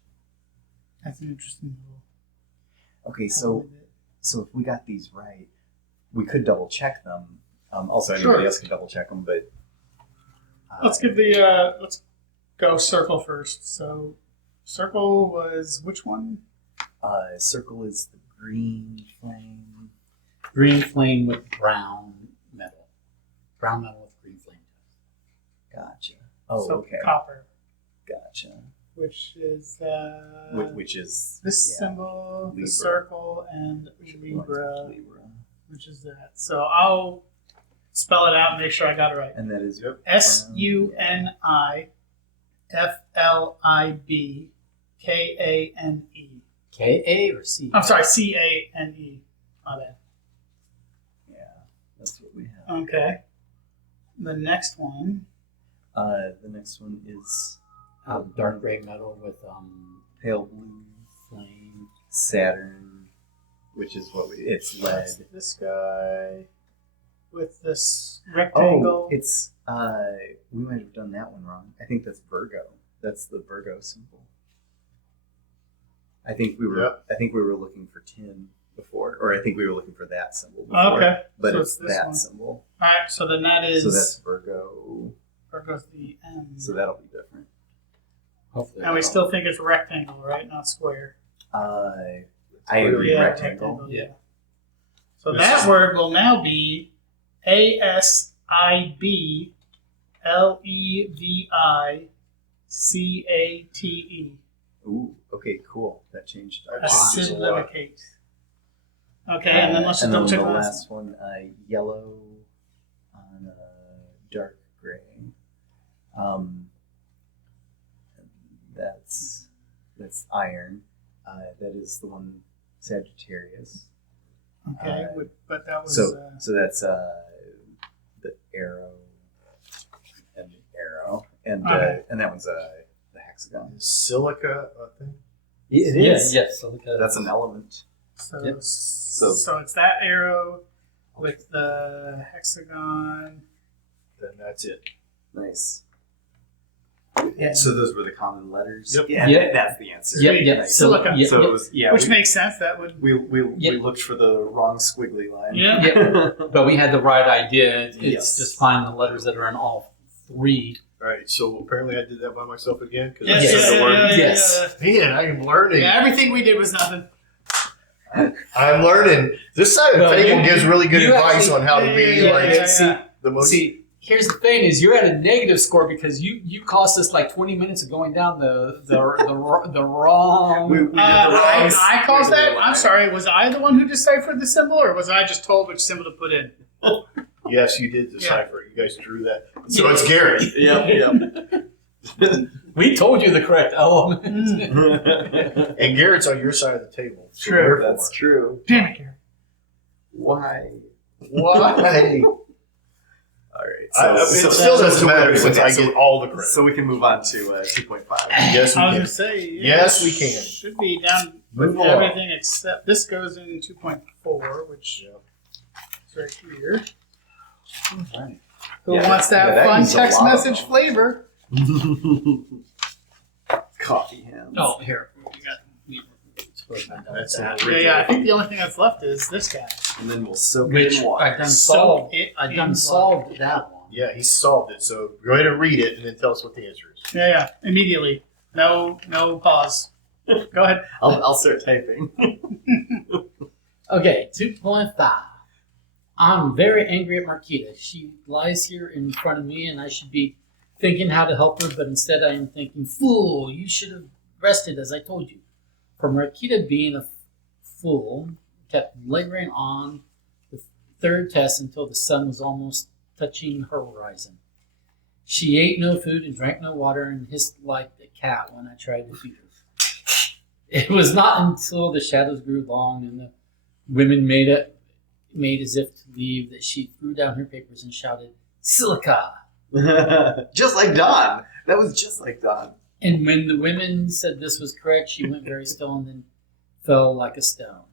That's an interesting little. Okay, so if we got these right, we could double check them. Also, anybody Sure. else can double check them, but Let's give the. Let's go circle first. So, circle was which one? circle is the green flame. Green flame with brown metal. Brown metal with green flame. Gotcha. Oh, so okay. Copper, Gotcha. which is Which is this yeah, symbol, Libra. the circle, and Libra, Libra. which is that. So I'll spell it out and make sure I got it right. And that is SUNIFLIBKANE. K-A or C? I'm sorry, CANE. My bad. Yeah, that's what we have. Okay. The next one. The next one is Dark gray metal with pale blue flame. Saturn, which is what it's lead. That's this guy with this rectangle. Oh, it's we might have done that one wrong. I think that's Virgo. That's the Virgo symbol. I think we were Yep. I think we were looking for tin before, or I think we were looking for that symbol before. Okay. But So it's it's this that one. symbol. All right. So then that is. So that's Virgo. There goes the M. So that'll be different. Hopefully. And we still think it's rectangle, right? Not square. I agree. Yeah, Rectangle. Yeah. So This that is- word will now be ASIBLEVICATE. Ooh. Okay. Cool. That changed. That changes a lot. Acidivocate. Okay, and then let's just double check the the last one. Yellow on dark gray. That's iron. That is the one Sagittarius. Okay, but that was So that's the arrow and the arrow, and Okay. and that one's the hexagon. Is silica a thing? It Yes. Yeah, silica. That's an element. so, Yep. so it's that arrow with the hexagon. Then that's it. Nice. Yeah. So those were the common letters. Yep. Yeah, Yep. that's the answer. Yep, Sweet. yep. Nice. Silica. Yep, So yep. it was Which makes sense. That would. we Yep. looked for the wrong squiggly line. Yeah. Yeah, but we had the right idea. It's Yes. just find the letters that are in all three. All right, so apparently I did that by myself again because Yeah, I Yes. said yeah, the word. yeah, yeah, Yes. Man, I am learning. Yeah, everything we did was nothing. I'm learning. This side of the Well, table you- gives really good you advice actually- on how to be Yeah, like yeah, yeah. See, the most. see, here's the thing: is you're at a negative score because you cost us like 20 minutes of going down the wrong. We did the wrong I caused squiggly that. line. I'm sorry. Was I the one who deciphered the symbol, or was I just told which symbol to put in? Yes, you did decipher it. You guys drew that. So it's Gary. Yep. We told you the correct element. Yep. And Garrett's on your side of the table. So True. therefore- That's true. Damn it, Gary. Why? Why? All right. It still doesn't matter since I so- get all the credit. So we can move on to 2.5. Yes, we I was can. gonna say Yes, we can. Should be down Move with along. everything except this goes in 2.4, which is right here. Right. Who Yeah, wants that yeah, that fun needs a text lot of message them. flavor? Coffee hands. Oh, here. That's that. Yeah, I think the only thing that's left is this guy. And then we'll soak it Which in water. I done Soak solved. it I in done water. solved that one. Yeah, he solved it. So go ahead and read it and then tell us what the answer is. Yeah, immediately. No pause. Go ahead. I'll start typing. Okay, 2.5. I'm very angry at Marquita. She lies here in front of me, and I should be thinking how to help her, but instead I am thinking, fool, you should have rested as I told you. For Marquita being a fool, kept laboring on the third test until the sun was almost touching her horizon. She ate no food and drank no water and hissed like a cat when I tried to feed her. It was not until the shadows grew long and the women made as if to leave that she threw down her papers and shouted, "Silica!" Just like Don. That was just like Don. And when the women said this was correct, she went very still and then fell like a stone.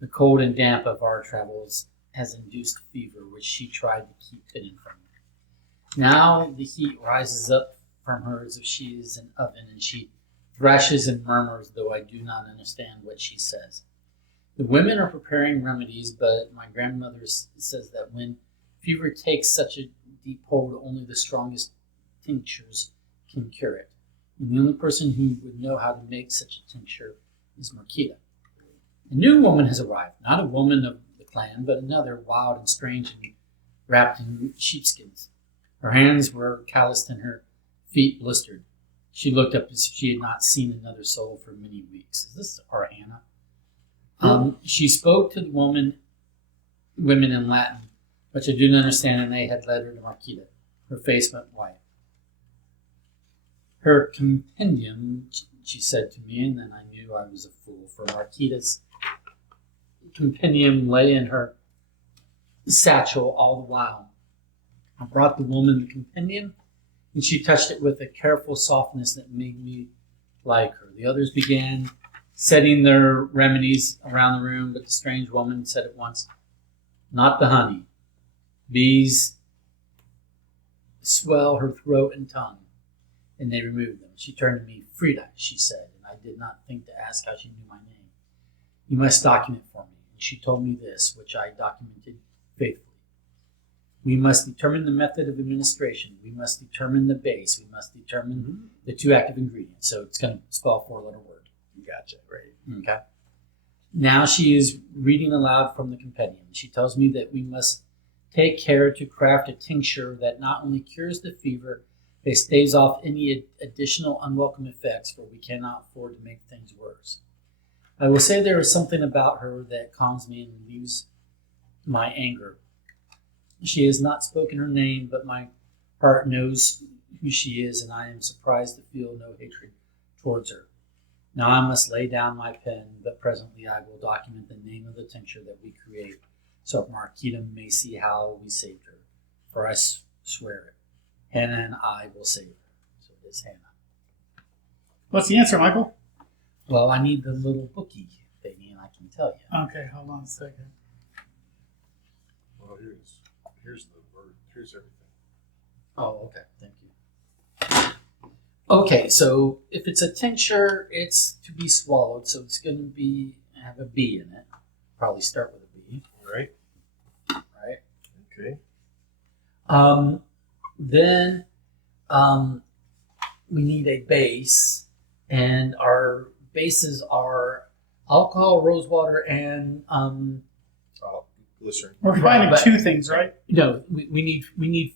The cold and damp of our travels has induced fever, which she tried to keep hidden from me. Now the heat rises up from her as if she is an oven, and she thrashes and murmurs, though I do not understand what she says. The women are preparing remedies, but my grandmother says that when fever takes such a deep hold, only the strongest tinctures can cure it. And the only person who would know how to make such a tincture is Marquita. A new woman has arrived, not a woman of the clan, but another, wild and strange and wrapped in sheepskins. Her hands were calloused and her feet blistered. She looked up as if she had not seen another soul for many weeks. Is this our Hannah? She spoke to the women in Latin, which I didn't understand, and they had led her to Marquita. Her face went white. Her compendium, she said to me, and then I knew I was a fool, for Marquita's compendium lay in her satchel all the while. I brought the woman the compendium, and she touched it with a careful softness that made me like her. The others began setting their remedies around the room, but the strange woman said at once, "Not the honey. Bees swell her throat and tongue." And they removed them. She turned to me. "Frida," she said, and I did not think to ask how she knew my name. "You must document for me." And she told me this, which I documented faithfully. "We must determine the method of administration. We must determine the base. We must determine the two active ingredients." So it's going to spell a four-letter word. Gotcha, right. Okay. Now she is reading aloud from the compendium. She tells me that we must take care to craft a tincture that not only cures the fever, but staves off any additional unwelcome effects, for we cannot afford to make things worse. I will say there is something about her that calms me and relieves my anger. She has not spoken her name, but my heart knows who she is, and I am surprised to feel no hatred towards her. Now I must lay down my pen, but presently I will document the name of the tincture that we create, so Marquita may see how we saved her. For I swear it, Hannah and I will save her. So it is Hannah. What's the answer, Michael? Well, I need the little bookie thingy, and I can tell you. Okay, hold on a second. Well, here's the word. Here's everything. Oh, okay. Thank you. Okay, so if it's a tincture, it's to be swallowed, so it's going to have a B in it. Probably start with a B. Right. Right. Okay. Then we need a base, and our bases are alcohol, rosewater, and Glycerin. We're combining but- two things, right? no, we need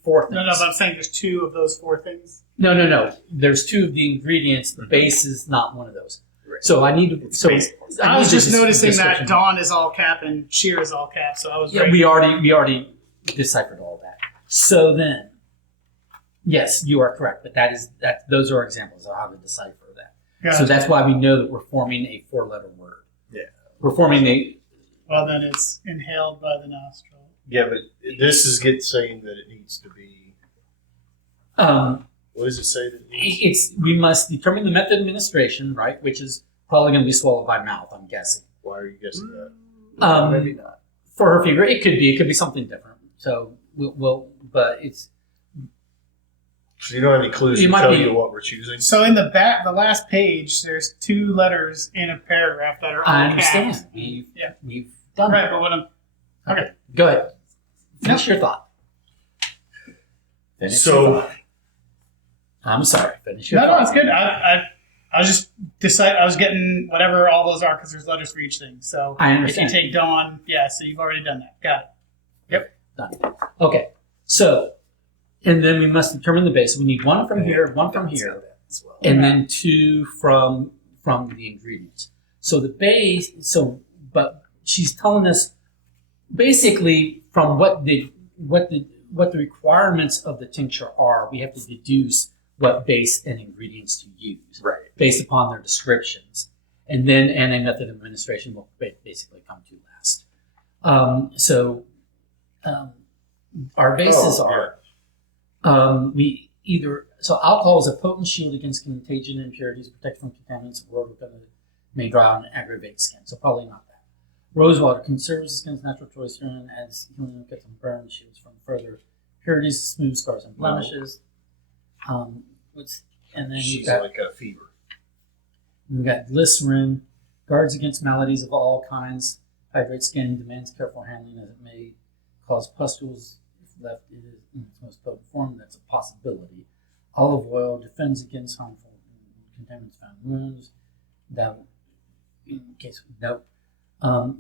four things. No, but I'm saying there's two of those four things. No. There's two of the ingredients. The base is not one of those. Right. So I need to. So I was need just the noticing that description. Dawn is all cap and Cheer is all cap, so I was Yeah, very we already deciphered all that. So then, yes, you are correct. But those are examples of how to decipher that. Gotcha. So that's why we know that we're forming a four-letter word. Yeah. We're forming a. Well, then it's inhaled by the nostril. Yeah, but this is saying that it needs to be. What does it say that it needs? We must determine the method of administration, right? Which is probably going to be swallowed by mouth. I'm guessing. Why are you guessing that? Maybe not. For her fever, it could be something different. So but it's. So you don't have any clues It to might tell be- you what we're choosing? So in the last page, there's two letters in a paragraph that are all I understand. caps. We've done Right, that. but what I'm okay. Go ahead. Finish your thought. Finish your thought. I'm sorry. Finish your No, thought. it's good. I was just I was getting whatever all those are because there's letters for each thing. So I if you understand. take Dawn, yeah, so you've already done that. Got it. Done. Okay. So, and then we must determine the base. We need one from here, one from here, As well. and then two from the ingredients. So the base. But she's telling us basically from what the requirements of the tincture are. We have to deduce what base and ingredients to use, Right. based upon their descriptions, and then a method of administration will basically come to last. Our bases are alcohol is a potent shield against contagion and impurities, protect from contaminants of water that may dry out and aggravate skin. So probably not that. Rosewater conserves the skin's natural choice and adds healing gets and burn shields from further impurities, smooth scars and blemishes. And then She's like a fever. we've got glycerin, guards against maladies of all kinds, hydrates skin, demands careful handling as it may cause pustules if left in its most potent form. That's a possibility. Olive oil defends against harmful contaminants found in wounds. That, in case nope.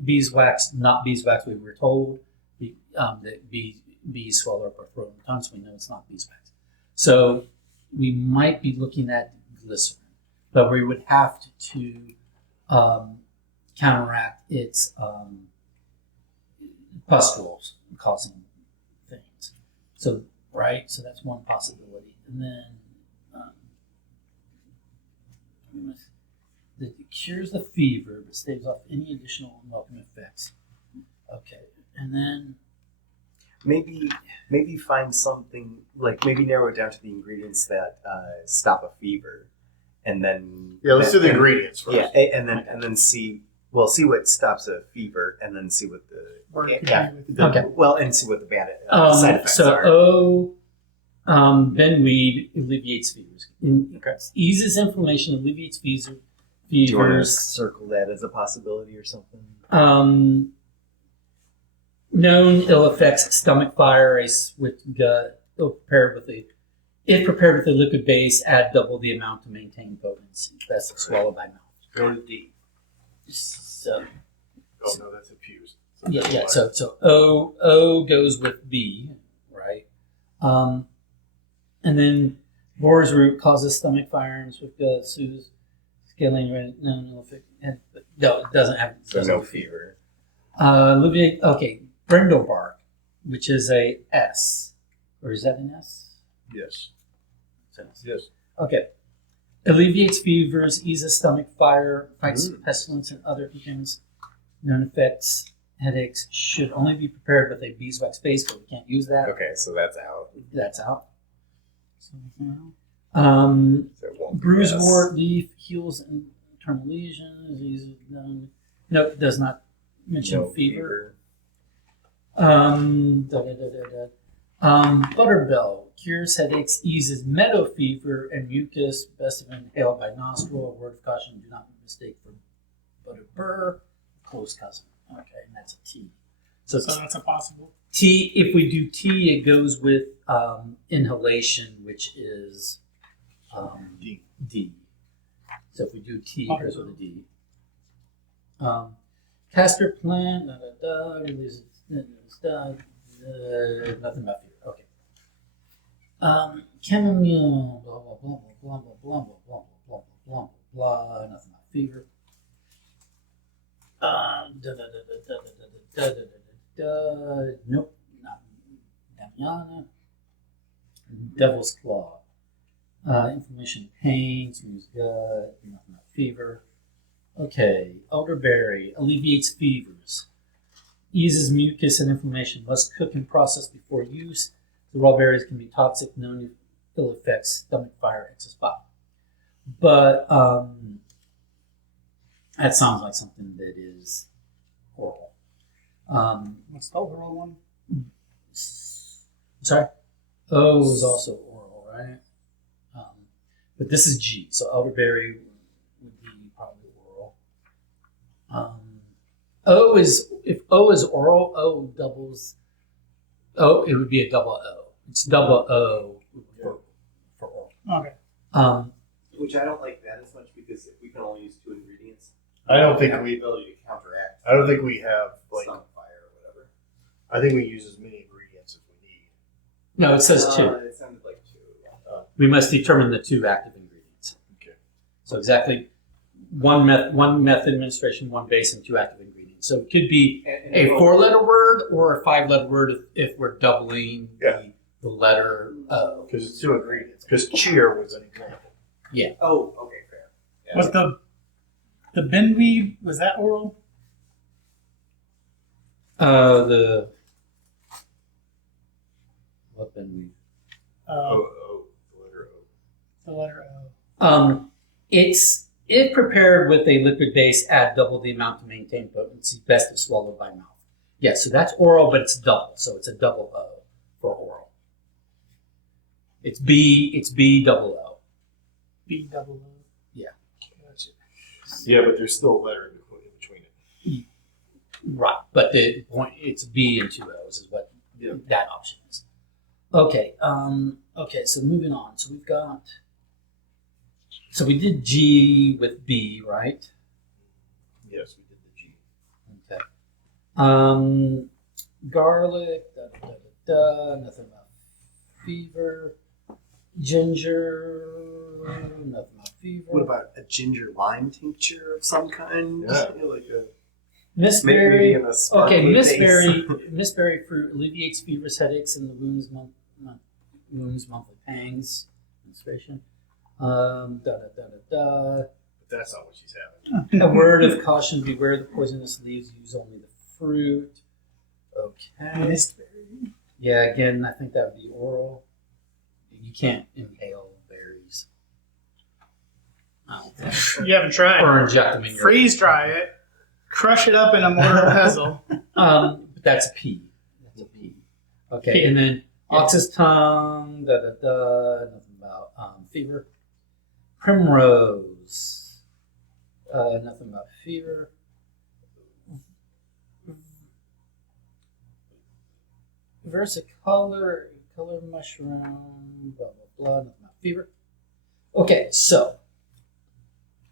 Beeswax, not beeswax. We were told that bees swallow up our throat and tongue, so we know it's not beeswax. So we might be looking at glycerin, but we would have to counteract its pustules causing things. So that's one possibility, and then it cures the fever but staves off any additional unwelcome effects. Okay, and then Maybe find something like maybe narrow it down to the ingredients that stop a fever, and then Yeah, let's do the ingredients first. Yeah, and then see what stops a fever, and then see what Word could yeah, be with- Okay. and see what the bad side effects so are. Benweed alleviates fevers. Eases inflammation, alleviates fevers. Do you want to Fevers. circle that as a possibility or something? Known ill effects: stomach fire, ace with gut. If prepared with a liquid base, add double the amount to maintain potency. Best swallowed by mouth. Go to D. So Oh no, that's infused. yeah. So O goes with B, right? And then boar's root causes stomach fire and with gut. Soothes scaling. No effect. No, it doesn't have. So no fever. Alleviate. Okay. Brindle bark, which is a S, or is that an S? Yes. It's an S. Yes. Okay. Alleviates fevers, eases stomach fire, fights pestilence and other contaminants. Known effects, headaches should only be prepared with a beeswax base, but we can't use that. Okay, so that's out. That's out. So it won't be Bruise yes. wart leaf heals internal lesions. Nope, does not mention No fever. Butterbell cures headaches, eases meadow fever and mucus. Best if inhaled by nostril. A word of caution: do not mistake for butterbur, close cousin. Okay, and that's a T. So that's a possible. T. If we do T, it goes with inhalation, which is D. So if we do T, it goes with a D. Castor plant. Releases nothing about fever. Okay. Chamomile. Blah blah blah blah blah blah blah blah blah blah blah. Nothing about fever. Nope, not Damiana. Devil's Claw. Inflammation, pain, smooth gut, nothing about fever. Okay, elderberry alleviates fevers, eases mucus and inflammation. Must cook and process before use. The raw berries can be toxic, known ill effects, stomach fire, excess bile. But that sounds like something that is oral. What's the oral one? Sorry? O is also oral, right? But this is G, so elderberry would be probably oral. O is, if O is oral, O doubles, O, it would be a double O. It's double O for oral. Okay. Which I don't like that as much because we can only use 2 ingredients. I don't think have we. the ability to counteract. I don't think we have like. Stomach fire or whatever. I think we use as many ingredients as we need. No, it says 2. It sounded like 2. Yeah. We must determine the 2 active ingredients. Okay. So exactly one method administration, 1 base, and 2 active ingredients. So it could be a 4-letter word or a 5-letter word if we're doubling the letter O. Because it's 2 ingredients. Because cheer was an example. Oh, okay, fair. Yeah. Was the bindweed, was that oral? What then we? The letter O. The letter O. It's if prepared with a liquid base, add double the amount to maintain potency. Best if swallowed by mouth. Yeah, so that's oral, but it's double, so it's a double O for oral. It's B double O. B double O. Yeah. Gotcha. Yeah, but there's still a letter in between it. Right, but the point, it's B and 2 O's is what that option is. Okay, so moving on. So we did G with B, right? Yes, we did the G. Okay. Garlic, nothing about fever. Ginger, nothing about fever. What about a ginger lime tincture of some kind? Yeah. You know, like a Miss maybe Berry? in a sparkly Okay, Miss base. Berry fruit alleviates fevers, headaches, and the wounds monthly pangs. Menstruation. But that's not what she's having. A word of caution: beware the poisonous leaves. Use only the fruit. Okay. Mistberry. Yeah, again, I think that would be oral. You can't inhale berries. I don't think. You haven't tried. Or inject them in your Freeze dry it, crush it up in a mortar and pestle. But that's a P. That's a P. Okay, P. and then ox's tongue. Nothing about fever. Primrose. Nothing about fever. Versicolor, color mushroom, blah, blah, blah, nothing about fever. Okay, so,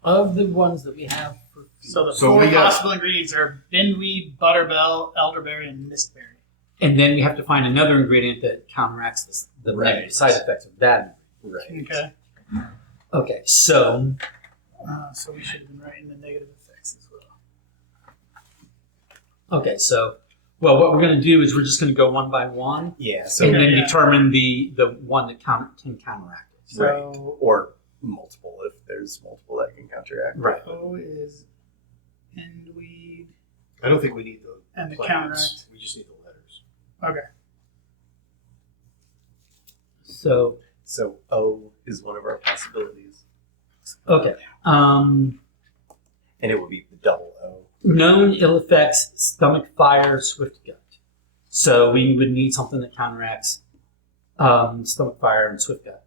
of the ones that we have for So the So 4 we got- possible ingredients are bindweed, butterbell, elderberry, and mistberry. and then we have to find another ingredient that counteracts the negative side effects of that. Right. Okay. Okay, so, So we should have been writing the negative effects as well. well, what we're going to do is we're just going to go one by one Yeah. So and then yeah. determine the one that can counteract it. So or multiple if there's multiple that can counteract. Right. O is endweed. I don't think we need the And the planets. counteract. We just need the letters. Okay. So So O is one of our possibilities, okay. and it would be the double O. Known ill effects: stomach fire, swift gut. So we would need something that counteracts stomach fire and swift gut.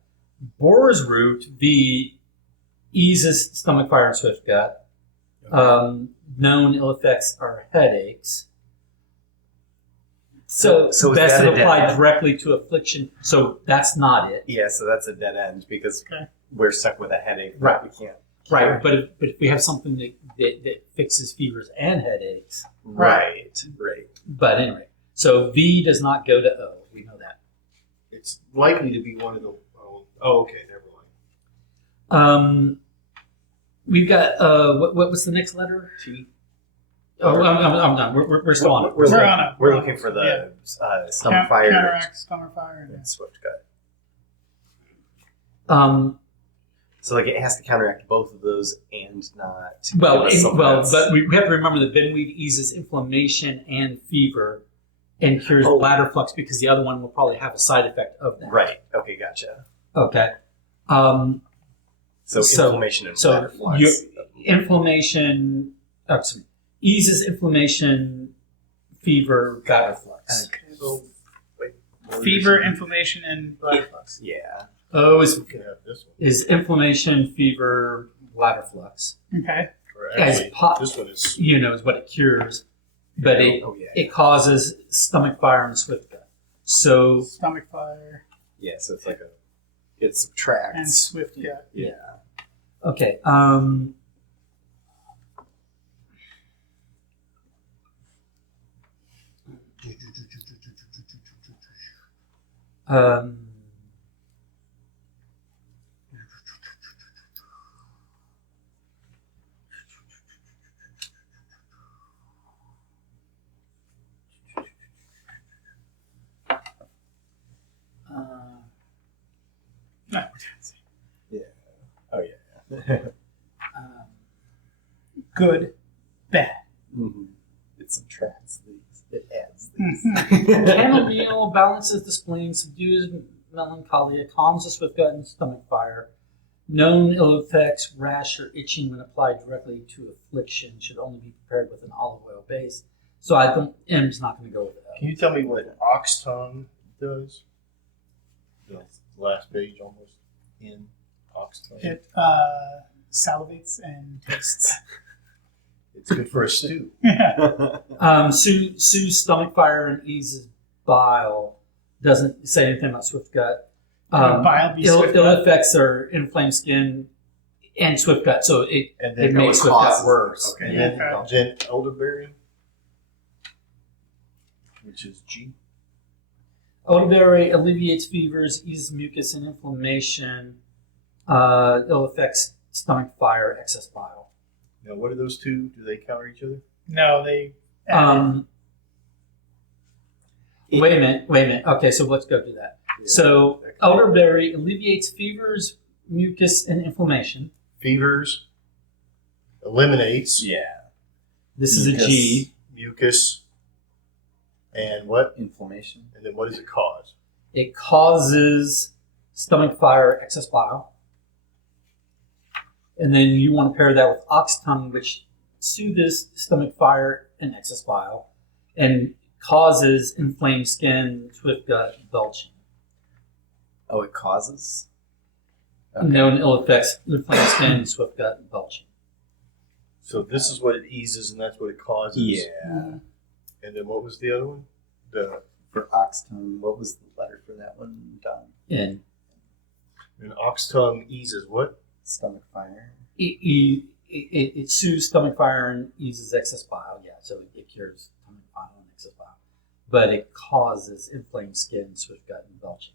Boar's root V eases stomach fire and swift gut. Known ill effects are headaches. So So is best that to a dead apply end? directly to affliction. So that's not it. Yeah, so that's a dead end because Okay. we're stuck with a headache. Right. We can't. Right. But if we have something that fixes fevers and headaches. Right. Right. But anyway, so V does not go to O. We know that. It's likely to be one of the. Oh, okay, never mind. We've got what was the next letter? T. Oh, I'm done. We're still on it. We're on it. We're looking for the stomach fire Counteract, stomach fire. and swift gut. Um, So like it has to counteract both of those and not. well, give us something that's- but we have to remember that Benweed eases inflammation and fever, and cures Oh. bladder flux because the other one will probably have a side effect of that. Right. Okay. Gotcha. Okay. So inflammation and bladder flux. Inflammation. Excuse me, eases inflammation, fever, bladder flux. So, wait. Fever, inflammation, and bladder flux. Yeah. O is We can have this one. inflammation, fever, bladder flux. Okay. Or As actually, po- this one is. Is what it cures, but Oh yeah. it causes stomach fire and swift gut. So Stomach fire Yeah. So it's like it and subtracts. swift gut. Yeah. okay. Um, Oh yeah. um, Good, bad. Mhm. It subtracts these. It adds Mhm. these. chamomile balances the spleen, subdues melancholia, calms the swift gut and stomach fire. Known ill effects, rash or itching when applied directly to affliction should only be prepared with an olive oil base. So I don't. M's not going to go with that. Can you tell me what ox tongue does? The last page almost in ox tongue. It salivates and tastes. It's good for a stew. Soothes stomach fire and eases bile. Doesn't say anything about swift gut. Bile be Ill swift gut. effects are inflamed skin and swift gut, so it And it makes swift gut worse. Okay, Yeah. then elderberry, which is G. Elderberry alleviates fevers, eases mucus and inflammation. Ill effects stomach fire, excess bile. Now, what are those two? Do they counter each other? No, they. Wait a minute. Okay, so let's go do that. So elderberry alleviates fevers, mucus, and inflammation. Fevers, eliminates Yeah. This is a G. mucus, and what? Inflammation. And then what does it cause? It causes stomach fire, excess bile. And then you want to pair that with ox tongue, which soothes stomach fire and excess bile, and causes inflamed skin, swift gut, belching. Oh, it causes. Known ill effects: inflamed skin, swift gut, and belching. So this is what it eases, and that's what it causes. Yeah. And then what was the other one? The For ox tongue, what was the letter for that one? Don? And and ox tongue eases what? Stomach fire. it soothes stomach fire and eases excess bile. Yeah, so it cures stomach bile and excess bile, but it causes inflamed skin, swift gut, and belching.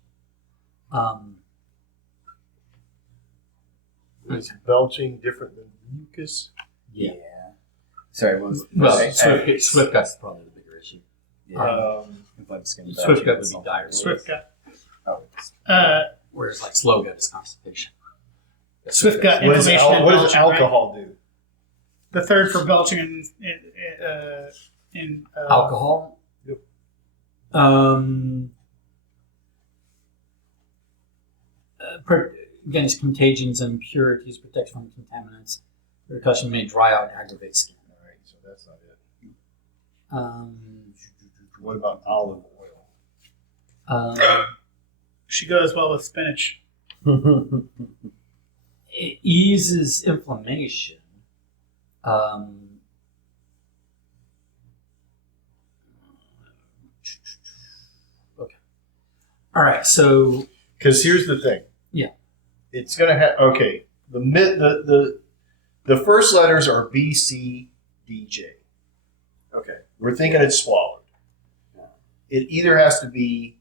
Is belching different than mucus? Yeah. Sorry, what was Well, okay. swift gut's probably the bigger issue. Yeah. Inflamed skin. Swift gut would be dire. Swift gut. Oh, it's- Whereas like slow gut is constipation. Swift gut What, inflammation and what does belching, right? alcohol do? The third for belching and Alcohol. Yep. Against contagions and impurities, protects from contaminants. Percussion may dry out and aggravate skin. All right, so that's not it. What about olive oil? She goes well with spinach. It eases inflammation. Okay. All right. So Because here's the thing. Yeah. It's gonna have the first letters are B, C, D, J. Okay. We're thinking it's swallowed. It either has to be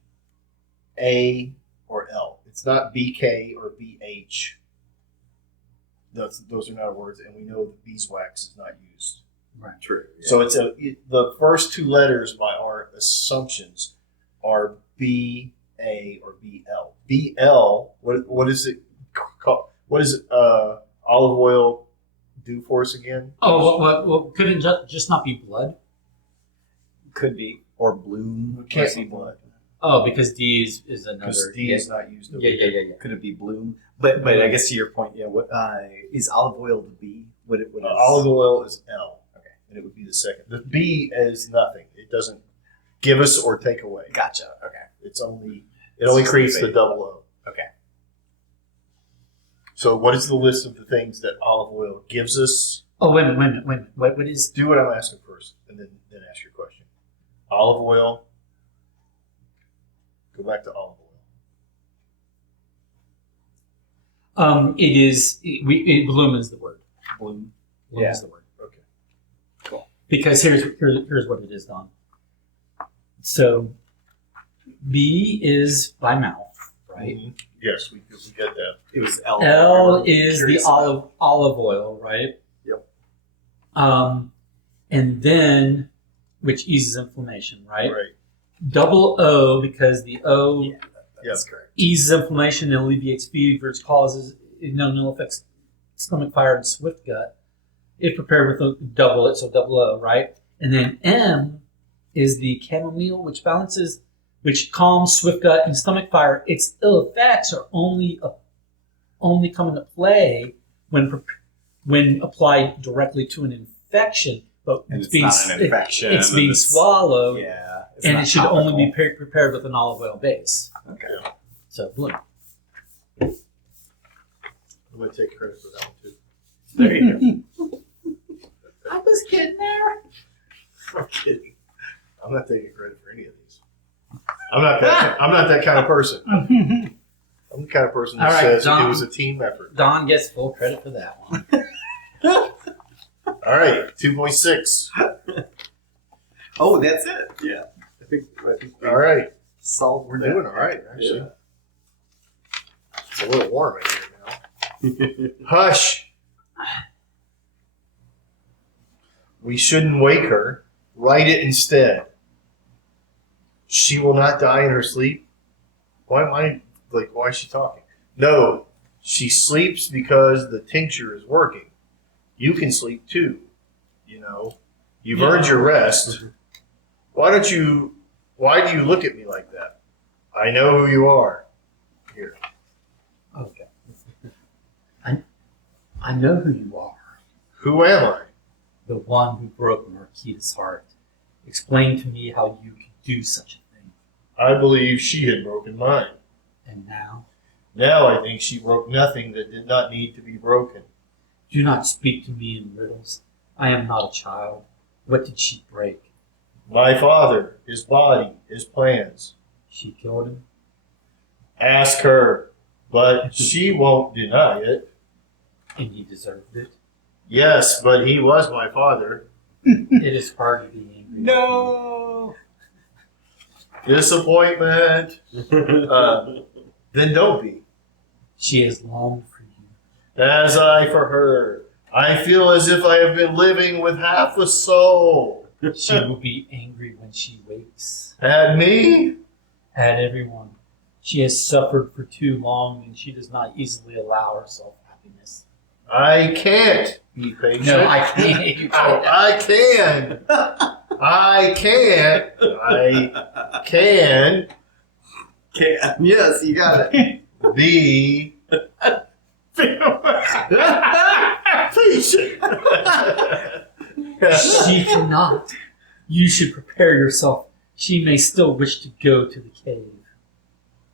A or L. It's not BK or BH. Those are not words, and we know that beeswax is not used. right. True. Yeah. So the first two letters by our assumptions are B, A, or BL. BL, what is it called? What does olive oil do for us again? Oh, well couldn't just not be blood? Could be. Or bloom. It can't Or be something. blood Oh, because D is because another. D is not used. over Yeah. here. Could it be bloom? But I guess to your point, yeah. What is olive oil the B? What is Olive oil is L. Okay. And it would be the second. The B is nothing. It doesn't give us or take away. Gotcha. Okay. It only creates the double O. Okay. So what is the list of the things that olive oil gives us? Oh, wait a minute. What is? Do what I'm asking first, and then ask your question. Olive oil. Go back to olive oil. It is. Bloom is the word. Bloom Yeah. is the word. Okay. Because here's what it is, Don. So B is by mouth, right? Mhm. Yes, we get that. It was L. L is the Curious about. olive oil, right? Yep. And then which eases inflammation, right? Right. Double O because the O Yeah, that's correct. eases inflammation and alleviates fevers, causes no affects stomach fire and swift gut. If prepared with a double O, right? And then M is the chamomile, which calms swift gut and stomach fire. Its ill effects are only come into play when applied directly to an infection, but And it's not an infection. It's and being swallowed, Yeah. it's and not it should only be topical. prepared with an olive oil base. Okay. So bloom. I'm going to take credit for that one too. There you go. I was getting there. I'm kidding. I'm not taking credit for any of these. I'm not that kind of person. I'm the kind of person that All right, says Don. it was a team effort. Don gets full credit for that one. All right, 2.6. Oh, that's it. Yeah. I think All right, solved. we're doing all right, actually. It's a little warm in here now. Hush. We shouldn't wake her. Write it instead. She will not die in her sleep. Why is she talking? No, she sleeps because the tincture is working. You can sleep too. You've earned your rest. Why do you look at me like that? I know who you are. Here. Okay. I know who you are. Who am I? The one who broke Marquita's heart. Explain to me how you could do such a thing. I believe she had broken mine. And now, Now I think she broke nothing that did not need to be broken. do not speak to me in riddles. I am not a child. What did she break? My father, his body, his plans. She killed him. Ask her, but she won't deny it. And he deserved it. Yes, but he was my father. It is hard to be angry. No. Disappointment. Then don't be. She has longed for you. As I for her. I feel as if I have been living with half a soul. She will be angry when she wakes. At me? At everyone. She has suffered for too long and she does not easily allow herself happiness. happiness. I can't be patient. No, I can't. You Oh, can't. I can. I can. I can Yes, you got it. be patient. She cannot. You should prepare yourself. She may still wish to go to the cave.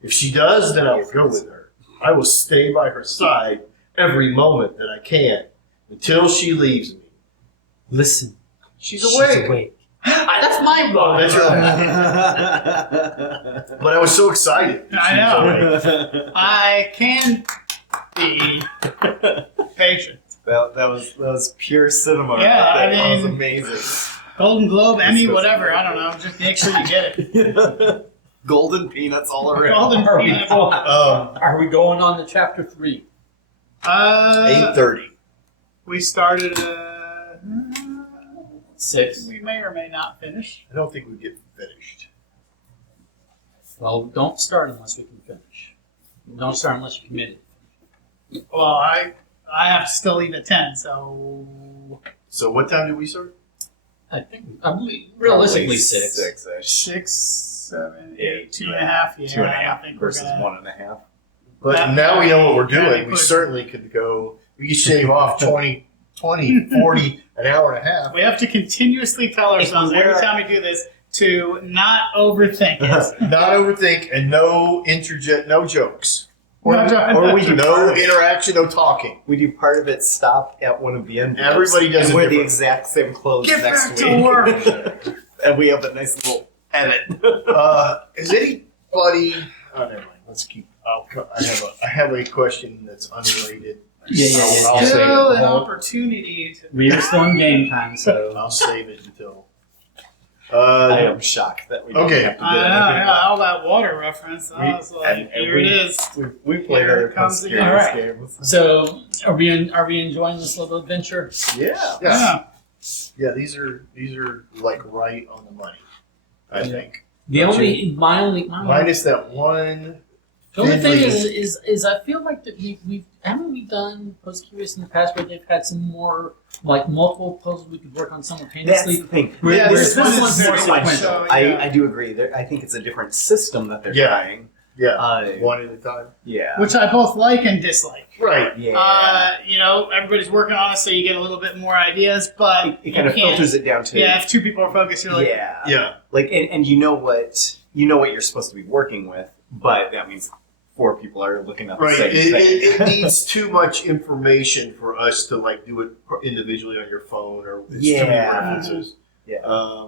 If she does, then I'll go with her. I will stay by her side every moment that I can until she leaves me. Listen, She's she's awake. awake. That's my book. That's right. But I was so excited. I know. I can be patient. That was pure cinema. Yeah, right there. I That was mean- amazing. Golden Globe, Emmy, This was whatever. I don't amazing. know. Just make sure you get it. Golden peanuts all around. Golden Are we, peanuts. are we going on to chapter 3? 8:30. We started. 6. We may or may not finish. I don't think we get finished. Well, don't start unless we can finish. Don't start unless you're committed. Well, I have to still leave at 10, so So what time did we start? I believe realistically Probably 6. 6-ish. 6, 7, 8, Yeah, 2.5. Yeah, 2.5 I don't think we're versus gonna. 1.5. But That- now we know what we're Yeah, doing. we We could- certainly could go. We could shave off 20, 40, an hour and a half. We have to continuously tell ourselves If we're- every time we do this to not overthink it. Not overthink and no interject, no jokes. Or, or we do No part of it. interaction, no talking. We do part of it. Stop at one of the end. Everybody does and it wear the different. exact same clothes Get next back week. to work. And we have a nice little edit. Is anybody? Oh, never mind. Let's keep. I have a question that's unrelated. Yeah. I'll save Still it. an opportunity to. We are still in game time, so I'll save it until. I am shocked that we Okay. didn't have to I do know, anything. yeah, all that water reference. I was like, and here we- it is. We played Here other it comes again. PostCurious Alright. games. so are we enjoying this little adventure? Yeah. Yeah, these are like right on the money. I Yeah. think. The only my only Minus that one. the only thing fiddly- is I feel like that we haven't we done PostCurious in the past where they've had some more like multiple puzzles we could work on That's simultaneously. the thing. Where- Yeah, where this this is one's very more much sequential. so, yeah. I do agree. I think it's a different system that they're Yeah. trying. Yeah, one at a time. Yeah. Which I both like and dislike. Right. Yeah. Everybody's working on it, so you get a little bit more ideas, but it kind of you can't- filters it down to Yeah, if two people are focused, you're like, yeah. Yeah. Like and you know what you're supposed to be working with, but that means 4 people are looking at the Right. same thing. It needs too much information for us to like do it individually on your phone or it's too many Yeah. references. Yeah.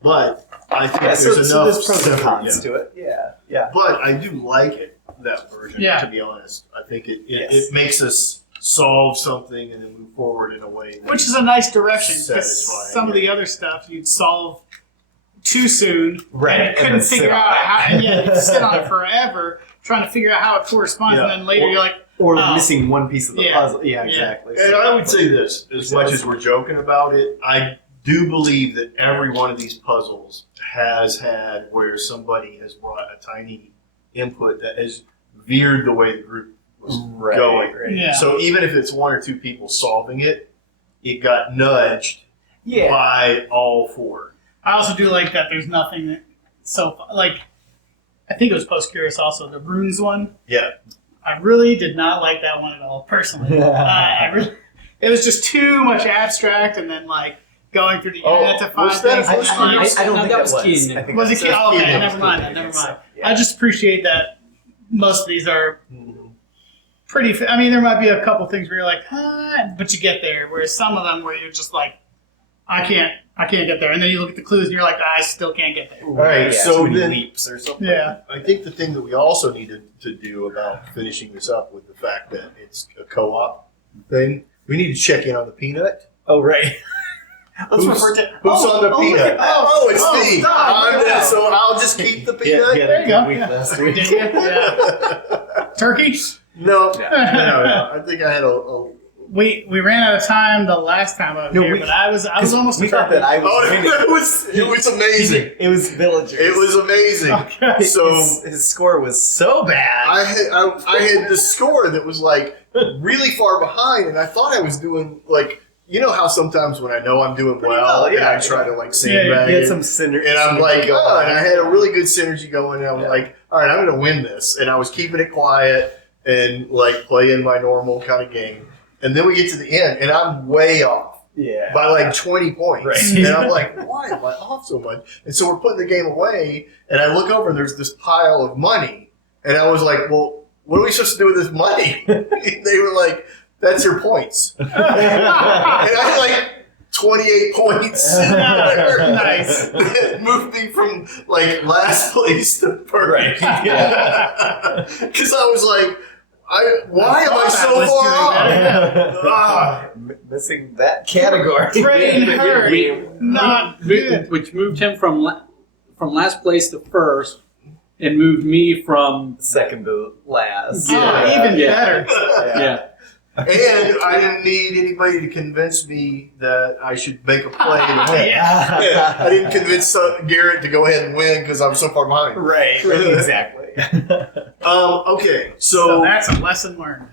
But I think Yeah, so, there's so enough there's pros and separate- cons yeah. to it. Yeah. Yeah. But I do like it, that version, Yeah. to be honest. I think it Yes. makes us solve something and then move forward in a way that which is a nice direction because Satisfying, some of the other stuff you'd solve too soon, Right, and you and couldn't then sit figure on out it. how. And yeah, you sit on it forever trying to figure out how it corresponds, and Yeah. then later you're like, Or Oh. missing one piece of the Yeah. puzzle. Yeah, Yeah. exactly. And So- I would say this, as much as we're joking about it, I do believe that every one of these puzzles has had where somebody has brought a tiny input that has veered the way the group was Right, going. right. yeah. So even if it's 1 or 2 people solving it, it got nudged Yeah. by all 4. I also do like that. There's nothing that like. I think it was PostCurious also the runes one. Yeah. I really did not like that one at all personally. It was just too much abstract, and then like going through the Oh, internet to find what's that? things. I, and then, like, I don't No, think that that was was. key in I think Was it that's- key? Oh, okay, Yeah. never mind. Never mind. Yeah. I just appreciate that most of these are pretty. I mean, there might be a couple things where you're like, but you get there. Whereas some of them where you're just like, I can't get there, and then you look at the clues and you're like, I still can't get there. All right, Yeah, so too many then leaps or something. Yeah, I think the thing that we also needed to do about finishing this up with the fact that it's a co-op thing, we need to check in on the peanut. Oh right. Let's Who's- refer to Who's on the look peanut? at that. Oh, it's Oh, me. stop. Yeah. So I'll just keep the Yeah, peanut. yeah, There you good go. week Yeah. last week. Did you? Yeah. Turkey. No, Yeah. no. I think I had a we ran out of time the last time I was No, here, we- but I was almost. We thought that I was Oh, winning. it was amazing. It was villagers. It was amazing. Okay. So his score was so bad. I had the score that was like really far behind, and I thought I was doing like, you know how sometimes when I know I'm doing Pretty well, well, yeah, and I try to like Yeah, sandbag He had it, some synergy. and I'm like, going oh, on. and I had a really good synergy going, and I was Yeah. like, all right, I'm going to win this, and I was keeping it quiet and like playing my normal kind of game, and then we get to the end, and I'm way off Yeah. by like 20 points, Right. and I'm like, why am I off so much? And so we're putting the game away, and I look over, and there's this pile of money, and I was like, well, what are we supposed to do with this money? They were like, that's your points. And I had like 28 points. Nice. That moved me from like last place to first. Because I was like, why am I so was far doing off? Ah. Missing that category. Train We- her. we- Not good. Which moved him from last place to first, and moved me from Second to last. Oh, even Yeah. better. yeah. And I didn't need anybody to convince me that I should make a play to win. Yeah. I didn't convince Garrett to go ahead and win because I was so far behind. Right. Exactly. Okay, So that's a lesson learned.